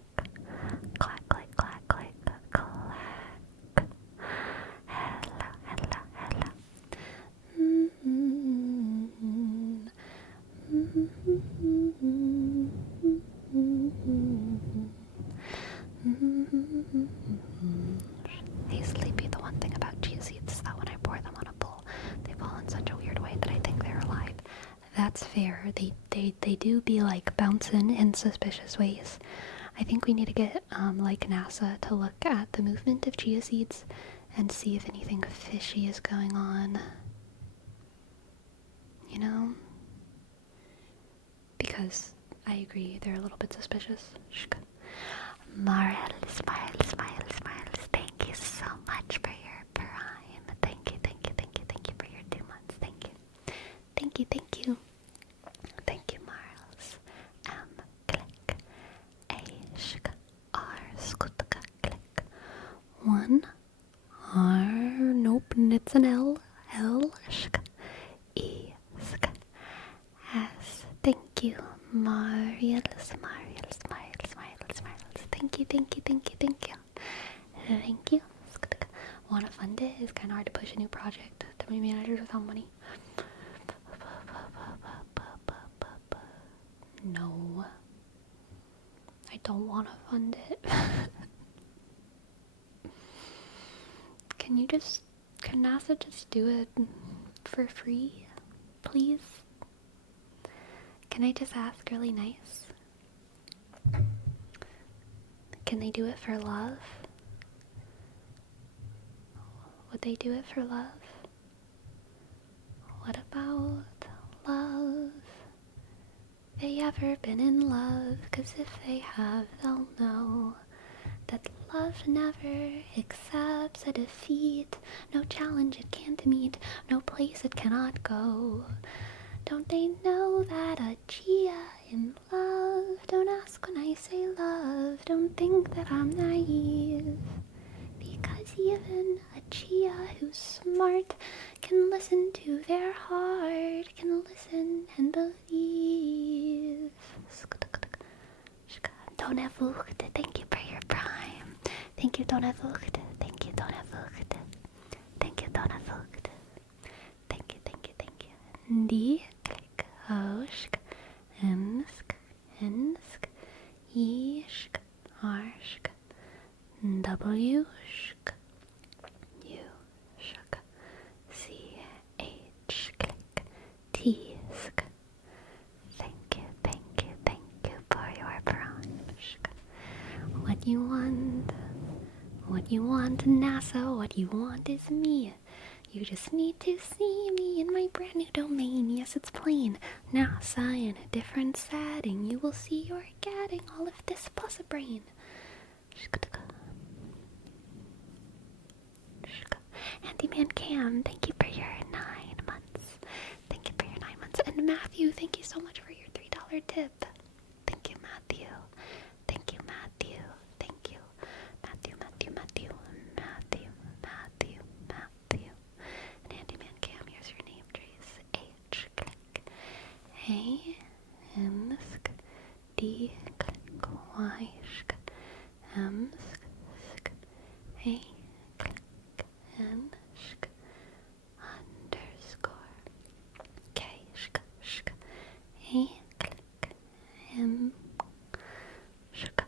Clack, clack, clack, clack, clack. Hello, hello, hello. Hey Sleepy, the one thing about chia seeds is that when I pour them on a bowl, they fall in such a weird way that I think they're alive. That's fair. They do be like bouncing in suspicious ways. I think we need to get like NASA to look at the movement of chia seeds and see if anything fishy is going on. You know? Because I agree, they're a little bit suspicious. Marl, smile. Thank you so much for your prime. Thank you for your 2 months. Thank you. Thank you, Marls. Click. A, shk, R, skutka, click. 1 R, nope, it's an L. L, Shk, E, sk, S. Thank you, Mariel. Smiles. Thank you. Wanna fund it? It's kind of hard to push a new project to my managers without money. No. I don't want to fund it. Can NASA just do it for free? Please? Can I just ask really nice? Can they do it for love? Would they do it for love? What about love? They ever been in love? 'Cause if they have, they'll know that love never accepts a defeat. No challenge it can't meet, no place it cannot go. Don't they know that a chia in love? Don't ask when I say love, don't think that I'm naive. Because even a chia who's smart can listen to their heart, can listen and believe. Donavucht, thank you for your prime. Thank you, Donavucht. Thank you, Donavucht. D, click, oshk, ensk, ishk, arshk, w, shk, U, shk, C, H, click, T, sk. Thank you for your prime. Shk. What you want, NASA, what you want is me. You just need to see me in my brand new domain. Yes, it's plain. NASA in a different setting. You will see you're getting all of this plus a brain. Handyman Cam, thank you for your 9 months. And Matthew, thank you so much for your $3 tip. Thank you, Matthew. And Handyman Cam, here's your name, Trace. H, click. A, N, sk, D, click, Y, sk, M, sk, A, click, N, sk, Underscore. K, sk, A, click, M, Shka.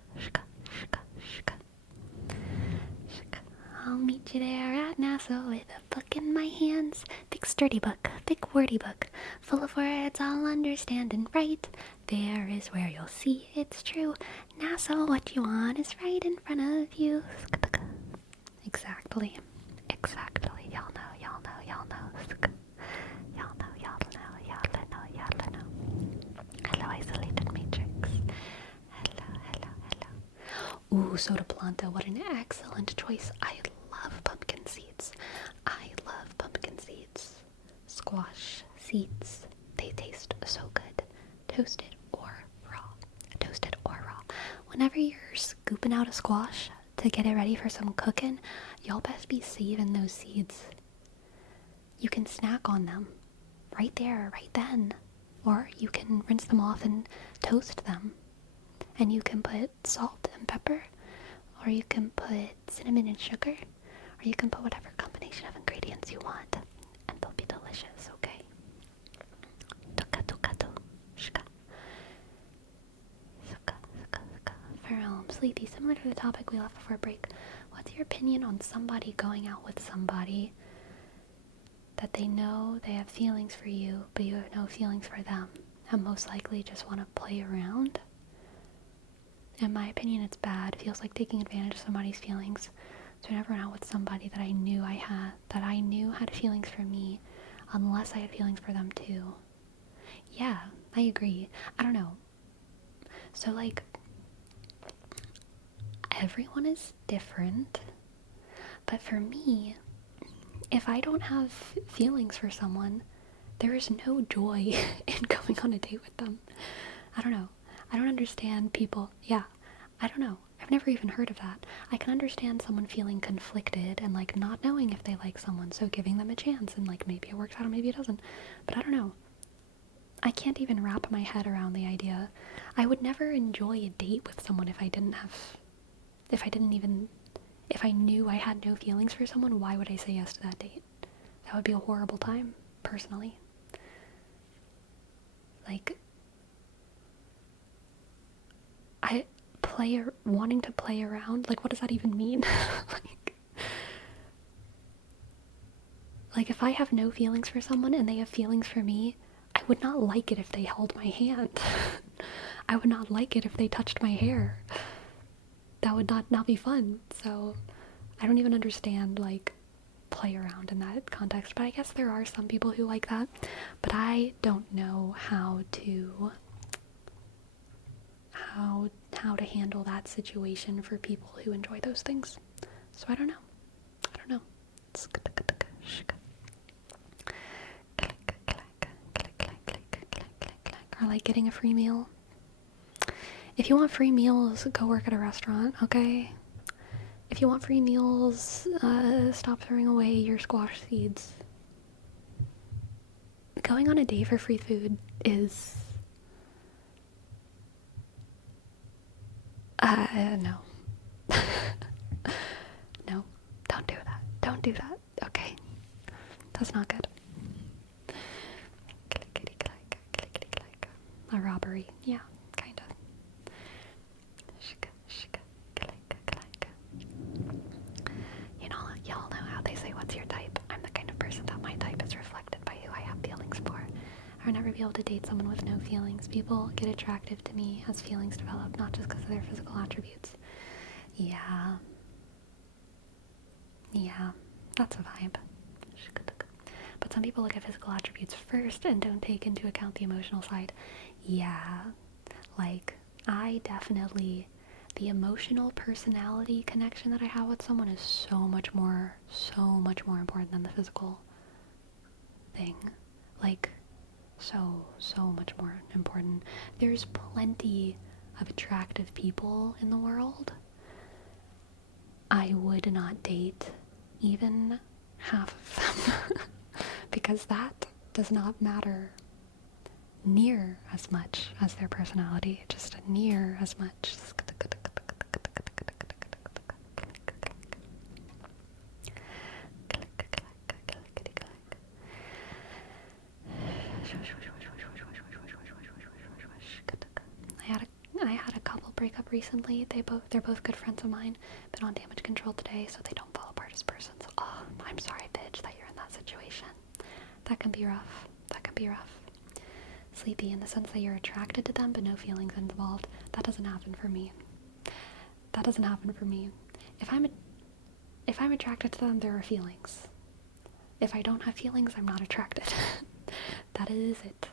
I'll meet you there at NASA with a book in my hands. Big sturdy book, big wordy book, full of words I'll understand and write. There is where you'll see it's true. NASA, what you want is right in front of you. Exactly. Y'all know. soda planta, what an excellent choice. I love pumpkin seeds. I love pumpkin seeds. Squash seeds, they taste so good. Toasted or raw. Toasted or raw. Whenever you're scooping out a squash to get it ready for some cooking, y'all best be saving those seeds. You can snack on them right there, right then. Or you can rinse them off and toast them. And you can put salt and pepper, or you can put cinnamon and sugar, or you can put whatever combination of ingredients you want, and they'll be delicious, okay? Toka. Shka. Suka. For Sleepy, similar to the topic we left before break, what's your opinion on somebody going out with somebody that they know they have feelings for you, but you have no feelings for them, and most likely just want to play around? In my opinion, it's bad. It feels like taking advantage of somebody's feelings. So I never went out with somebody that I knew had feelings for me, unless I had feelings for them too. Yeah, I agree. I don't know. So, like, everyone is different. But for me, if I don't have feelings for someone, there is no joy in going on a date with them. I don't know. I don't understand people. Yeah, I don't know. I've never even heard of that. I can understand someone feeling conflicted and, like, not knowing if they like someone, so giving them a chance, and, like, maybe it works out or maybe it doesn't. But I don't know. I can't even wrap my head around the idea. I would never enjoy a date with someone if I knew I had no feelings for someone. Why would I say yes to that date? That would be a horrible time, personally. Like, wanting to play around, like, what does that even mean? like if I have no feelings for someone and they have feelings for me, I would not like it if they held my hand. I would not like it if they touched my hair. That would not be fun. So I don't even understand, like, play around in that context. But I guess there are some people who like that. But I don't know how to handle that situation for people who enjoy those things. So I don't know. Or like getting a free meal. If you want free meals, go work at a restaurant, okay? If you want free meals, stop throwing away your squash seeds. Going on a date for free food is... no. No, don't do that. Don't do that, okay? That's not good. A robbery, yeah, kind of. You know, y'all know how they say, what's your type? I'm the kind of person that my type is reflected by who I have feelings for. I would never be able to date someone with no feelings. People get attractive to me as feelings develop, not just because of their physical attributes. Yeah, that's a vibe. But some people look at physical attributes first and don't take into account the emotional side. Yeah, like, I definitely, the emotional personality connection that I have with someone is so much more important than the physical thing. Like, so much more important. There's plenty of attractive people in the world. I would not date even half of them because that does not matter near as much as their personality, just near as much. I had a couple break up recently. They're both good friends of mine. Been on damage control today, so they don't fall apart as persons. Oh, I'm sorry, bitch, that you're in that situation. That can be rough. Sleepy in the sense that you're attracted to them but no feelings involved. That doesn't happen for me. If I'm attracted to them, there are feelings. If I don't have feelings, I'm not attracted. That is it.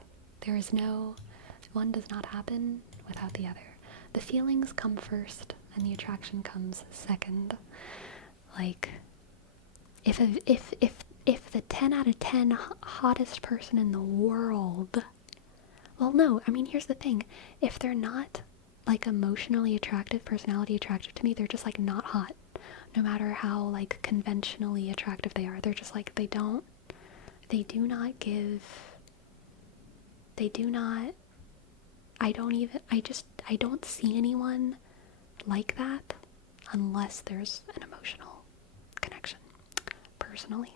One does not happen without the other. The feelings come first, and the attraction comes second. Like, if the 10 out of 10 hottest person in the world, well, no, I mean, here's the thing. If they're not, like, emotionally attractive, personality attractive to me, they're just, like, not hot. No matter how, like, conventionally attractive they are. They're just, like, they do not, I don't see anyone like that unless there's an emotional connection. Personally.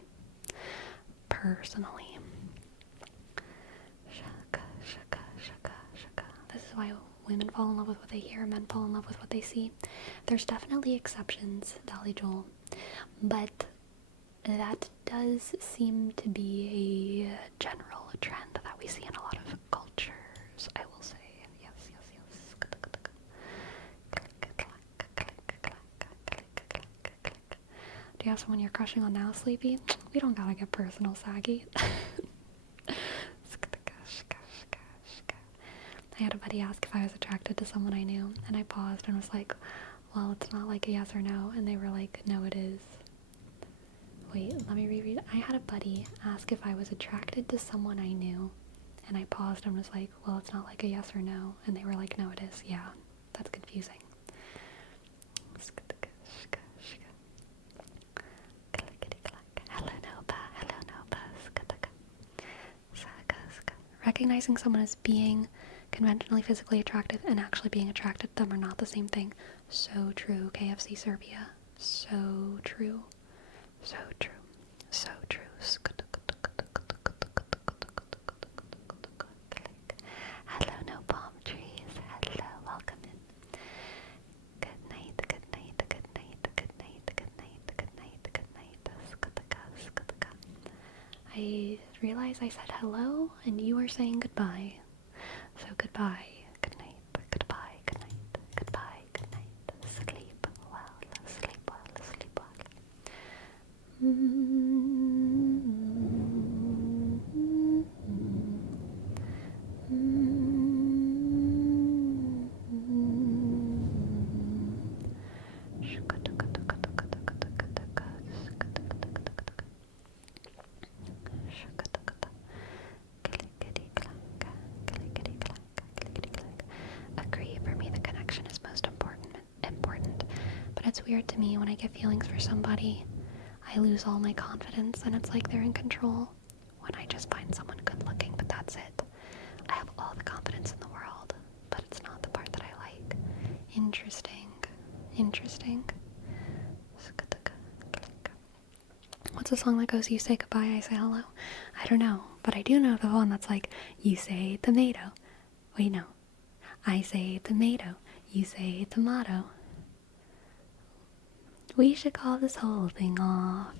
Shaka, shaka, shaka, shaka. This is why women fall in love with what they hear, men fall in love with what they see. There's definitely exceptions, Dolly Joel, but that does seem to be a general trend that we see in a lot of cultures, I will say. Yes. Do you have someone you're crushing on now, Sleepy? We don't gotta get personal, Saggy. I had a buddy ask if I was attracted to someone I knew, and I paused and was like, well, it's not like a yes or no, and they were like, no, it is. Wait, let me reread. I had a buddy ask if I was attracted to someone I knew, and I paused and was like, well, it's not like a yes or no, and they were like, no, it is. Yeah, that's confusing. Hello, Nova. Recognizing someone as being conventionally physically attractive and actually being attracted to them are not the same thing. So true, KFC Serbia. So true. So true. So true. Hello, no palm trees. Hello, welcome in. Good night, good night, good night, good night, good night, good night, good night. I realized I said hello and you were saying goodbye. So goodbye. Good night, goodbye, good night, goodbye, good night. Sleep well, sleep well, sleep well. Agree, for me the connection is most important. But it's weird to me when I get feelings for somebody, I lose all my confidence and it's like they're in control. When I just find someone good looking, but that's it. I have all the confidence in the world, but it's not the part that I like. Interesting. What's a song that goes, you say goodbye, I say hello? I don't know, but I do know the one that's like, you say tomato. Wait, no. I say tomato, you say tomato. We should call this whole thing off.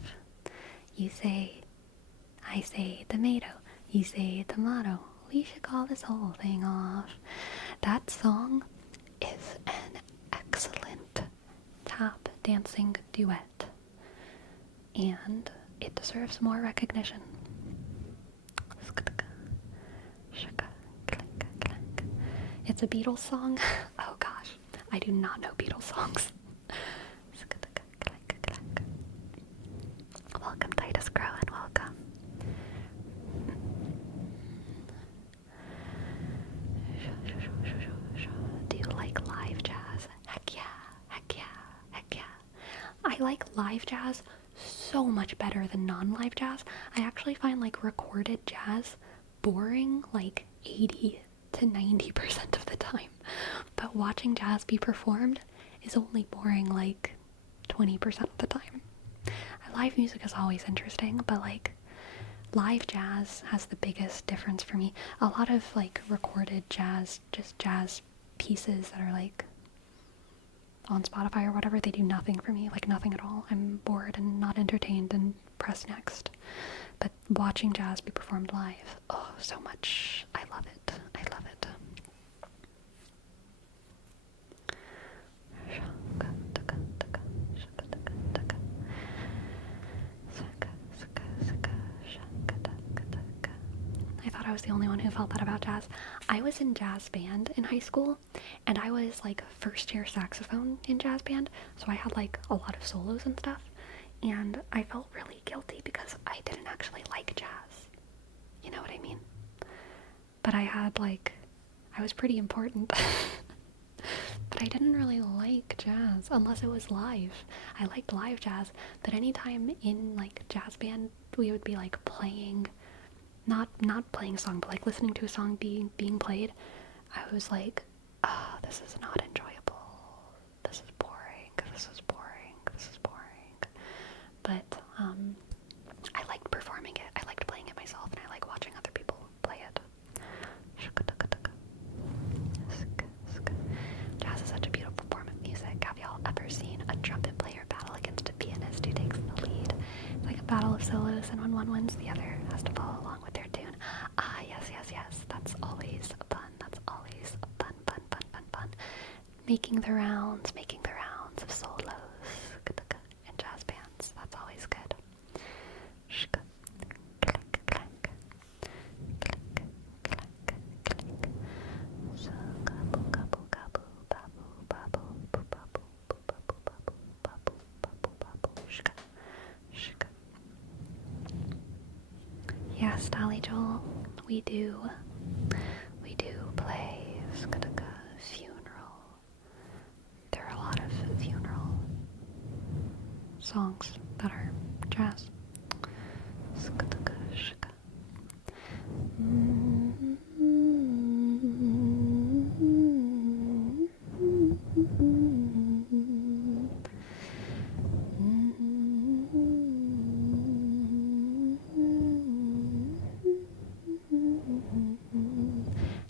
I say tomato, you say tomato. We should call this whole thing off. That song is an excellent tap dancing duet, and it deserves more recognition. It's a Beatles song. Oh gosh, I do not know Beatles songs. Welcome, Titus Grow, and welcome. Do you like live jazz? Heck yeah, heck yeah, heck yeah. I like live jazz so much better than non-live jazz. I actually find like recorded jazz boring like 80 to 90% of the time. But watching jazz be performed is only boring like 20% of the time. Live music is always interesting, but like live jazz has the biggest difference for me. A lot of like recorded jazz, just jazz pieces that are like on Spotify or whatever, they do nothing for me, like nothing at all. I'm bored and not entertained and press next. But watching jazz be performed live, oh, so much. I love it. I love it. I thought I was the only one who felt that about jazz. I was in jazz band in high school, and I was like first year saxophone in jazz band, so I had like a lot of solos and stuff, and I felt really guilty because I didn't actually like jazz. You know what I mean? But I was pretty important. But I didn't really like jazz unless it was live. I liked live jazz, but anytime in like jazz band we would be like playing, not playing a song, but like listening to a song being played, I was like, this is not enjoyable. This is boring. This is boring. This is boring. But I liked performing it. I liked playing it myself, and I like watching other people play it. Jazz is such a beautiful form of music. Have y'all ever seen a trumpet player battle against a pianist who takes the lead? It's like a battle of solos, and when one wins, the other has to follow along with their tune. Ah, yes, yes, yes. That's always fun. That's always fun, fun, fun, fun, fun. Making the rounds of solos in jazz bands. That's always good. Yes, Dolly Joel, we do play funeral. There are a lot of funeral songs that are jazz.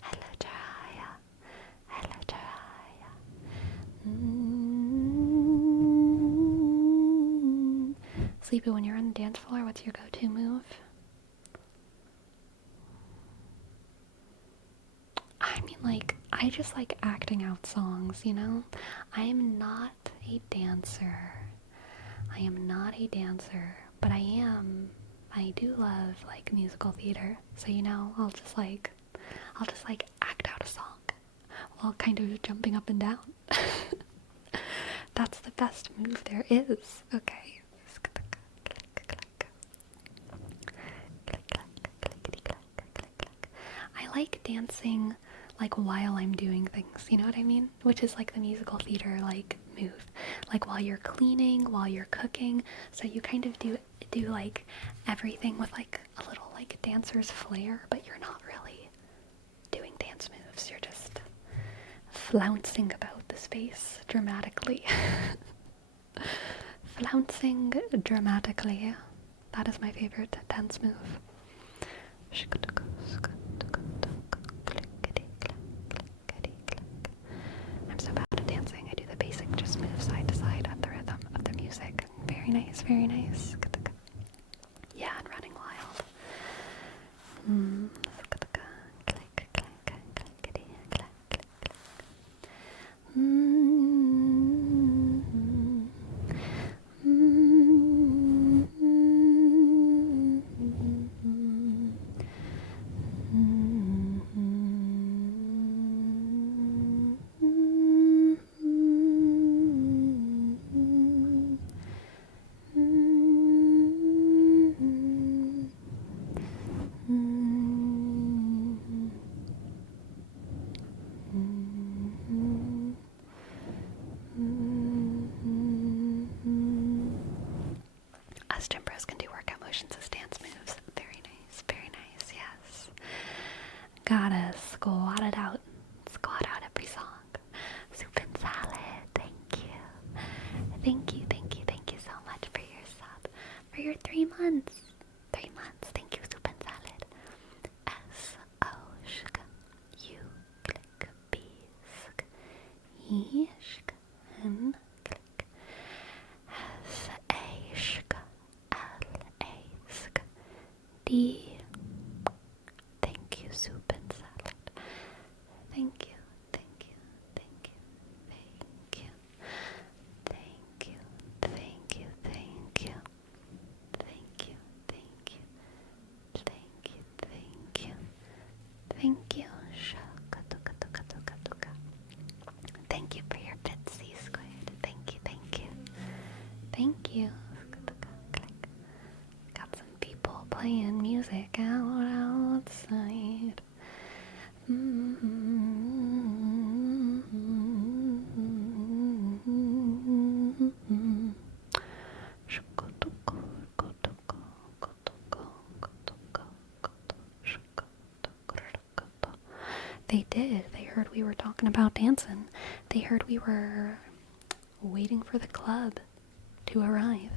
Hello, Jaraya. Hello, Jaraya. Sleepy, when you're on the dance floor, what's your go-to move? I mean, like, I just like acting out songs, you know? I am not a dancer. But I do love, like, musical theater. So, you know, I'll just like act out a song while kind of jumping up and down. That's the best move there is. Okay. I like dancing like while I'm doing things, you know what I mean? Which is like the musical theater like move. Like while you're cleaning, while you're cooking, so you kind of do like everything with like a little like dancer's flair, but you're not really doing dance moves. You're just flouncing about the space dramatically. Flouncing dramatically. That is my favorite dance move. I'm so bad at dancing. I do the basic just move side to side at the rhythm of the music. Very nice, very nice. Yeah, and running wild. Us gym bros can do workout motions as dance moves. Very nice, yes. Gotta squat it out. Squat out every song. Soup and salad, thank you. Thank you so much for your sub. For your 3 months. 3 months, thank you, soup and salad. S-O-S-H-K, U-click, B-S-K, E-S-K, N-click, S-A-S-K, L-A-S-K, D. Thank you, soup and salad. Thank you. Thank you. Thank you for your bitsy squid. Thank you, thank you. Thank you. Got some people playing music outside. They did. They heard we were talking about dancing. They heard we were waiting for the club to arrive.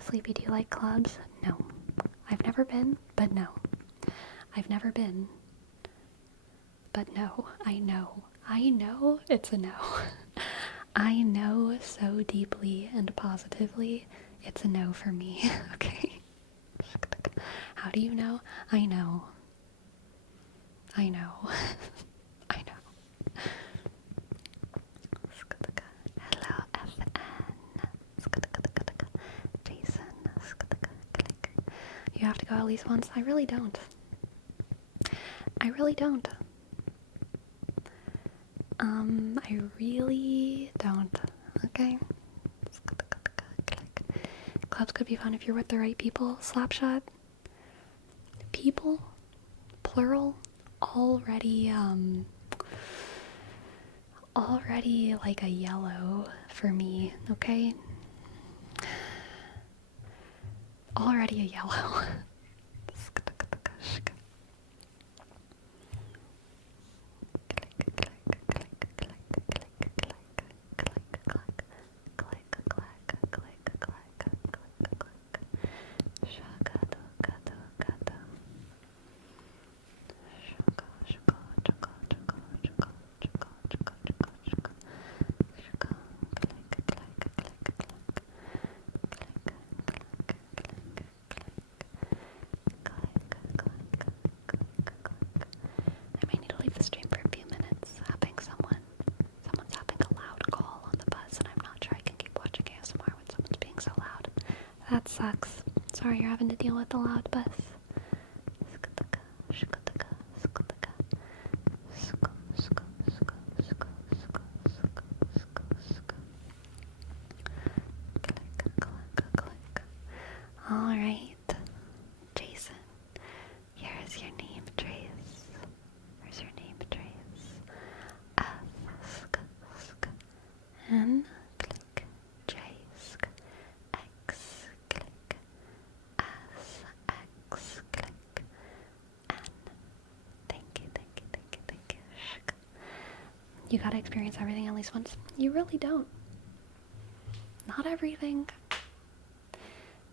Sleepy, do you like clubs? No. I've never been, but no. I've never been, but no. I know it's a no. I know so deeply and positively it's a no for me, okay? How do you know? I know. I know. I know. Hello, FN. Jason. You have to go at least once? I really don't. I really don't. I really don't. Okay? Clubs could be fun if you're with the right people. Slapshot. People, plural, already like a yellow for me, okay? Already a yellow. That sucks. Sorry you're having to deal with a loud bus. Alright, Jason, here's your name trace. Where's your name trace? N, click, J, X, click, S, X, click, N. Thank you. You gotta experience everything at least once. You really don't. Not everything.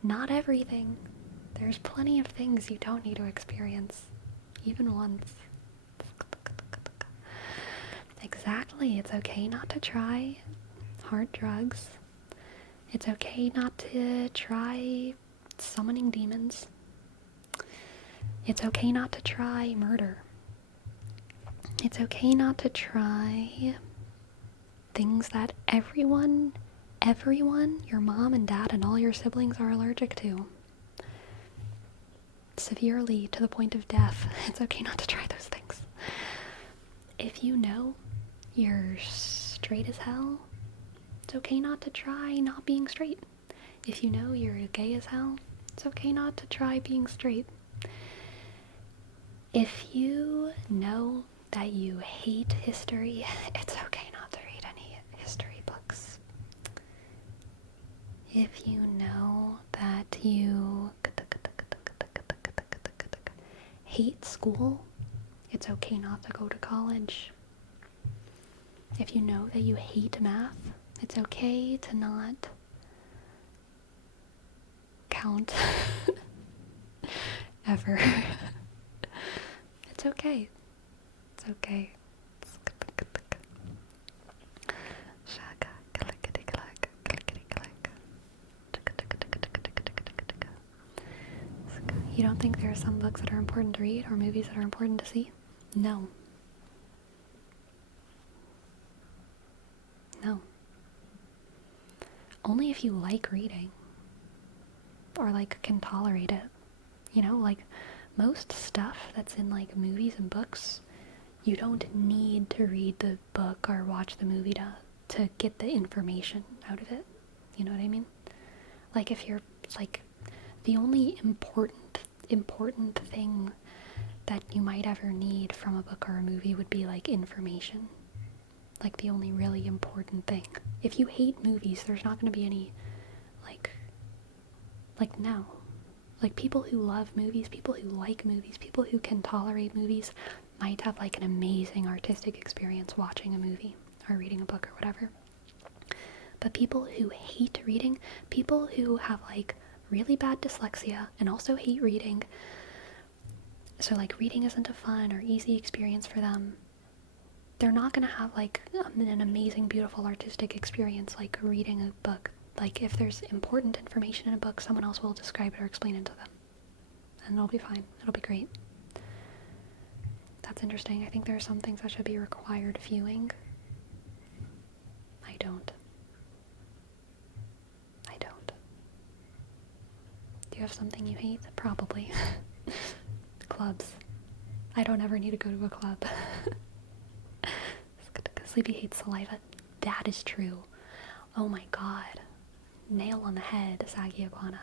Not everything. There's plenty of things you don't need to experience, even once. Exactly. It's okay not to try hard drugs. It's okay not to try summoning demons. It's okay not to try murder. It's okay not to try things that everyone, your mom and dad and all your siblings are allergic to. Severely, to the point of death. It's okay not to try those things. If you know you're straight as hell, it's okay not to try not being straight. If you know you're gay as hell, it's okay not to try being straight. If you know that you hate history, it's okay not to read any history books. If you know that you hate school, it's okay not to go to college. If you know that you hate math, it's okay to not count ever. It's okay. It's okay. You don't think there are some books that are important to read or movies that are important to see? No. No. Only if you like reading. Or, like, can tolerate it. You know, like, most stuff that's in, like, movies and books, you don't need to read the book or watch the movie to get the information out of it. You know what I mean? Like, if you're, like, the only important thing that you might ever need from a book or a movie would be, like, information. Like, the only really important thing. If you hate movies, there's not going to be any, no. Like, people who love movies, people who like movies, people who can tolerate movies might have, like, an amazing artistic experience watching a movie or reading a book or whatever. But people who hate reading, people who have, like, really bad dyslexia and also hate reading, so, like, reading isn't a fun or easy experience for them, they're not going to have, like, an amazing, beautiful artistic experience like reading a book. Like, if there's important information in a book, someone else will describe it or explain it to them. And it'll be fine. It'll be great. That's interesting. I think there are some things that should be required viewing. I don't. Do you have something you hate? Probably. Clubs. I don't ever need to go to a club. Sleepy hates saliva. That is true. Oh my god. Nail on the head, Saggy Iguana.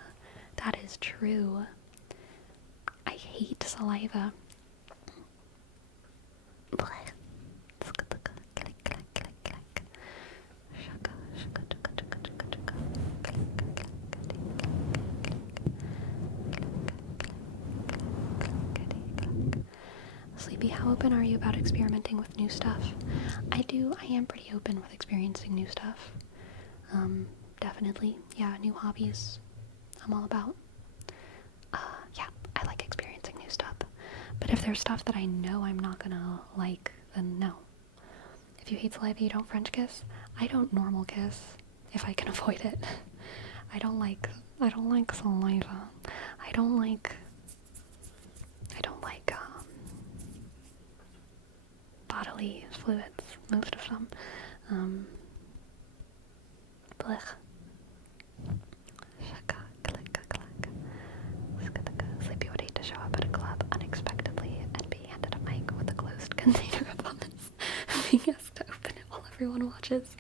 That is true. I hate saliva. Sleepy, how open are you about experimenting with new stuff? I am pretty open with experiencing new stuff. Definitely. Yeah, new hobbies I'm all about. Yeah, I like experiencing new stuff. But if there's stuff that I know I'm not gonna like, then no. If you hate saliva, you don't French kiss. I don't normal kiss if I can avoid it. I don't like saliva. I don't like bodily fluids, most of them. Blech. Sleepy would hate to show up at a club unexpectedly and be handed a mic with a closed container of hummus, being asked to open it while everyone watches.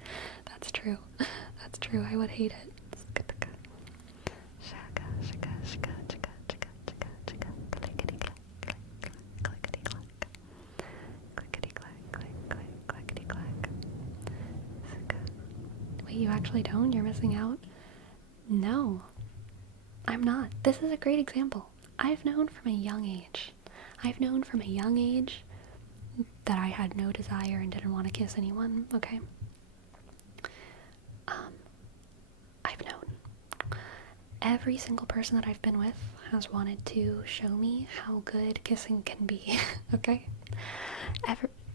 That's true. That's true. I would hate it. Wait, you actually don't? You're missing out? No, I'm not. This is a great example. I've known from a young age that I had no desire and didn't want to kiss anyone, okay? I've known. Every single person that I've been with has wanted to show me how good kissing can be, okay?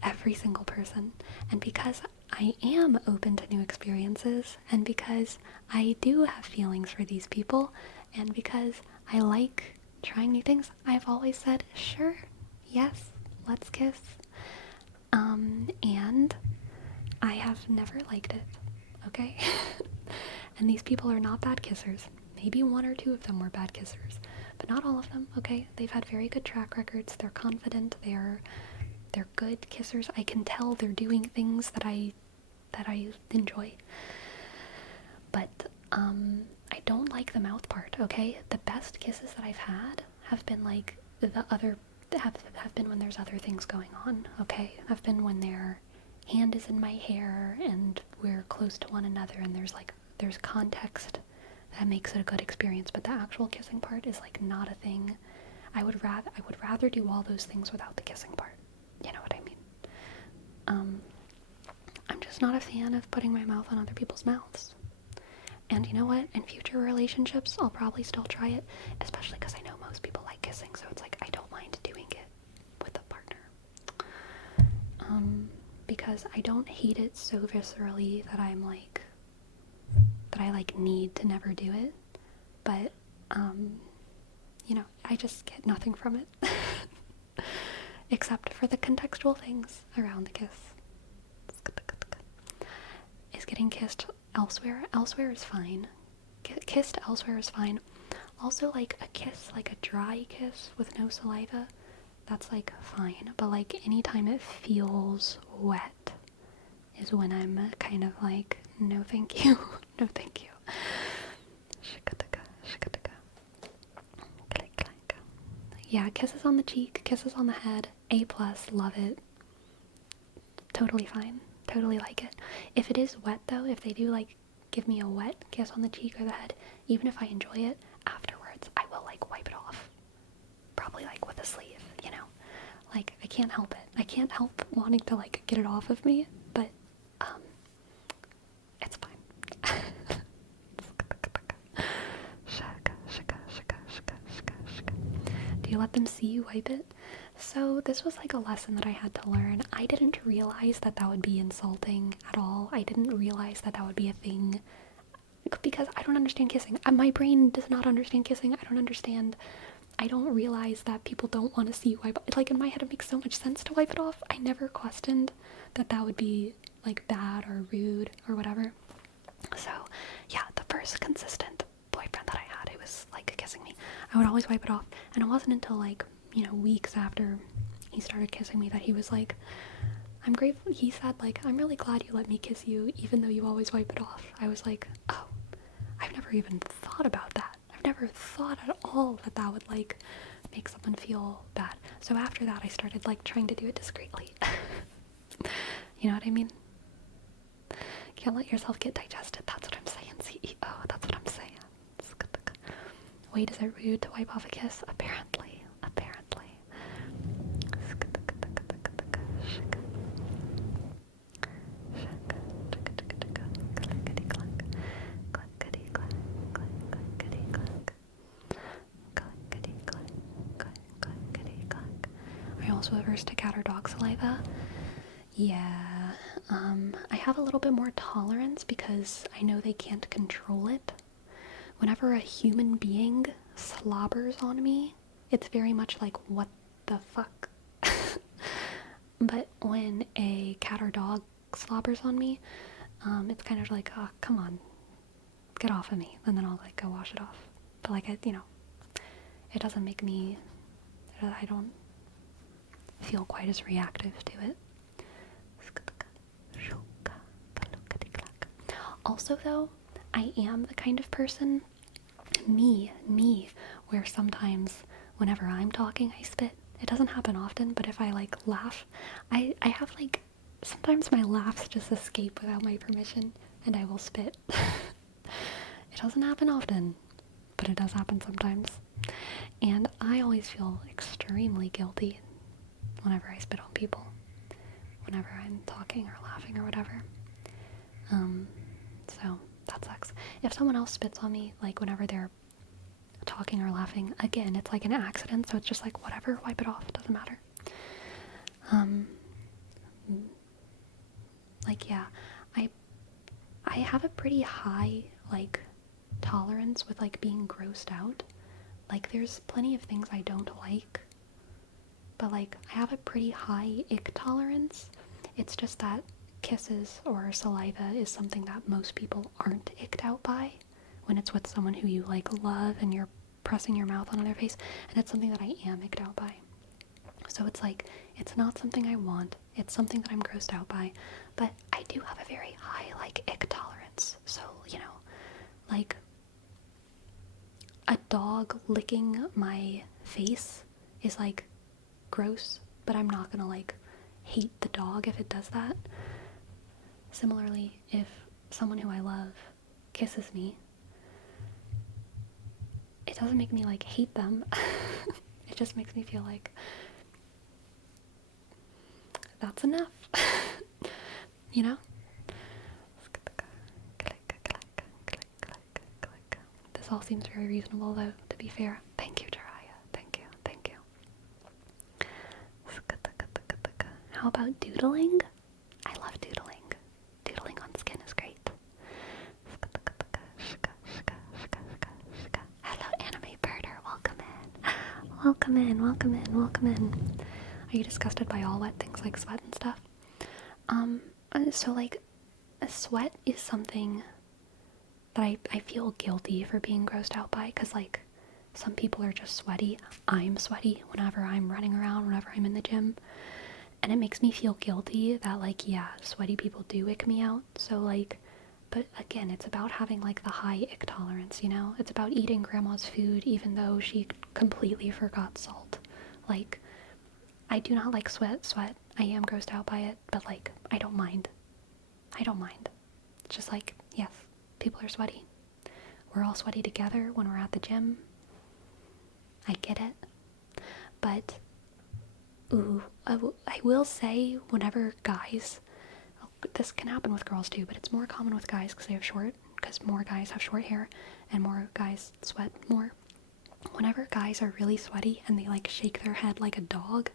Every single person. And because I am open to new experiences, and because I do have feelings for these people, and because I like trying new things, I've always said, sure, yes, let's kiss. And I have never liked it, okay? And these people are not bad kissers. Maybe one or two of them were bad kissers, but not all of them, okay? They've had very good track records. They're confident. They're good kissers. I can tell they're doing things that I enjoy. But I don't like the mouth part, okay? The best kisses that I've had have been like have been when there's other things going on, okay? Have been when their hand is in my hair and we're close to one another and there's context that makes it a good experience, but the actual kissing part is like not a thing. I would rather do all those things without the kissing part. You know what I mean? I'm just not a fan of putting my mouth on other people's mouths. And you know what? In future relationships, I'll probably still try it, especially because I know most people like kissing, so it's like I don't mind doing it with a partner. Because I don't hate it so viscerally that I need to never do it. But, you know, I just get nothing from it. Except for the contextual things around the kiss. Is getting kissed elsewhere? Elsewhere is fine. Kissed elsewhere is fine. Also, like, a kiss, like a dry kiss with no saliva, that's, like, fine. But, like, anytime it feels wet is when I'm kind of like, no thank you. No thank you. Yeah, kisses on the cheek, kisses on the head, A+, love it. Totally fine. Totally like it. If it is wet, though, if they do, like, give me a wet kiss on the cheek or the head, even if I enjoy it, afterwards, I will, like, wipe it off. Probably, like, with a sleeve, you know? Like, I can't help it. I can't help wanting to, like, get it off of me, but, it's fine. Do you let them see you wipe it? So this was like a lesson that I had to learn. I didn't realize that that would be insulting at all. I didn't realize that that would be a thing because I don't understand kissing. My brain does not understand kissing. I don't understand. I don't realize that people don't want to see you wipe it. Like, in my head, it makes so much sense to wipe it off. I never questioned that that would be like bad or rude or whatever. So yeah, the first consistent boyfriend that I had who was like kissing me, I would always wipe it off. And it wasn't until, like, you know, weeks after he started kissing me that he was like, I'm grateful. He said, like, I'm really glad you let me kiss you even though you always wipe it off. I was like, oh, I've never even thought about that. I've never thought at all that that would, like, make someone feel bad. So after that, I started, like, trying to do it discreetly. You know what I mean? Can't let yourself get digested. That's what I'm saying, CEO. That's what I'm saying. Wait, is it rude to wipe off a kiss? Apparently. Apparently. Are you also averse to cat or dog saliva? Yeah, I have a little bit more tolerance because I know they can't control it. Whenever a human being slobbers on me, it's very much like, what the fuck? But when a cat or dog slobbers on me, it's kind of like, oh, come on, get off of me, and then I'll, like, go wash it off. But, like, you know, it doesn't make me, I don't feel quite as reactive to it. Also, though, I am the kind of person, me, where sometimes whenever I'm talking, I spit. It doesn't happen often, but if I, like, laugh, I have, like, sometimes my laughs just escape without my permission, and I will spit. It doesn't happen often, but it does happen sometimes. And I always feel extremely guilty whenever I spit on people, whenever I'm talking or laughing or whatever. So that sucks. If someone else spits on me, like, whenever they're talking or laughing, again, it's like an accident, so it's just like, whatever, wipe it off, it doesn't matter. Like, yeah, I have a pretty high, like, tolerance with, like, being grossed out. Like, there's plenty of things I don't like, but, like, I have a pretty high ick tolerance. It's just that kisses or saliva is something that most people aren't icked out by when it's with someone who you, like, love and you're pressing your mouth on their face, and it's something that I am icked out by. So it's like, it's not something I want, it's something that I'm grossed out by, but I do have a very high, like, ick tolerance. So, you know, like, a dog licking my face is, like, gross, but I'm not gonna, like, hate the dog if it does that. Similarly, if someone who I love kisses me, it doesn't make me, like, hate them. It just makes me feel like that's enough. You know? This all seems very reasonable, though, to be fair. Thank you, Jiraiya. Thank you. How about doodling? I love doodling. Doodling on skin is great. Hello, anime birder. Welcome in. welcome in, welcome in, welcome in. Are you disgusted by all wet things like sweat and stuff? So like, a sweat is something that I feel guilty for being grossed out by, because like, some people are just sweaty. I'm sweaty whenever I'm running around, whenever I'm in the gym. And it makes me feel guilty that like, yeah, sweaty people do ick me out. So like, but again, it's about having like the high ick tolerance, you know? It's about eating grandma's food even though she completely forgot salt. Like, I do not like sweat. I am grossed out by it, but like, I don't mind. It's just like, yes, people are sweaty. We're all sweaty together when we're at the gym. I get it. But, ooh, I will say, whenever guys, this can happen with girls too, but it's more common with guys because more guys have short hair and more guys sweat more. Whenever guys are really sweaty and they like shake their head like a dog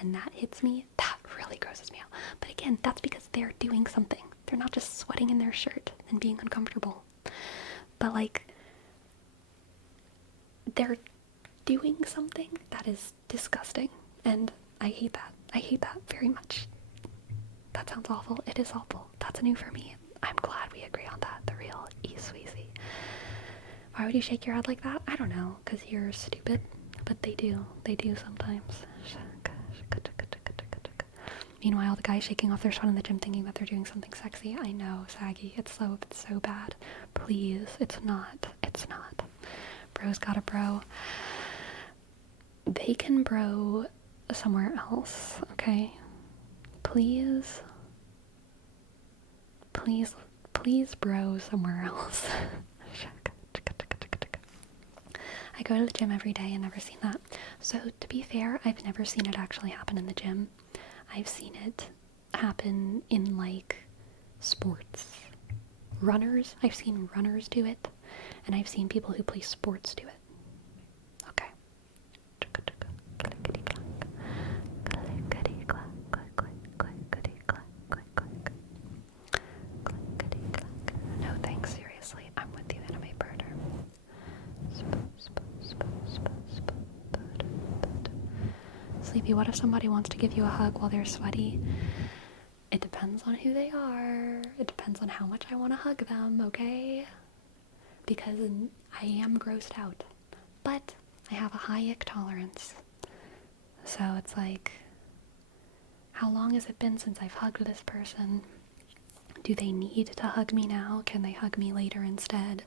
and that hits me, that really grosses me out. But again, that's because they're doing something. They're not just sweating in their shirt and being uncomfortable. But like, they're doing something that is disgusting. And I hate that. I hate that very much. That sounds awful. It is awful. That's new for me. I'm glad we agree on that. The real E-Sweezy. Why would you shake your head like that? I don't know, because you're stupid. But they do. They do sometimes. Meanwhile, the guy shaking off their sweat in the gym thinking that they're doing something sexy. I know, saggy. It's so bad. Please. It's not. It's not. Bro's got a bro. They can bro somewhere else, okay? Please bro somewhere else. I go to the gym every day and never seen that. So to be fair, I've never seen it actually happen in the gym. I've seen it happen in like sports. Runners, I've seen runners do it, and I've seen people who play sports do it. Okay. No thanks, seriously. I'm with you, anime birder. Sleepy, what if somebody wants to give you a hug while they're sweaty? It depends on who they are. It depends on how much I want to hug them, okay? Because I am grossed out. But I have a high ick tolerance. So it's like, how long has it been since I've hugged this person? Do they need to hug me now? Can they hug me later instead?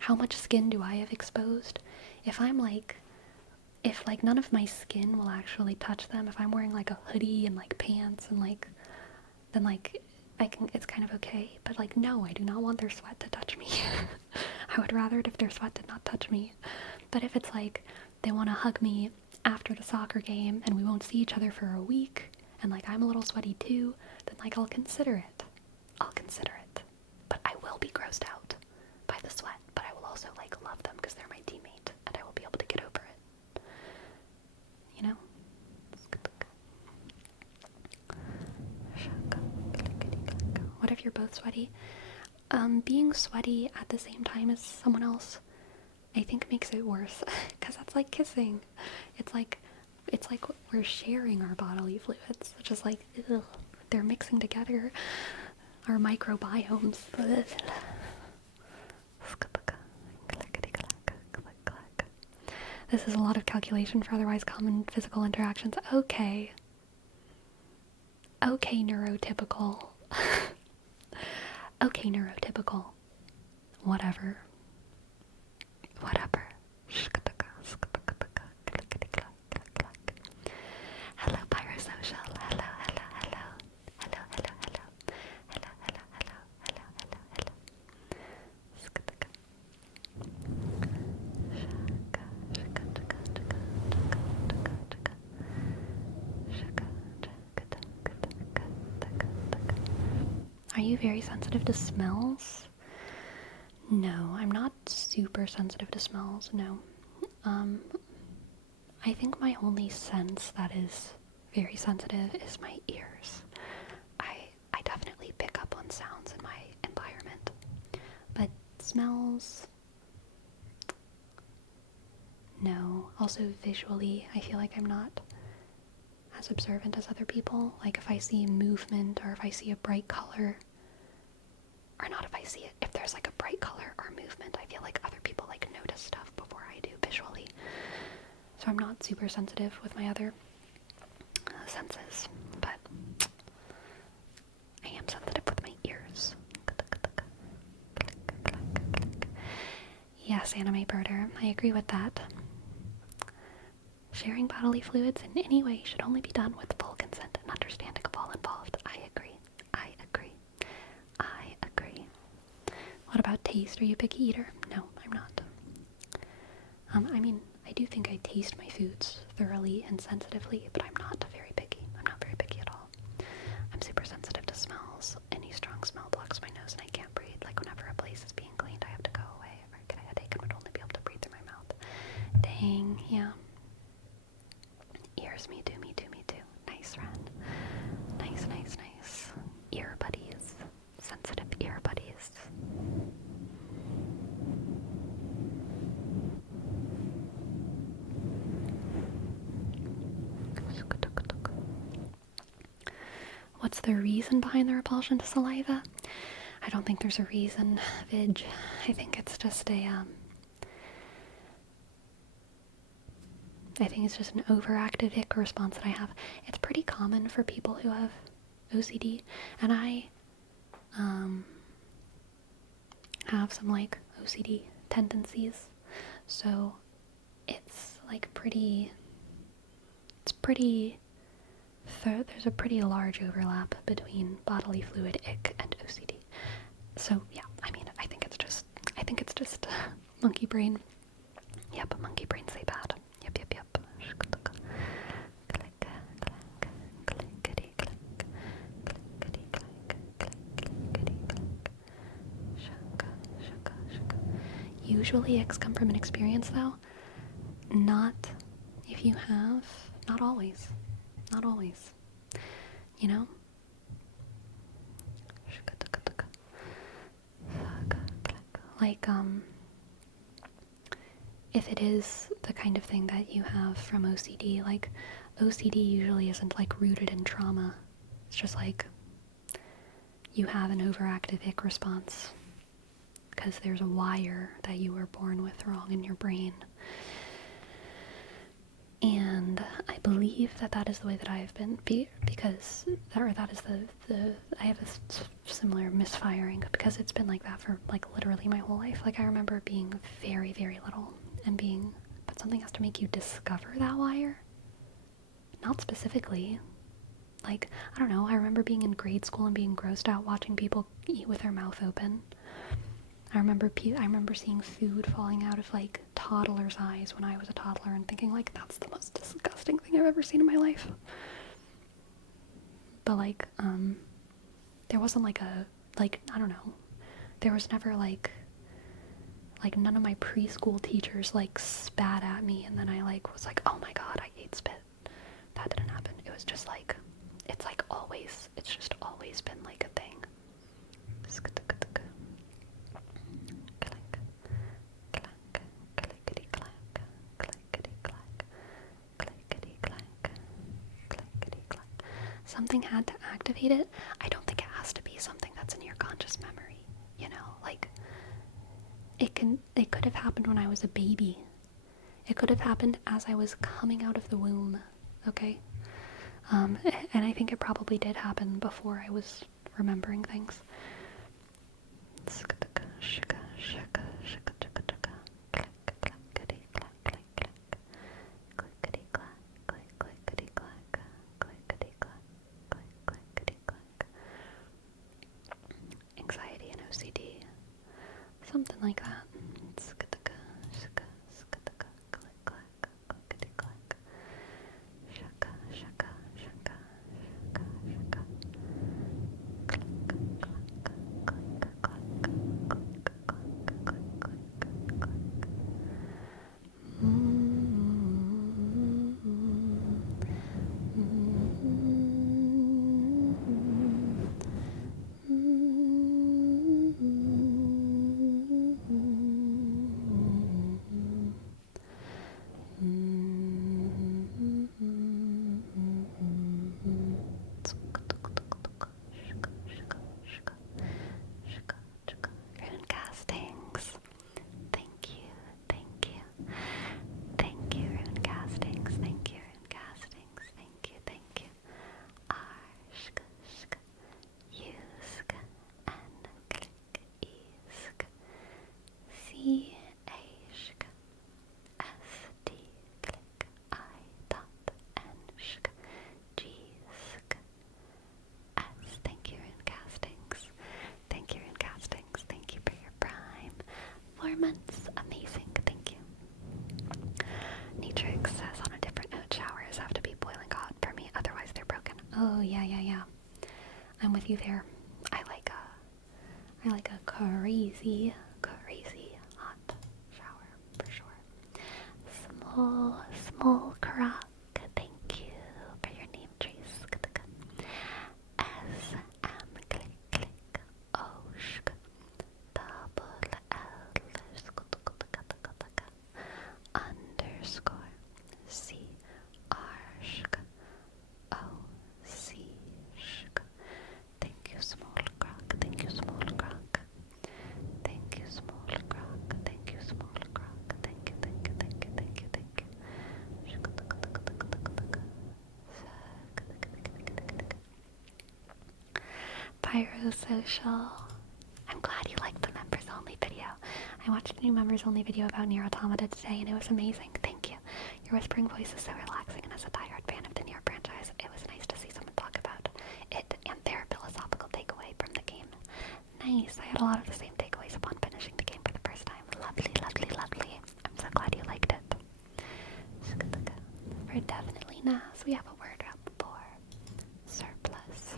How much skin do I have exposed? If none of my skin will actually touch them, if I'm wearing like a hoodie and like pants and like, then like, it's kind of okay. But like, no, I do not want their sweat to touch me. I would rather it if their sweat did not touch me. But if it's like, they want to hug me after the soccer game and we won't see each other for a week, and like I'm a little sweaty too, then like I'll consider it. But I will be grossed out by the sweat, but I will also like love them because they're my teammate and I will be able to get over it. You know? What if you're both sweaty? Being sweaty at the same time as someone else, I think makes it worse because that's like kissing. It's like we're sharing our bodily fluids, just like, ugh, they're mixing together our microbiomes. This is a lot of calculation for otherwise common physical interactions. Okay, neurotypical. Okay, neurotypical. Whatever. Hello, Pyrosocial. Hello. Are you very sensitive to smells? No, I'm not super sensitive to smells, no. I think my only sense that is very sensitive is my ears. I definitely pick up on sounds in my environment. But smells, No. Also, visually, I feel like I'm not as observant as other people. Like, if I see movement or if I see a bright color, or not if I see it, if there's like a bright color or movement, I feel like other people like notice stuff before I do visually. So I'm not super sensitive with my other senses, but I am sensitive with my ears. Yes, anime birder, I agree with that. Sharing bodily fluids in any way should only be done with full consent and understanding of all involved. I agree. I agree. I agree. What about taste? Are you a picky eater? No, I'm not. I mean, I do think I taste my foods thoroughly and sensitively, but I'm not very picky. I'm not very picky at all. I'm super sensitive to smells. Any strong smell blocks my nose and I can't breathe. Like whenever a place is being cleaned, I have to go away or I get a headache and would only be able to breathe through my mouth. Dang, yeah. Ears, me too, me too, me too. Nice, Ren. Nice, nice, nice. Ear buddies. Sensitive ear buddies. What's the reason behind the repulsion to saliva? I don't think there's a reason, Vidge. I think it's just I think it's just an overactive ick response that I have. It's pretty common for people who have OCD, and I have some like OCD tendencies, so it's like there's a pretty large overlap between bodily fluid ick and OCD. So yeah, I mean, I think it's just monkey brain. Yep, monkey brain say bad. Yep, yep, yep. Usually icks come from an experience though. Not if you have, not always. Not always. You know? Like, if it is the kind of thing that you have from OCD, like, OCD usually isn't, like, rooted in trauma. It's just, like, you have an overactive ick response because there's a wire that you were born with wrong in your brain. And I believe that is the way that I have been, because that is I have a similar misfiring, because it's been like that for, like, literally my whole life. Like, I remember being very, very little and but something has to make you discover that wire. Not specifically. Like, I don't know, I remember being in grade school and being grossed out watching people eat with their mouth open. I remember seeing food falling out of, like, toddlers' eyes when I was a toddler and thinking, like, that's the most disgusting thing I've ever seen in my life. But, like, there wasn't, like, I don't know. There was never, like, none of my preschool teachers, like, spat at me and then I, like, was like, oh my god, I ate spit. That didn't happen. It was just, like, it's just always been, like, a thing. Something had to activate it. I don't think it has to be something that's in your conscious memory, you know? Like, it could have happened when I was a baby. It could have happened as I was coming out of the womb, okay? And I think it probably did happen before I was remembering things. Anxiety and OCD. Something like that. compliments. Amazing, thank you. Neatrix says on a different note, showers have to be boiling hot for me, otherwise they're broken. Oh yeah. I'm with you there. I like a crazy hot shower for sure. Small croc. Thank you for your name, Trace. S M click click Oshk double L underscore C R shk O C shk. Thank you, small croc. Thank you, small croc. Thank you, small croc. Thank you, small croc. Thank you. Pyrosocial. I'm glad you liked the members only video. I watched a new members only video about Nier Automata today and it was amazing. Thank you. Your whispering voice is so relaxing, and as a diehard fan of the Nier franchise, it was nice to see someone talk about it and their philosophical takeaway from the game. Nice. I had a lot of the same takeaways upon finishing the game for the first time. Lovely. I'm so glad you liked it. For definitely Nas, we have a word up for surplus.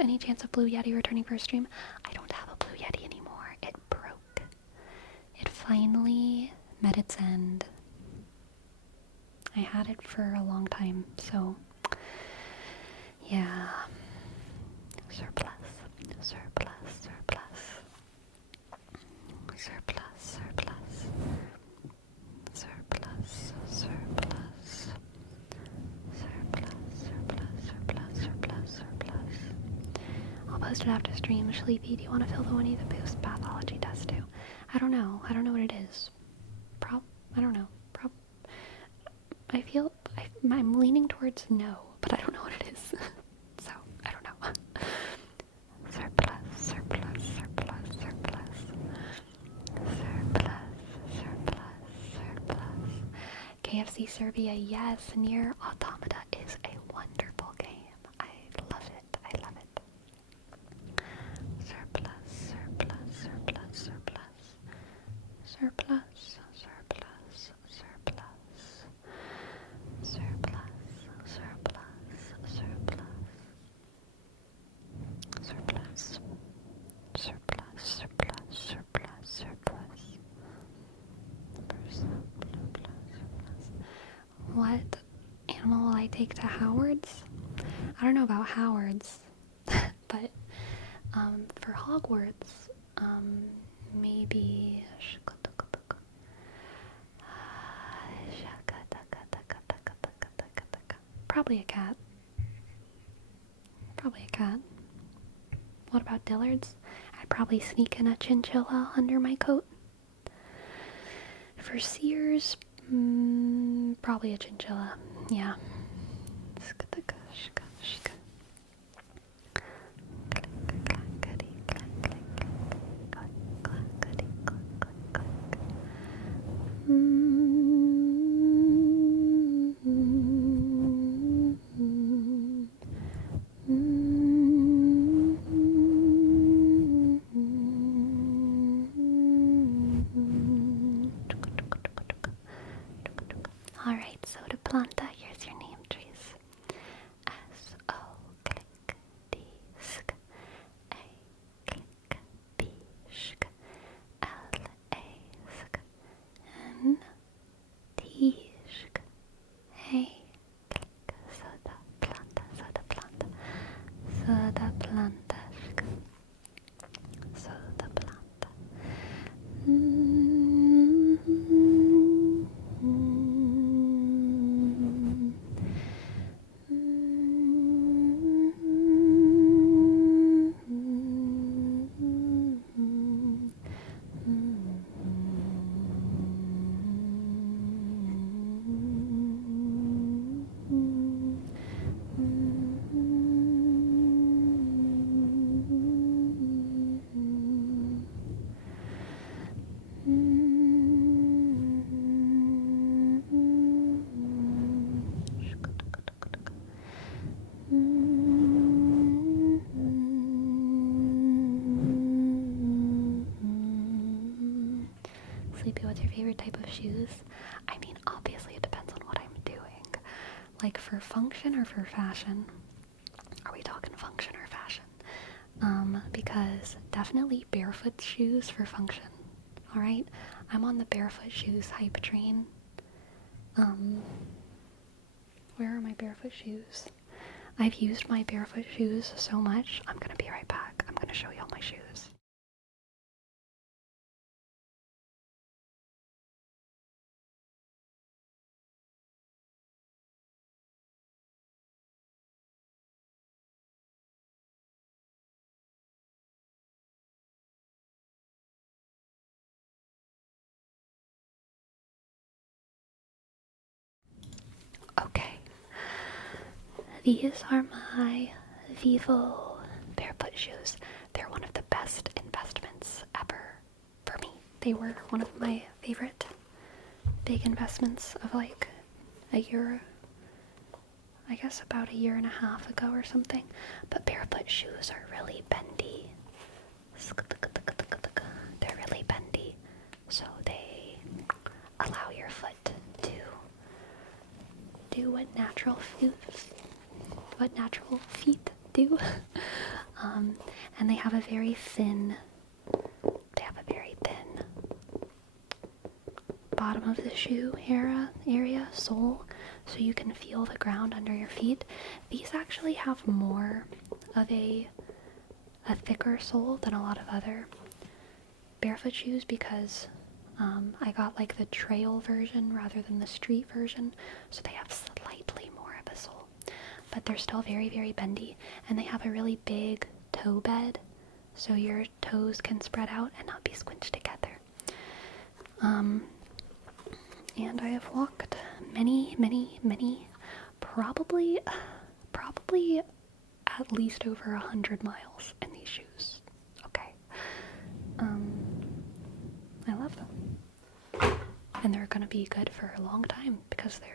Any chance of Blue Yeti returning for a stream? I don't have a Blue Yeti anymore. It broke. It finally met its end. I had it for a long time, so yeah. Surplus. I'll post it after stream. Sleepy, do you want to fill the Winnie the Pooh's pathology test too? I don't know what it is. I don't know. I'm leaning towards no, but I don't know what it is. So, I don't know. Surplus. KFC Serbia, yes. Nier Automata is a wonderful game. I love it. Surplus. What animal will I take to Howard's? I don't know about Howard's, but for Hogwarts, maybe probably a cat. What about Dillard's? I'd probably sneak in a chinchilla under my coat. For Sears, probably a chinchilla. Yeah. Alright, so to planta, here's your name, Trace. S-O click D-sk A click B-shk L-A-sk Sleepy, what's your favorite type of shoes? I mean, obviously it depends on what I'm doing. Like for function or for fashion? Are we talking function or fashion? Because definitely barefoot shoes for function. Alright? I'm on the barefoot shoes hype train. Where are my barefoot shoes? I've used my barefoot shoes so much. I'm gonna be right back. I'm gonna show you all my shoes. Okay. These are my Vivo barefoot shoes. They're one of the best investments ever for me. They were one of my favorite big investments of like a year, I guess about a year and a half ago or something. But barefoot shoes are really bendy. They're really bendy, so they allow your foot to do what natural feet do. And they have a very thin bottom of the shoe area, sole, so you can feel the ground under your feet. These actually have more of a thicker sole than a lot of other barefoot shoes because I got like the trail version rather than the street version, so they have slightly more of a sole. But they're still very, very bendy, and they have a really big toe bed, so your toes can spread out and not be squinched together. And I have walked many, probably at least over 100 miles in these shoes. Okay. I love them. And they're gonna be good for a long time because they're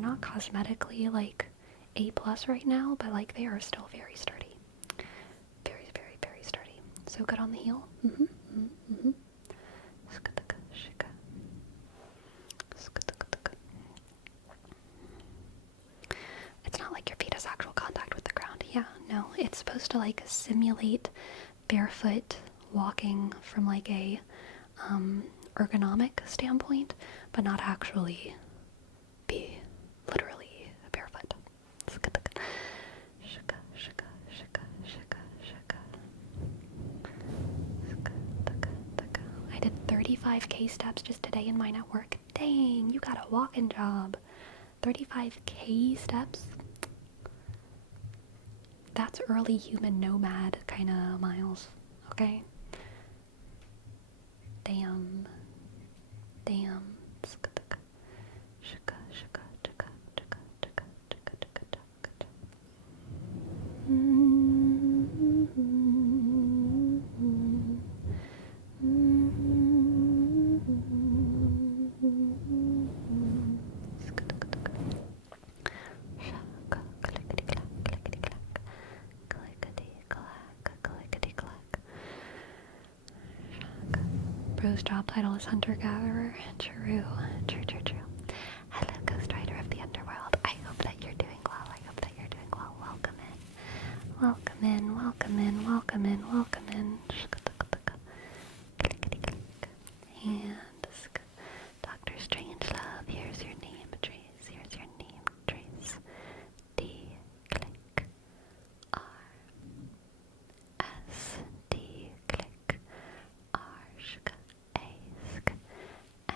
not cosmetically like A+ right now, but like they are still very sturdy. Very, very, very sturdy. So good on the heel. It's not like your feet has actual contact with the ground. Yeah, no, it's supposed to like simulate barefoot walking from like a ergonomic standpoint, but not actually be literally barefoot. I did 35k steps just today in mine at work. Dang, you got a walking job. 35k steps? That's early human nomad kind of miles, okay? Damn. Bro's job title is hunter-gatherer. True. Hello, Ghost Rider of the Underworld. I hope that you're doing well. Welcome in. And Dr. Strangelove, here's your name, Trace. D, click, R, S, D, click, R, sk, A, sk, N,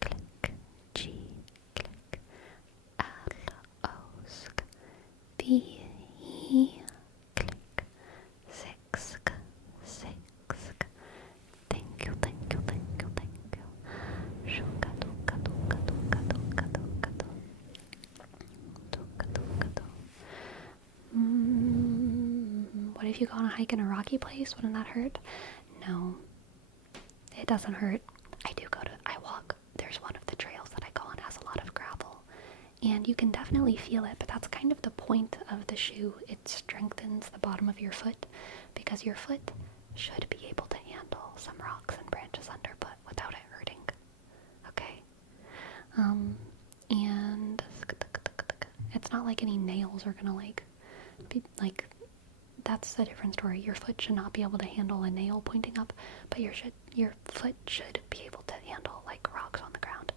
click, G, click, L, O, sk, B, E, click, 6, sk, 6, sk. Thank you. Shuka, duka. What if you go on a hike in a rocky place? Wouldn't that hurt? No, it doesn't hurt. I walk. There's one of the trails that I go on has a lot of gravel, and you can definitely feel it, but that's kind of the point of the shoe. It strengthens the bottom of your foot because your foot should be able to handle some rocks and branches underfoot. And it's not like any nails are gonna like be like, that's a different story. Your foot should not be able to handle a nail pointing up, but your foot should be able to handle like rocks on the ground.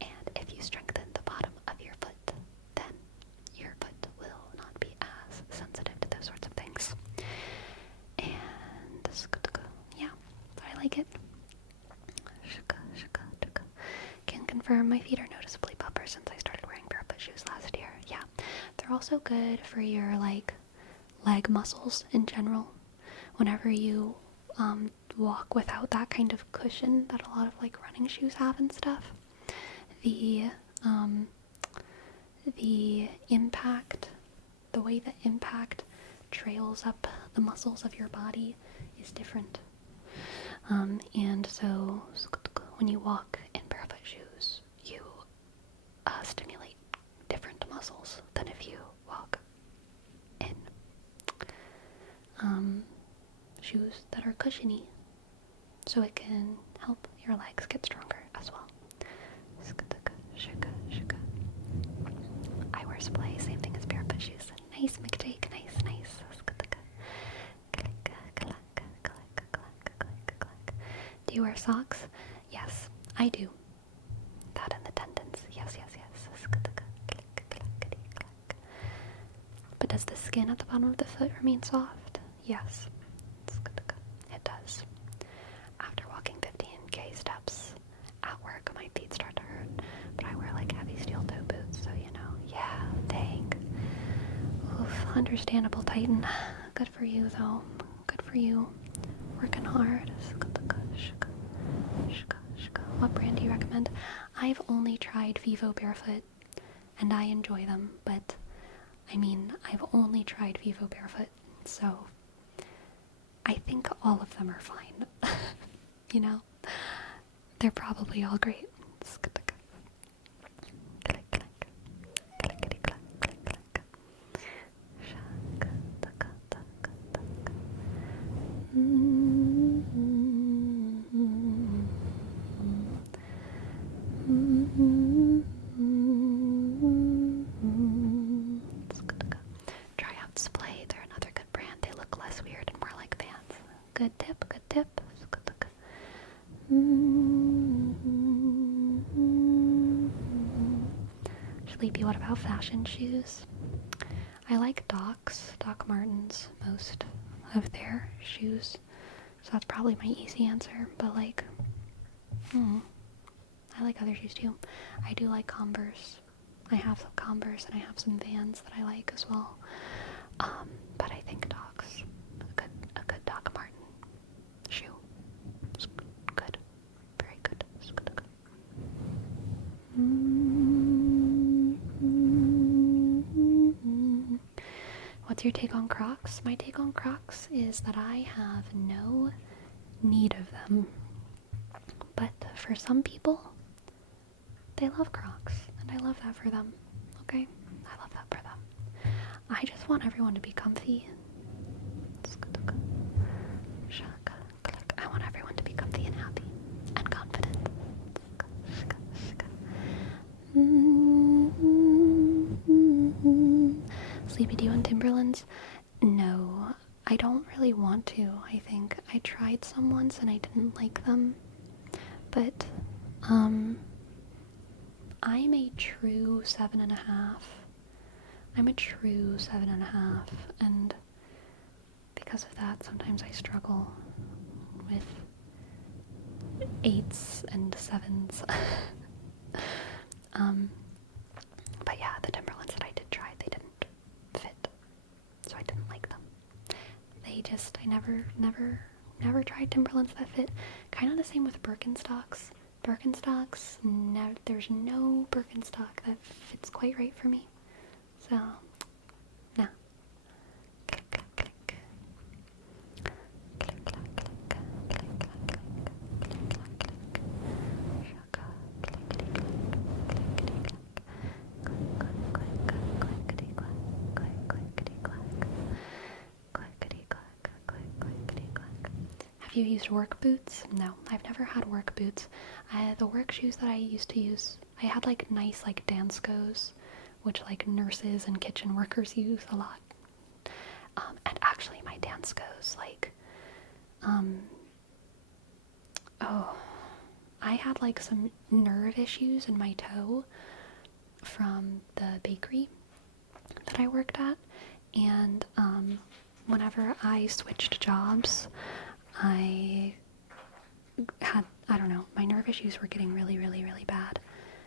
And if you strengthen the bottom of your foot, then your foot will not be as sensitive to those sorts of things. And yeah, I like it. Can confirm my feet are noticeably bumper since I started wearing barefoot shoes last year. Yeah, they're also good for your like leg muscles in general. Whenever you walk without that kind of cushion that a lot of like running shoes have and stuff, the impact, the way the impact trails up the muscles of your body is different. And so when you walk in barefoot shoes, you stimulate different muscles than if you walk in shoes that are cushiony. So it can help your legs get stronger as well. I wear splay, same thing as barefoot shoes. Nice, McTake, nice. Do you wear socks? Yes, I do. That and the tendons. Yes. But does the skin at the bottom of the foot remain soft? Yes. It does. After walking 15k steps at work, my feet start to hurt. But I wear like heavy steel toe boots, so you know. Yeah, dang. Oof, understandable, Titan. Good for you, though. Good for you. Working hard. What brand do you recommend? I've only tried Vivo Barefoot, and I enjoy them, but I mean, I've only tried Vivo Barefoot, so I think all of them are fine. You know? They're probably all great. Try out Splay. They're another good brand. They look less weird and more like Vans. Good tip, good tip. Sleepy, what about fashion shoes? I like Doc Martens, most of their shoes. So that's probably my easy answer, but like, I like other shoes too. I do like Converse. I have some Converse and I have some Vans that I like as well. But I think Doc's a good Doc Marten shoe. It's good. Very good. It's good. What's your take on Crocs? My take on Crocs is that I have no need of them. But for some people, they love Crocs, and I love that for them. Okay? I love that for them. I just want everyone to be comfy. I want everyone to be comfy and happy and confident. Sleepy, do you want Timberlands? No, I don't really want to. I think I tried some once and I didn't like them. But, I'm a true 7.5. I'm a true 7.5, and because of that, sometimes I struggle with 8s and 7s. But yeah, the Timberlands that I did try, they didn't fit, so I didn't like them. I never tried Timberlands that fit. Kind of the same with Birkenstocks. There's no Birkenstock that fits quite right for me. So, no. Have you used work boots? No, I've never had work boots. The work shoes that I used to use, I had like nice like Danskos, which like nurses and kitchen workers use a lot. And actually my Danskos, like, I had like some nerve issues in my toe from the bakery that I worked at, and whenever I switched jobs, I don't know, my nerve issues were getting really, really, really bad.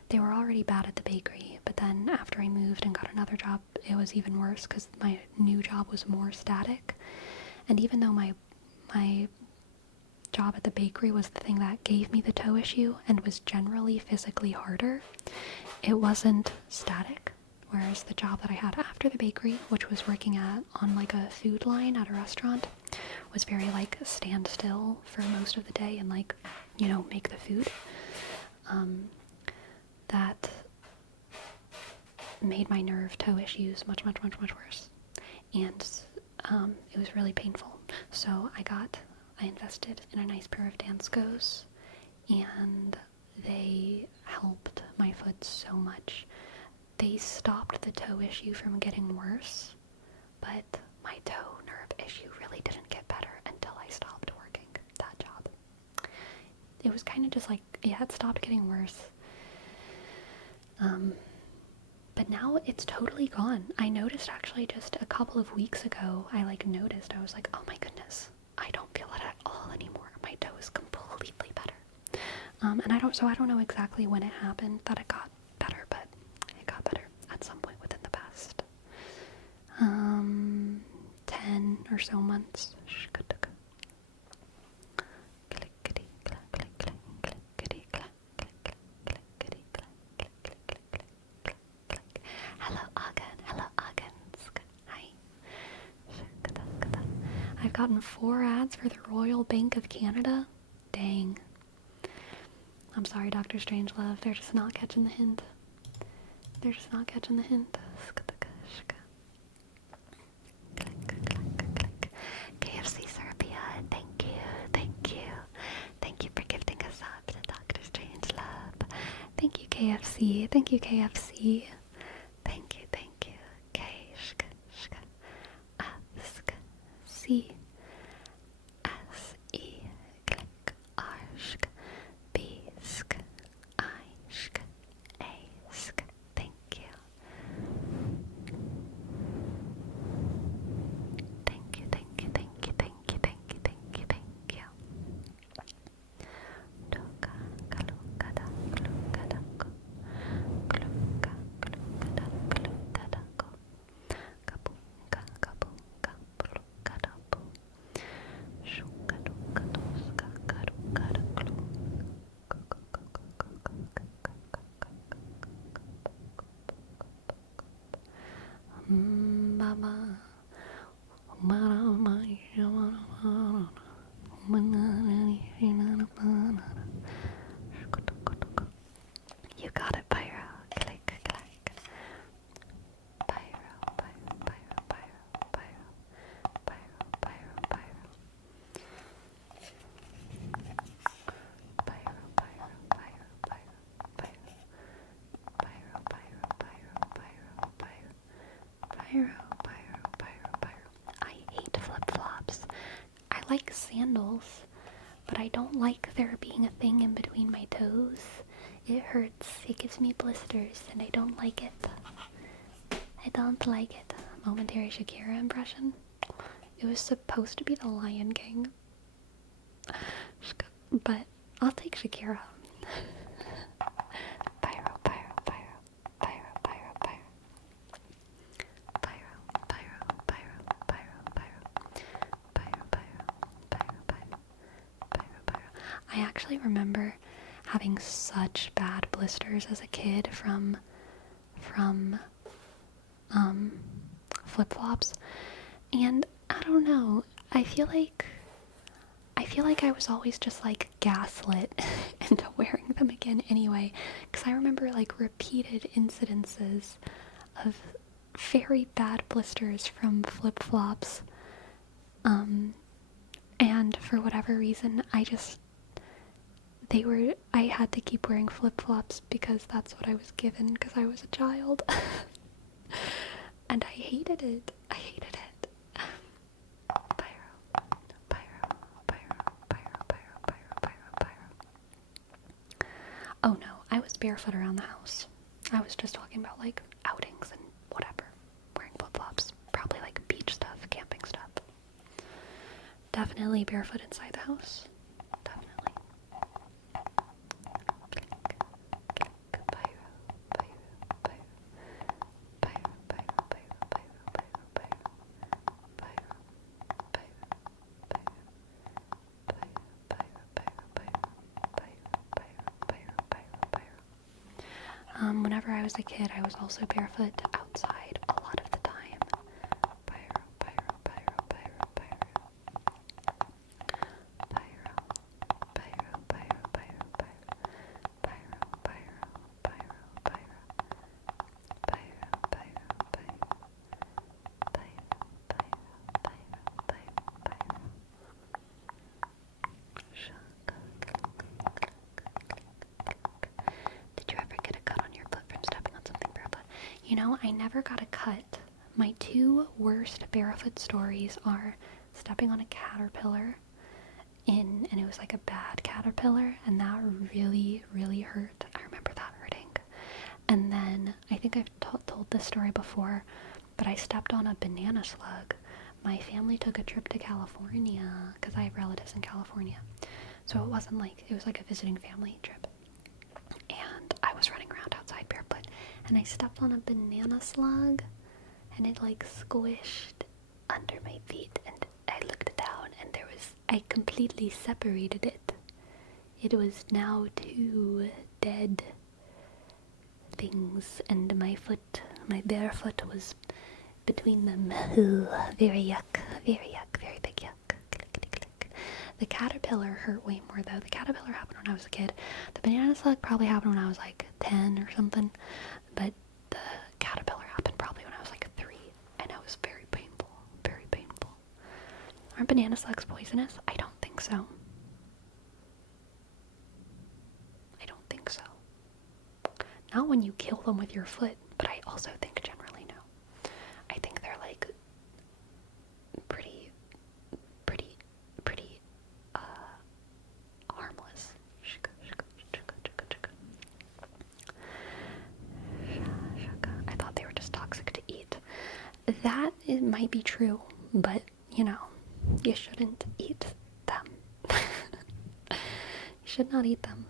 They were already bad at the bakery, but then after I moved and got another job, it was even worse because my new job was more static. And even though my job at the bakery was the thing that gave me the toe issue and was generally physically harder, it wasn't static. Whereas the job that I had after the bakery, which was working on like a food line at a restaurant, was very like stand still for most of the day and like, you know, make the food. That made my nerve toe issues much, much, much, much worse. And it was really painful. So I invested in a nice pair of Danskos, and they helped my foot so much. They stopped the toe issue from getting worse, but my toe nerve issue really didn't get better until I stopped working that job. It was kind of just like, yeah, it stopped getting worse. But now it's totally gone. I noticed actually just a couple of weeks ago, I was like, oh my goodness, I don't feel it at all anymore. My toe is completely better. And I don't know exactly when it happened that it got better, but it got better at some point within the past 10 or so months. Hello Agan. Hi. I've gotten 4 ads for the Royal Bank of Canada. Dang. I'm sorry, Dr. Strangelove. They're just not catching the hint. KFC Serbia, thank you. Thank you for gifting us up to Dr. Strangelove. Thank you, KFC. Thank you. K, shk, C. S, E, click, R, shk, B, sk, I, shk, A, sk. Thank you. Toka, kaluka, da, kluka, da, ko. Kluka, kluka, da, kluka, da, ko. Kabunka, kabunka, pluka, da, po. Shuka, duka, duska, karuka, da, klu. Mama. You got it, Pyro. Click, click. Pyro, pyro, pyro, pyro, pyro. Pyro, pyro, pyro. Pyro, pyro, pyro, pyro, pyro. Pyro, pyro, pyro, pyro, pyro. Pyro, pyro, pyro, pyro. I hate flip-flops. I like sandals, but I don't like there being a thing in between my toes. It hurts. It gives me blisters, and I don't like it. Momentary Shakira impression. It was supposed to be the Lion King, but I'll take Shakira. Pyro, pyro, pyro. Pyro, pyro, pyro. Pyro, pyro, pyro, pyro, pyro. Pyro, pyro, pyro, pyro. Pyro, pyro. I actually remember having such bad blisters as a kid from flip-flops, and I don't know, I feel like I was always just like gaslit into wearing them again anyway, because I remember like repeated incidences of very bad blisters from flip-flops, And for whatever reason, I had to keep wearing flip-flops because that's what I was given because I was a child. And I hated it. I hated it. Pyro, pyro, pyro, pyro, pyro, pyro, pyro, pyro. Oh no, I was barefoot around the house. I was just talking about like outings and whatever. Wearing flip-flops. Probably like beach stuff, camping stuff. Definitely barefoot inside the house. Definitely. Whenever I was a kid, I was also barefoot outside a lot of the time. Pyro, pyro, pyro, pyro, pyro. Pyro, pyro, pyro, pyro, pyro. Pyro, pyro, pyro, pyro. Pyro, pyro, pyro. Pyro, pyro, pyro, pyro, pyro. Did you ever get a cut on your foot from stepping on something barefoot? You know, I never got a cut. My two worst barefoot stories are stepping on a caterpillar and it was like a bad caterpillar, and that really, really hurt. I remember that hurting. And then, I think I've told this story before, but I stepped on a banana slug. My family took a trip to California, because I have relatives in California. So it was like a visiting family trip. And I was running around outside barefoot, and I stepped on a banana slug, and it like squished under my feet, and I looked down, and I completely separated it. It was now two dead things, and my bare foot was between them. Very yuck, very big yuck. The caterpillar hurt way more though. The caterpillar happened when I was a kid. The banana slug probably happened when I was like 10 or something, but the caterpillar happened probably when I was like 3, and it was very painful, very painful. Are banana slugs poisonous? I don't think so. I don't think so. Not when you kill them with your foot, but I also think generally no. I think they're like pretty harmless. I thought they were just toxic to eat. That it might be true, but you know, you shouldn't eat them. You should not eat them.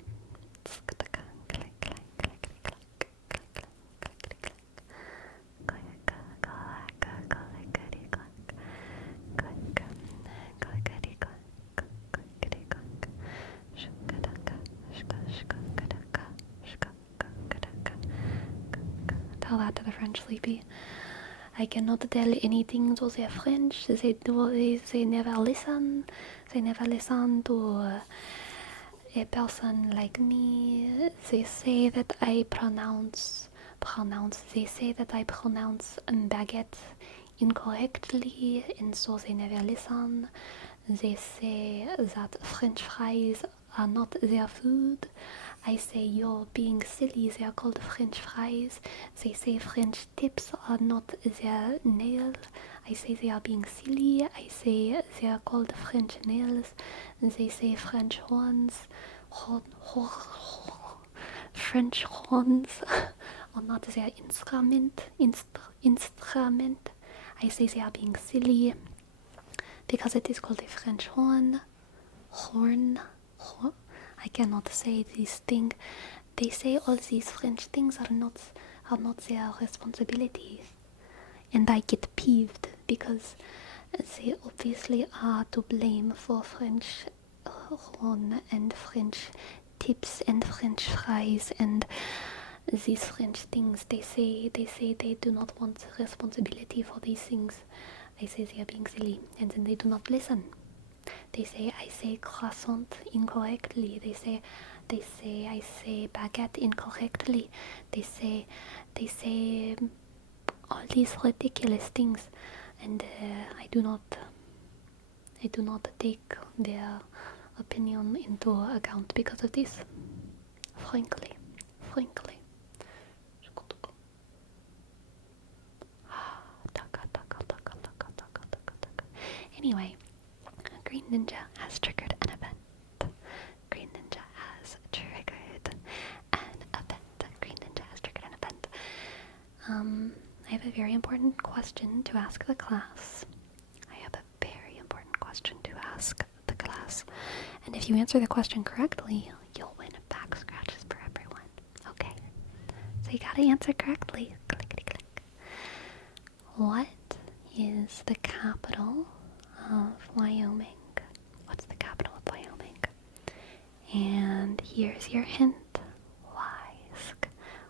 Tell that to the French sleepy. I cannot tell anything to the French. They never listen. They never listen to a person like me. They say that I pronounce. They say that I pronounce baguette incorrectly, and so they never listen. They say that French fries are not their food. I say you're being silly, they are called French fries. They say French tips are not their nail. I say they are being silly. I say they are called French nails. They say French horns. French horns are not their instrument. I say they are being silly because it is called a French horn. I cannot say this thing. They say all these French things are not their responsibilities, and I get peeved because they obviously are to blame for French horn and French tips and French fries and these French things. They say they do not want responsibility for these things. I say they are being silly, and then they do not listen. They say I say croissant incorrectly. They say I say baguette incorrectly. They say all these ridiculous things, and I do not I do not take their opinion into account because of this. Frankly. Anyway, Green Ninja has triggered an event. Green Ninja has triggered an event. Green Ninja has triggered an event. I have a very important question to ask the class. And if you answer the question correctly, you'll win back scratches for everyone. Okay. So you gotta answer correctly. Clickety click. What is the capital of Wyoming? What's the capital of Wyoming? And here's your hint. Wysk.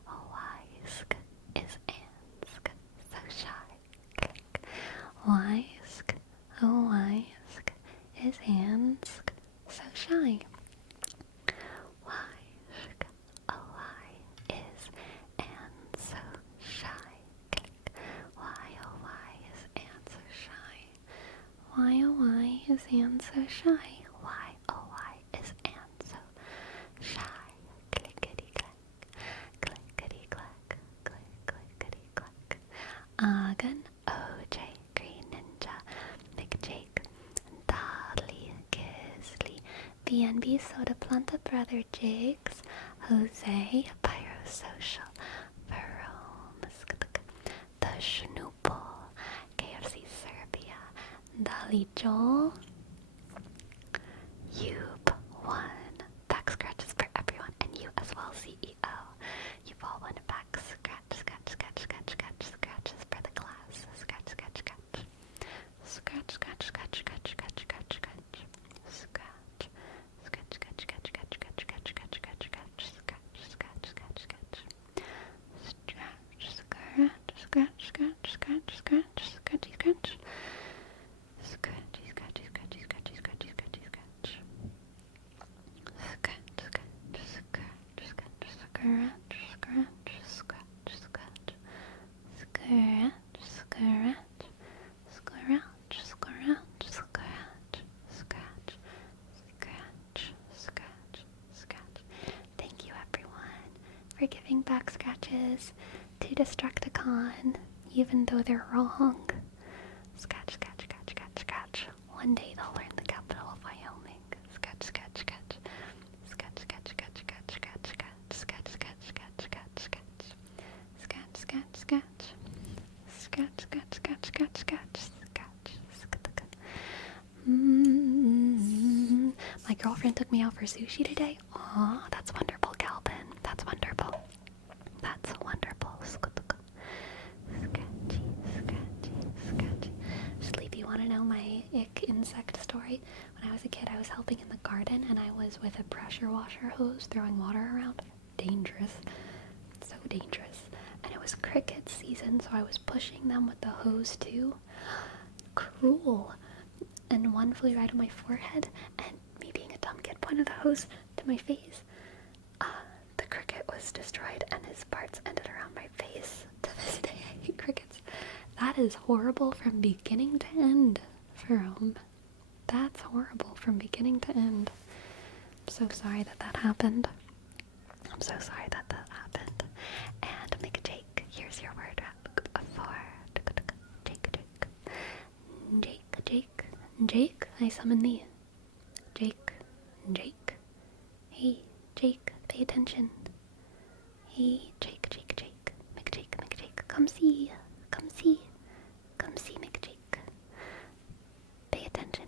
Wysk is Ansk. So shy. Click. Wysk. Wysk is Ansk. So shy. Wysk. Is and so shy. Click. Why is and so shy. Why is and so shy. Why is and so shy. Clickety clack. Clickety clack. Clickety clack. Agan, OJ, Green Ninja, McJake, Dodley, Gisley, BNB Soda Planta Brother Jigs, Jose, Pyrosocial, Verome, The Schnoople, KFC Serbia, Dolly Joel, You've won back scratches for everyone, and you as well, CEO. You've all won back scratches for the class. Thank you everyone for giving back scratches to Destructicon, even though they're wrong. Scratch. One day they'll learn the capital of Wyoming. Scratch. My girlfriend took me out for sushi today. Aw, that's wonderful, Calvin. That's wonderful. Scratchy. Sleepy, you want to know my ick insect story? When I was a kid, I was helping in the garden, and I was with a pressure washer hose throwing water around. Dangerous. So dangerous. And it was cricket season, so I was pushing them with the hose too. Cruel. And one flew right on my forehead, and me being a dumb kid pointed the hose to my face. The cricket was destroyed, and his parts ended around my face. To this day, I hate crickets. That is horrible from beginning to end, Jerome. That's horrible from beginning to end. I'm so sorry that happened. And make a Jake. Here's your word for Jake, I summon thee. Jake. Hey, Jake, pay attention. Hey, Jake. McJake, come see, McJake. Pay attention,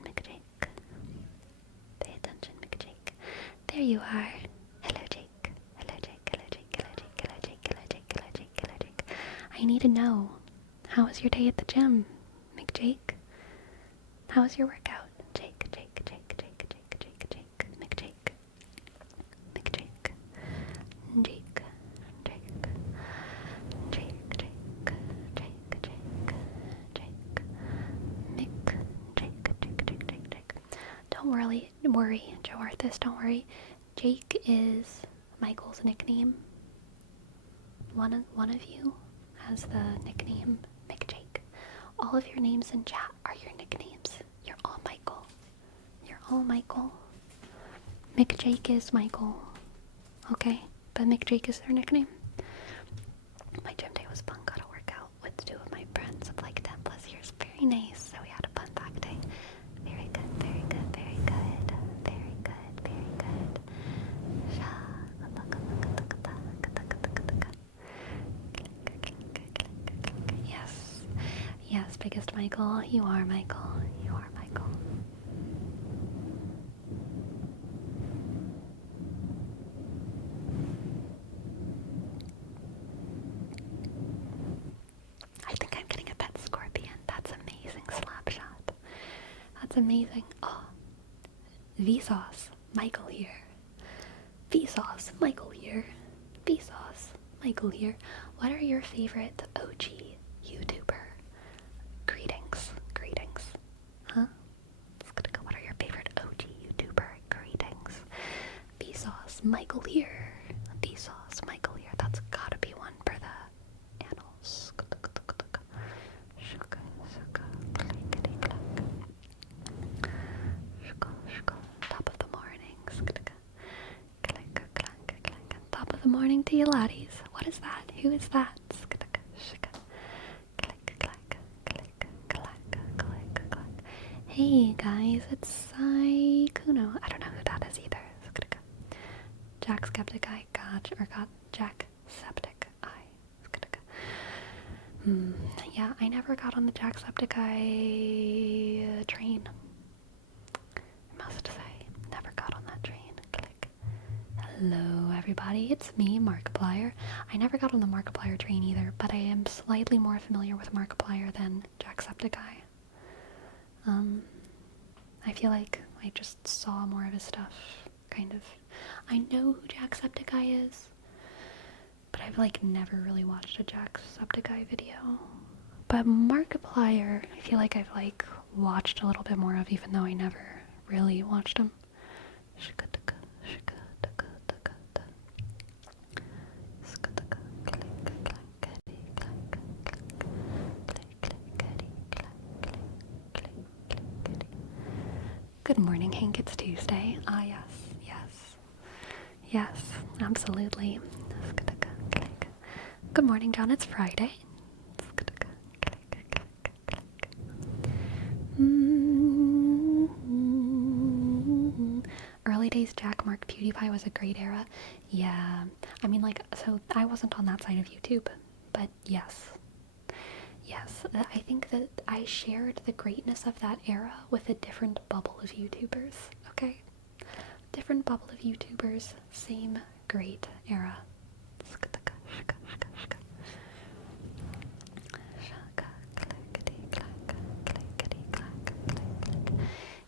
McJake. There you are. Hello, Jake. I need to know, how was your day at the gym, McJake? How was your workout? Jake. Don't worry, Joe Arthas, don't worry. Jake is Michael's nickname. One of you has the nickname McJake. All of your names in chat are your nicknames. You're all Michael. Oh, Michael. McJake is Michael. Okay, but McJake is their nickname. My gym day was fun. Got to work out with 2 of my friends of like 10 plus years. Very nice. So we had a fun back day. Very good, very good, very good. Very good, very good. Yes. Yes, biggest Michael. You are Michael. You are Michael. I think I'm getting a pet scorpion. That's amazing. Slap shot. That's amazing. Oh. Vsauce. Michael here. Vsauce. Michael here. Vsauce. Michael here. What are your favorite OG YouTuber? Greetings. Greetings. Huh? Let's go. What are your favorite OG YouTuber? Greetings. Vsauce. Michael here. Vsauce. Michael here. That's gotta be one for the annals. Top of the morning. Top of the morning to you laddies. What is that? Who is that? Hey guys, it's Sai Kuno. I don't know who that is either. Jack Skeptic Eye got Jack Septic Eye. Yeah, I never got on the Jack Septic Eye train. I must say, never got on that train. Click. Hello everybody, it's me, Markiplier. I never got on the Markiplier train either, but I am slightly more familiar with Markiplier than Jacksepticeye. I feel like I just saw more of his stuff, kind of. I know who Jacksepticeye is, but I've like never really watched a Jacksepticeye video. But Markiplier, I feel like I've like watched a little bit more of, even though I never really watched him. Good morning, Hank. It's Tuesday. Ah, yes, absolutely. Good morning, John. It's Friday. Early days Jack Mark PewDiePie was a great era. Yeah, I mean, like, so I wasn't on that side of YouTube, but yes. Yes, I think that I shared the greatness of that era with a different bubble of YouTubers, okay? Different bubble of YouTubers, same great era.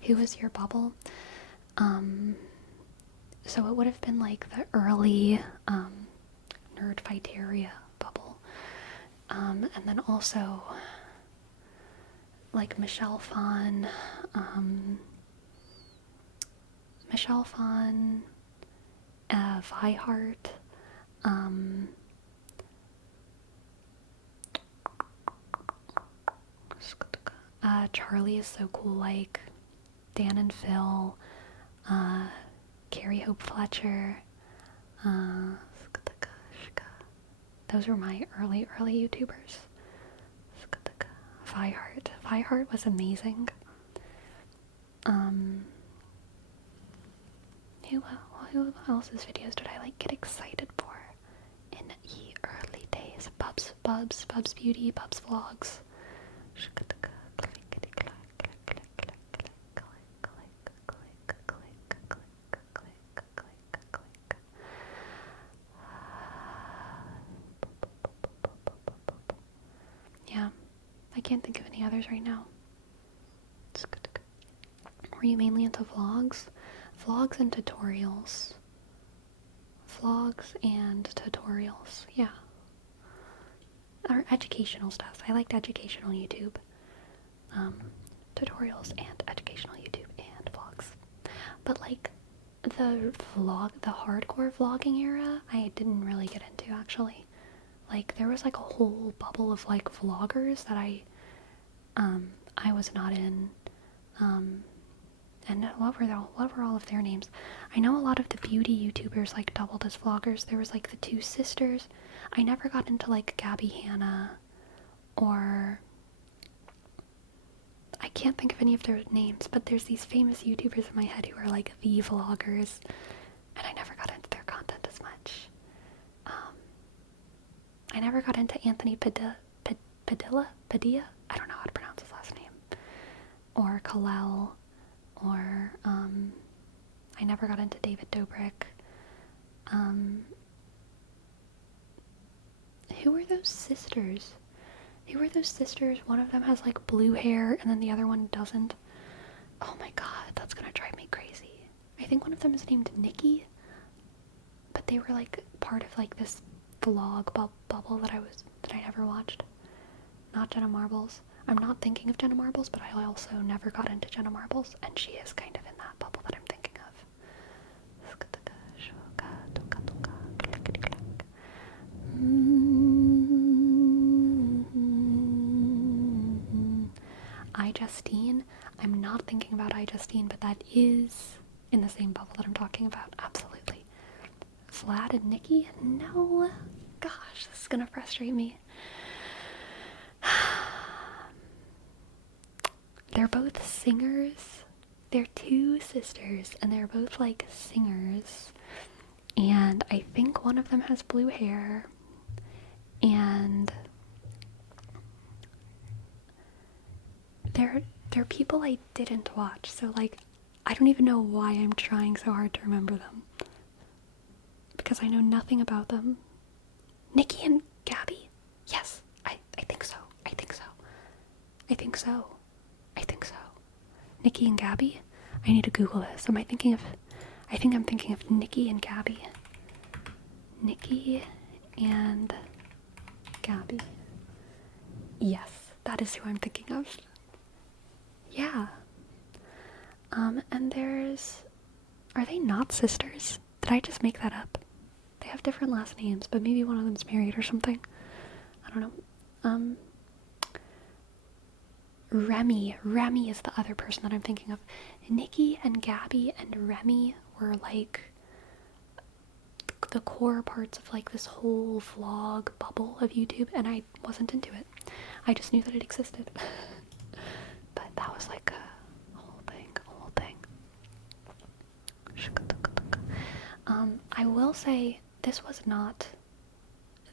Who was your bubble? So it would have been like the early Nerdfighteria bubble. And then also like Michelle Phan, Vihart, Charlie is so cool, like Dan and Phil, Carrie Hope Fletcher, those were my early YouTubers. Vihart was amazing. Who else's videos did I like get excited for in the early days? Bubs Beauty, Bubs Vlogs. Yeah, I can't think of any others right now. Were you mainly into vlogs? Vlogs and tutorials. Vlogs and tutorials, yeah. Or educational stuff. I liked educational YouTube. Tutorials and educational YouTube and vlogs. But like the hardcore vlogging era, I didn't really get into actually. Like there was like a whole bubble of like vloggers that I was not in. And what were all of their names? I know a lot of the beauty YouTubers like doubled as vloggers. There was like the two sisters. I never got into like Gabby Hanna, or I can't think of any of their names, but there's these famous YouTubers in my head who are like the vloggers, and I never got into their content as much. I never got into Anthony Padilla? I don't know how to pronounce his last name. Or Kalel, or I never got into David Dobrik. Who are those sisters? One of them has like blue hair and then the other one doesn't. Oh my god, that's gonna drive me crazy. I think one of them is named Nikki, but they were like part of like this vlog bubble that I never watched. Not Jenna Marbles. I'm not thinking of Jenna Marbles, but I also never got into Jenna Marbles, and she is kind of in that bubble that I'm thinking of. iJustine. I'm not thinking about iJustine, but that is in the same bubble that I'm talking about. Absolutely. Vlad and Nikki? No. Gosh, this is gonna frustrate me. They're both singers. They're two sisters, and they're both like singers. And I think one of them has blue hair. And they're people I didn't watch. So like, I don't even know why I'm trying so hard to remember them, because I know nothing about them. Nikki and Gabby? Yes, I think so. I think so. Nikki and Gabby? I need to Google this. I think I'm thinking of Nikki and Gabby. Nikki and Gabby. Yes, that is who I'm thinking of. Yeah. And are they not sisters? Did I just make that up? They have different last names, but maybe one of them's married or something. I don't know. Remy is the other person that I'm thinking of. Nikki and Gabby and Remy were like the core parts of like this whole vlog bubble of YouTube, and I wasn't into it. I just knew that it existed. But that was like a whole thing. I will say this was not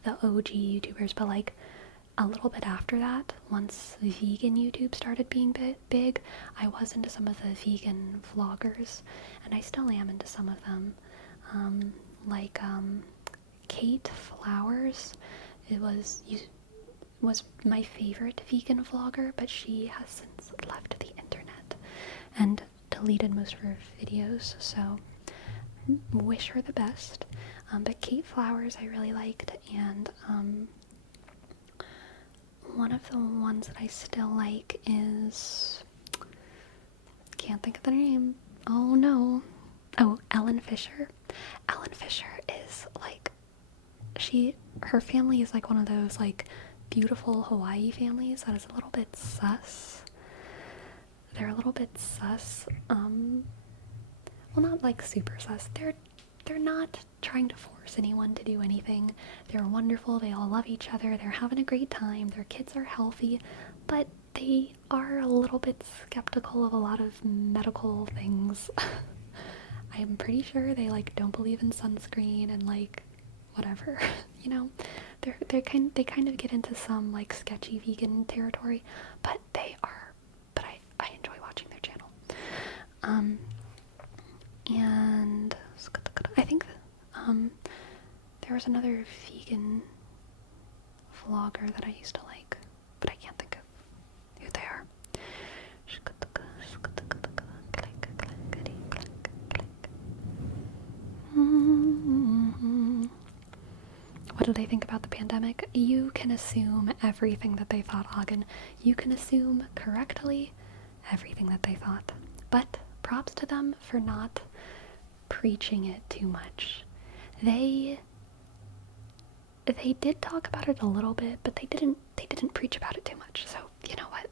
the OG YouTubers, but like a little bit after that, once vegan YouTube started being big, I was into some of the vegan vloggers, and I still am into some of them. Like Kate Flowers, it was my favorite vegan vlogger, but she has since left the internet and deleted most of her videos, so wish her the best. But Kate Flowers I really liked, and one of the ones that I still like is, can't think of the name. Oh no. Oh, Ellen Fisher. Ellen Fisher is like, her family is like one of those like beautiful Hawaii families that is a little bit sus. They're a little bit sus. Well, not like super sus. They're not trying to force anyone to do anything. They're wonderful. They all love each other. They're having a great time. Their kids are healthy, but they are a little bit skeptical of a lot of medical things. I'm pretty sure they like don't believe in sunscreen and like whatever, you know. They kind of get into some like sketchy vegan territory, but I enjoy watching their channel. And I think there was another vegan vlogger that I used to like, but I can't think of who they are. What did they think about the pandemic? You can assume everything that they thought, Hagen. You can assume correctly everything that they thought. But props to them for not preaching it too much. They did talk about it a little bit, but they didn't preach about it too much. So, you know what?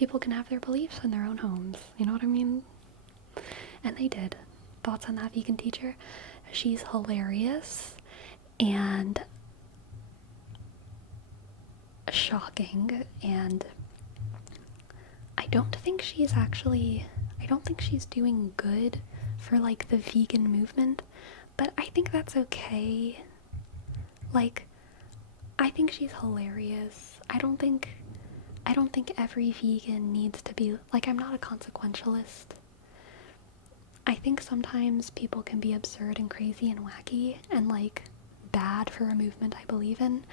people can have their beliefs in their own homes. You know what I mean? And they did. Thoughts on that vegan teacher? She's hilarious and shocking, and I don't think she's doing good for like the vegan movement, but I think that's okay. Like, I think she's hilarious. I don't think every vegan needs to be like, I'm not a consequentialist. I think sometimes people can be absurd and crazy and wacky and like bad for a movement I believe in,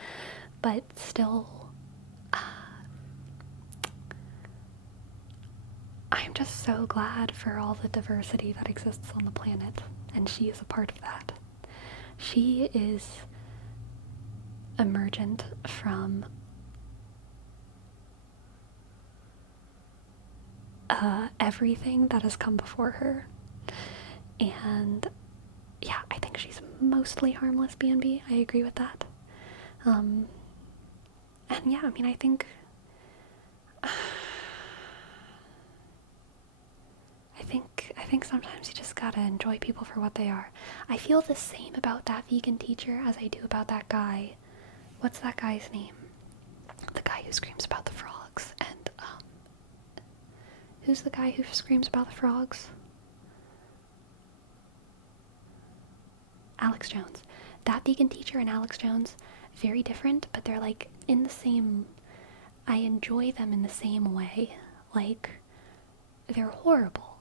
but still I'm just so glad for all the diversity that exists on the planet, and she is a part of that. She is emergent from everything that has come before her. And yeah, I think she's mostly harmless, BNB. I agree with that. And yeah, I mean, I think sometimes you just gotta enjoy people for what they are. I feel the same about that vegan teacher as I do about that guy. What's that guy's name? The guy who screams about the frogs. And who's the guy who screams about the frogs? Alex Jones. That vegan teacher and Alex Jones, very different, but they're like in the same, I enjoy them in the same way. Like, they're horrible,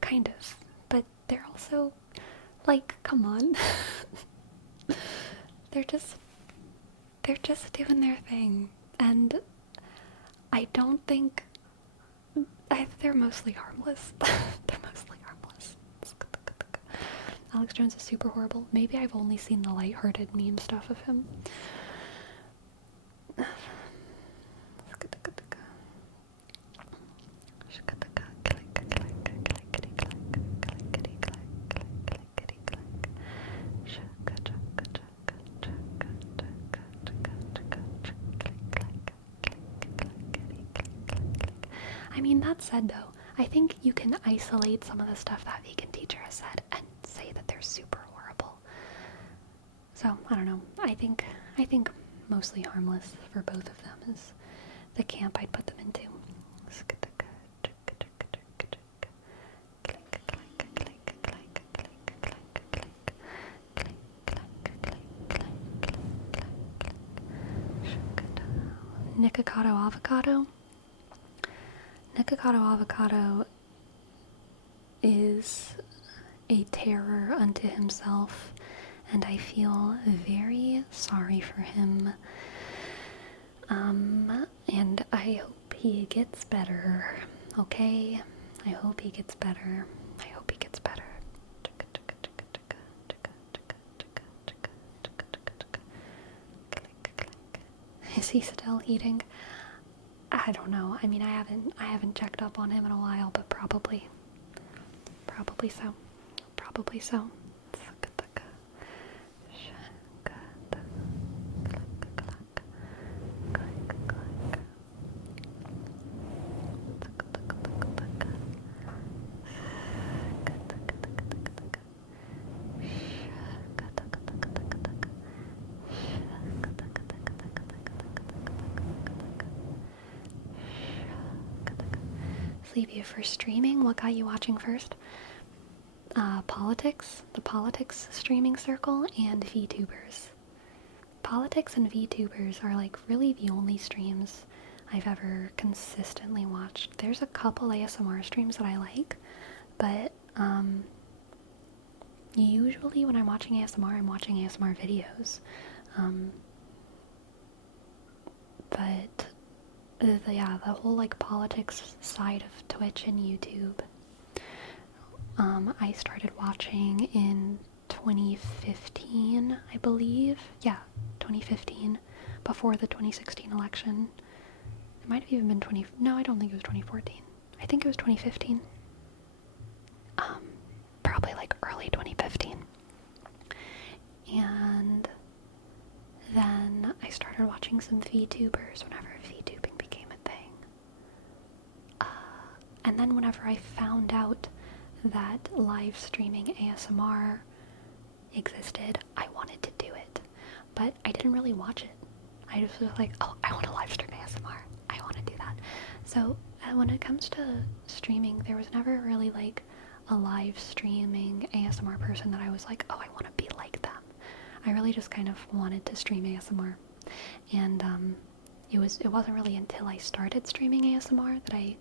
kind of, but they're also like, come on. they're just doing their thing, and I don't think they're mostly harmless. They're mostly harmless. Alex Jones is super horrible. Maybe I've only seen the lighthearted meme stuff of him. I mean, that said though, I think you can isolate some of the stuff that vegan teacher has said and say that they're super horrible. So, I don't know. I think mostly harmless for both of them is the camp I'd put them into. Nikocado avocado. Nikocado avocado is a terror unto himself, and I feel very sorry for him. And I hope he gets better, okay? I hope he gets better. I hope he gets better. Is he still eating? I don't know. I mean, I haven't checked up on him in a while, but probably so. Probably so. Sleepy, for streaming, what got you watching first? Politics, the politics streaming circle, and VTubers. Politics and VTubers are like really the only streams I've ever consistently watched. There's a couple ASMR streams that I like, but usually when I'm watching ASMR, I'm watching ASMR videos. But the whole like politics side of Twitch and YouTube, I started watching in 2015, I believe. Yeah, 2015, before the 2016 election. It might have even been no, I don't think it was 2014. I think it was 2015. Probably like early 2015. And then I started watching some VTubers whenever VTubing became a thing. And then whenever I found out that live streaming ASMR existed, I wanted to do it. But I didn't really watch it. I just was like, oh, I want to live stream ASMR. I want to do that. So when it comes to streaming, there was never really like a live streaming ASMR person that I was like, oh, I want to be like them. I really just kind of wanted to stream ASMR. And it wasn't really until I started streaming ASMR that I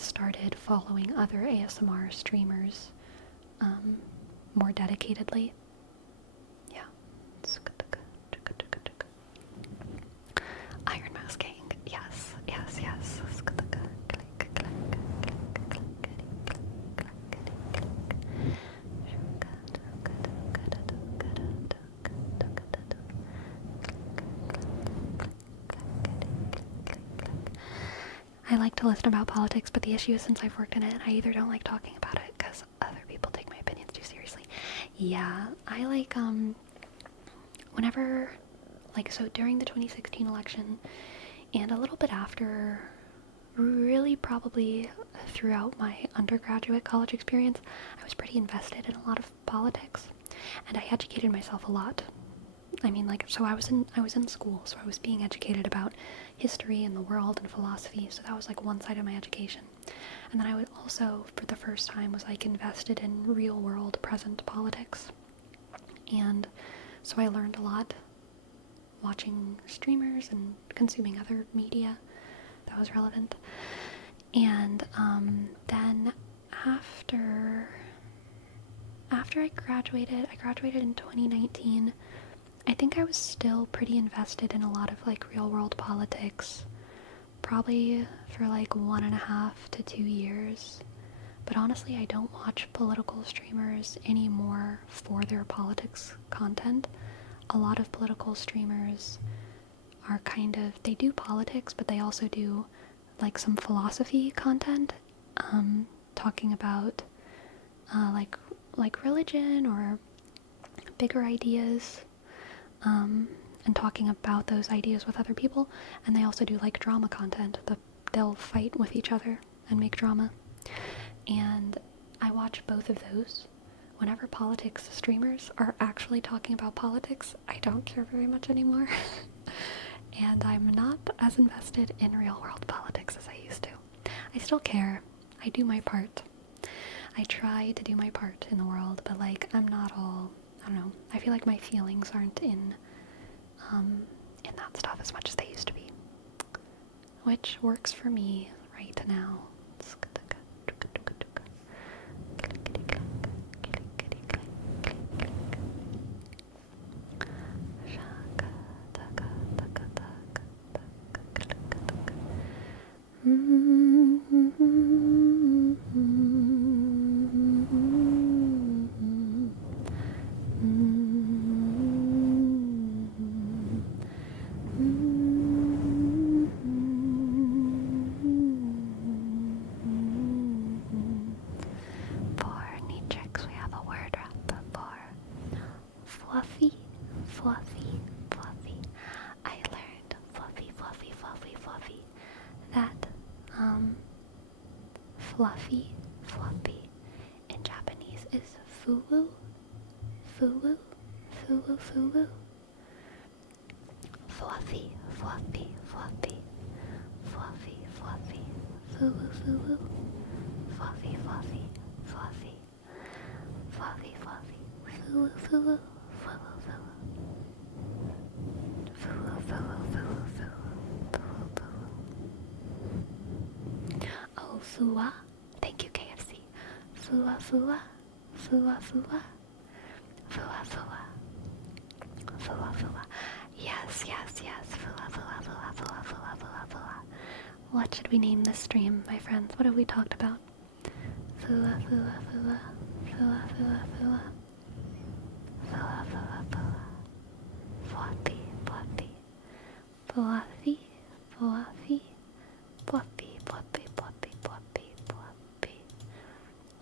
started following other ASMR streamers more dedicatedly. Yeah. Iron Mouse King. Yes, yes, yes. I like to listen about politics, but the issue is since I've worked in it, I either don't like talking about it because other people take my opinions too seriously. Yeah, I like, whenever, like, so during the 2016 election and a little bit after, really probably throughout my undergraduate college experience, I was pretty invested in a lot of politics, and I educated myself a lot. I mean, like, so I was in school, so I was being educated about history and the world and philosophy, so that was like one side of my education. And then I would also, for the first time, was like invested in real world present politics. And so I learned a lot watching streamers and consuming other media that was relevant. And then after I graduated in 2019, I think I was still pretty invested in a lot of like real world politics, probably for like 1.5 to 2 years. But honestly, I don't watch political streamers anymore for their politics content. A lot of political streamers are they do politics, but they also do like some philosophy content, talking about like religion or bigger ideas. And talking about those ideas with other people, and they also do like drama content. They'll fight with each other and make drama. And I watch both of those. Whenever politics streamers are actually talking about politics, I don't care very much anymore. And I'm not as invested in real world politics as I used to. I still care. I do my part. I try to do my part in the world, but like I'm not all, I don't know, I feel like my feelings aren't in that stuff as much as they used to be. Which works for me right now. Fluffy, fluffy, fluffy. I learned fluffy, fluffy, fluffy, fluffy. That, fluffy, fluffy in Japanese is fuwu, fuwu, fuwu, fuwu. Fluffy, fluffy, fluffy, fluffy, fluffy, fuwu, fuwu. Fluffy, fluffy, fluffy, fluffy, fluffy, fuwu, fuwu. Oh, fua. Thank you, KFC. Fua, fua. Fua, fua. Fua, fua. Fua, fua. Yes, yes, yes. Fua, fua, fua, fua, fua, fua, fua. What should we name this stream, my friends? What have we talked about? Fua, fua, fua. Fua, fua, fua. Fua, fua, fua. Fluffy, fluffy. Fluffy, fluffy. Fluffy, fluffy, fluffy, fluffy, fluffy.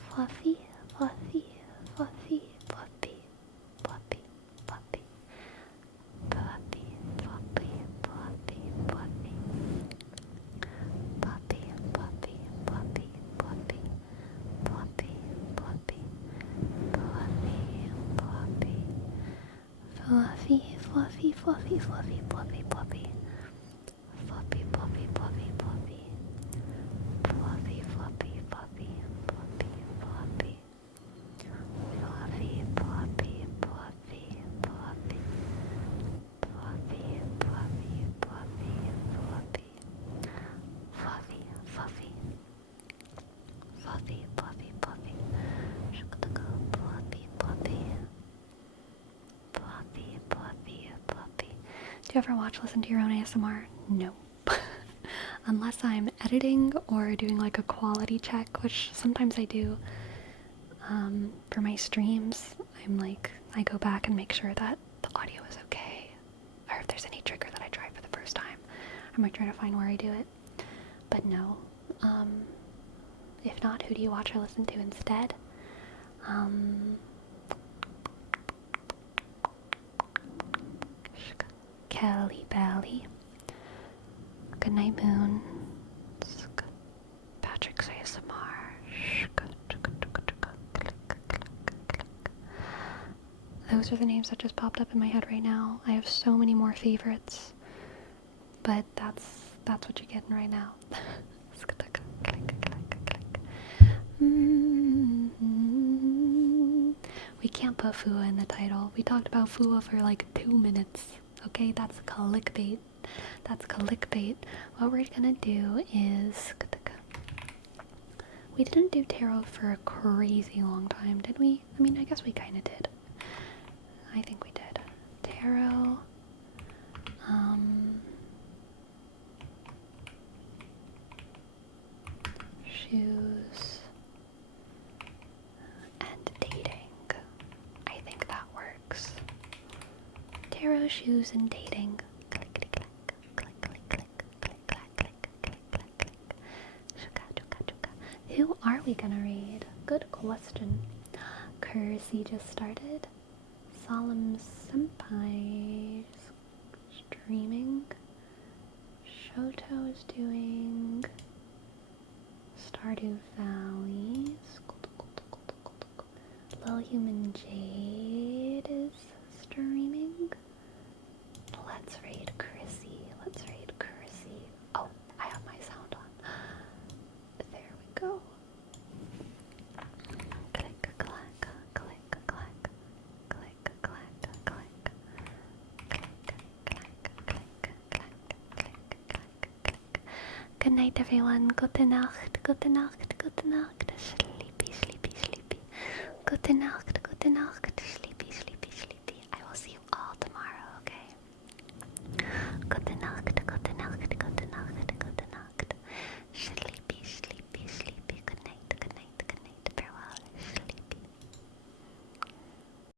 Fluffy, fluffy, fluffy, fluffy. Fluffy, fluffy. Fluffy, fluffy, fluffy, fluffy. Fluffy, fluffy, fluffy. fluffy, fluffy, fluffy, fluffy, fluffy, fluffy. Fluffy, fluffy, fluffy, fluffy. Fluffy, fluffy, fluffy, fluffy, fluffy. Fluffy, fluffy, fluffy, fluffy. Fluffy, fluffy, fluffy, fluffy. Fluffy, fluffy. Fluffy, fluffy, fluffy. Fluffy, fluffy. Fluffy, fluffy, fluffy. Do you ever watch, listen to your own ASMR? No. Unless I'm editing or doing like a quality check, which sometimes I do for my streams. I go back and make sure that the audio is okay. Or if there's any trigger that I tried for the first time, I might try to find where I do it. But no. If not, who do you watch or listen to instead? Kelly Belly. Goodnight Moon. Patrick's ASMR. Those are the names that just popped up in my head right now. I have so many more favorites, but that's what you're getting right now. We can't put Fua in the title. We talked about Fua for like 2 minutes. Okay, that's clickbait. That's clickbait. What we're gonna do is... We didn't do tarot for a crazy long time, did we? I mean, I guess we kind of did. I think we did. Tarot. Shoes. And dating. I think that works. Tarot, shoes, and dating. Clickety click, click, click, click, click, click, click, click, click, click. Chuka, chuka, chuka. Who are we gonna read? Good question. Kersey just started. Solemn Senpai streaming. Shoto is doing Stardew Valley. Little Human Jade is streaming. Let's raid Chrissy. Let's raid Chrissy. Oh, I have my sound on. There we go. Click, clack, click, clack. Click, clack, click. Click, clack, click, clack, click, clack, click. Good night, everyone. Gute Nacht, gute Nacht, gute Nacht. Sleepy, sleepy, sleepy. Gute Nacht, sleepy.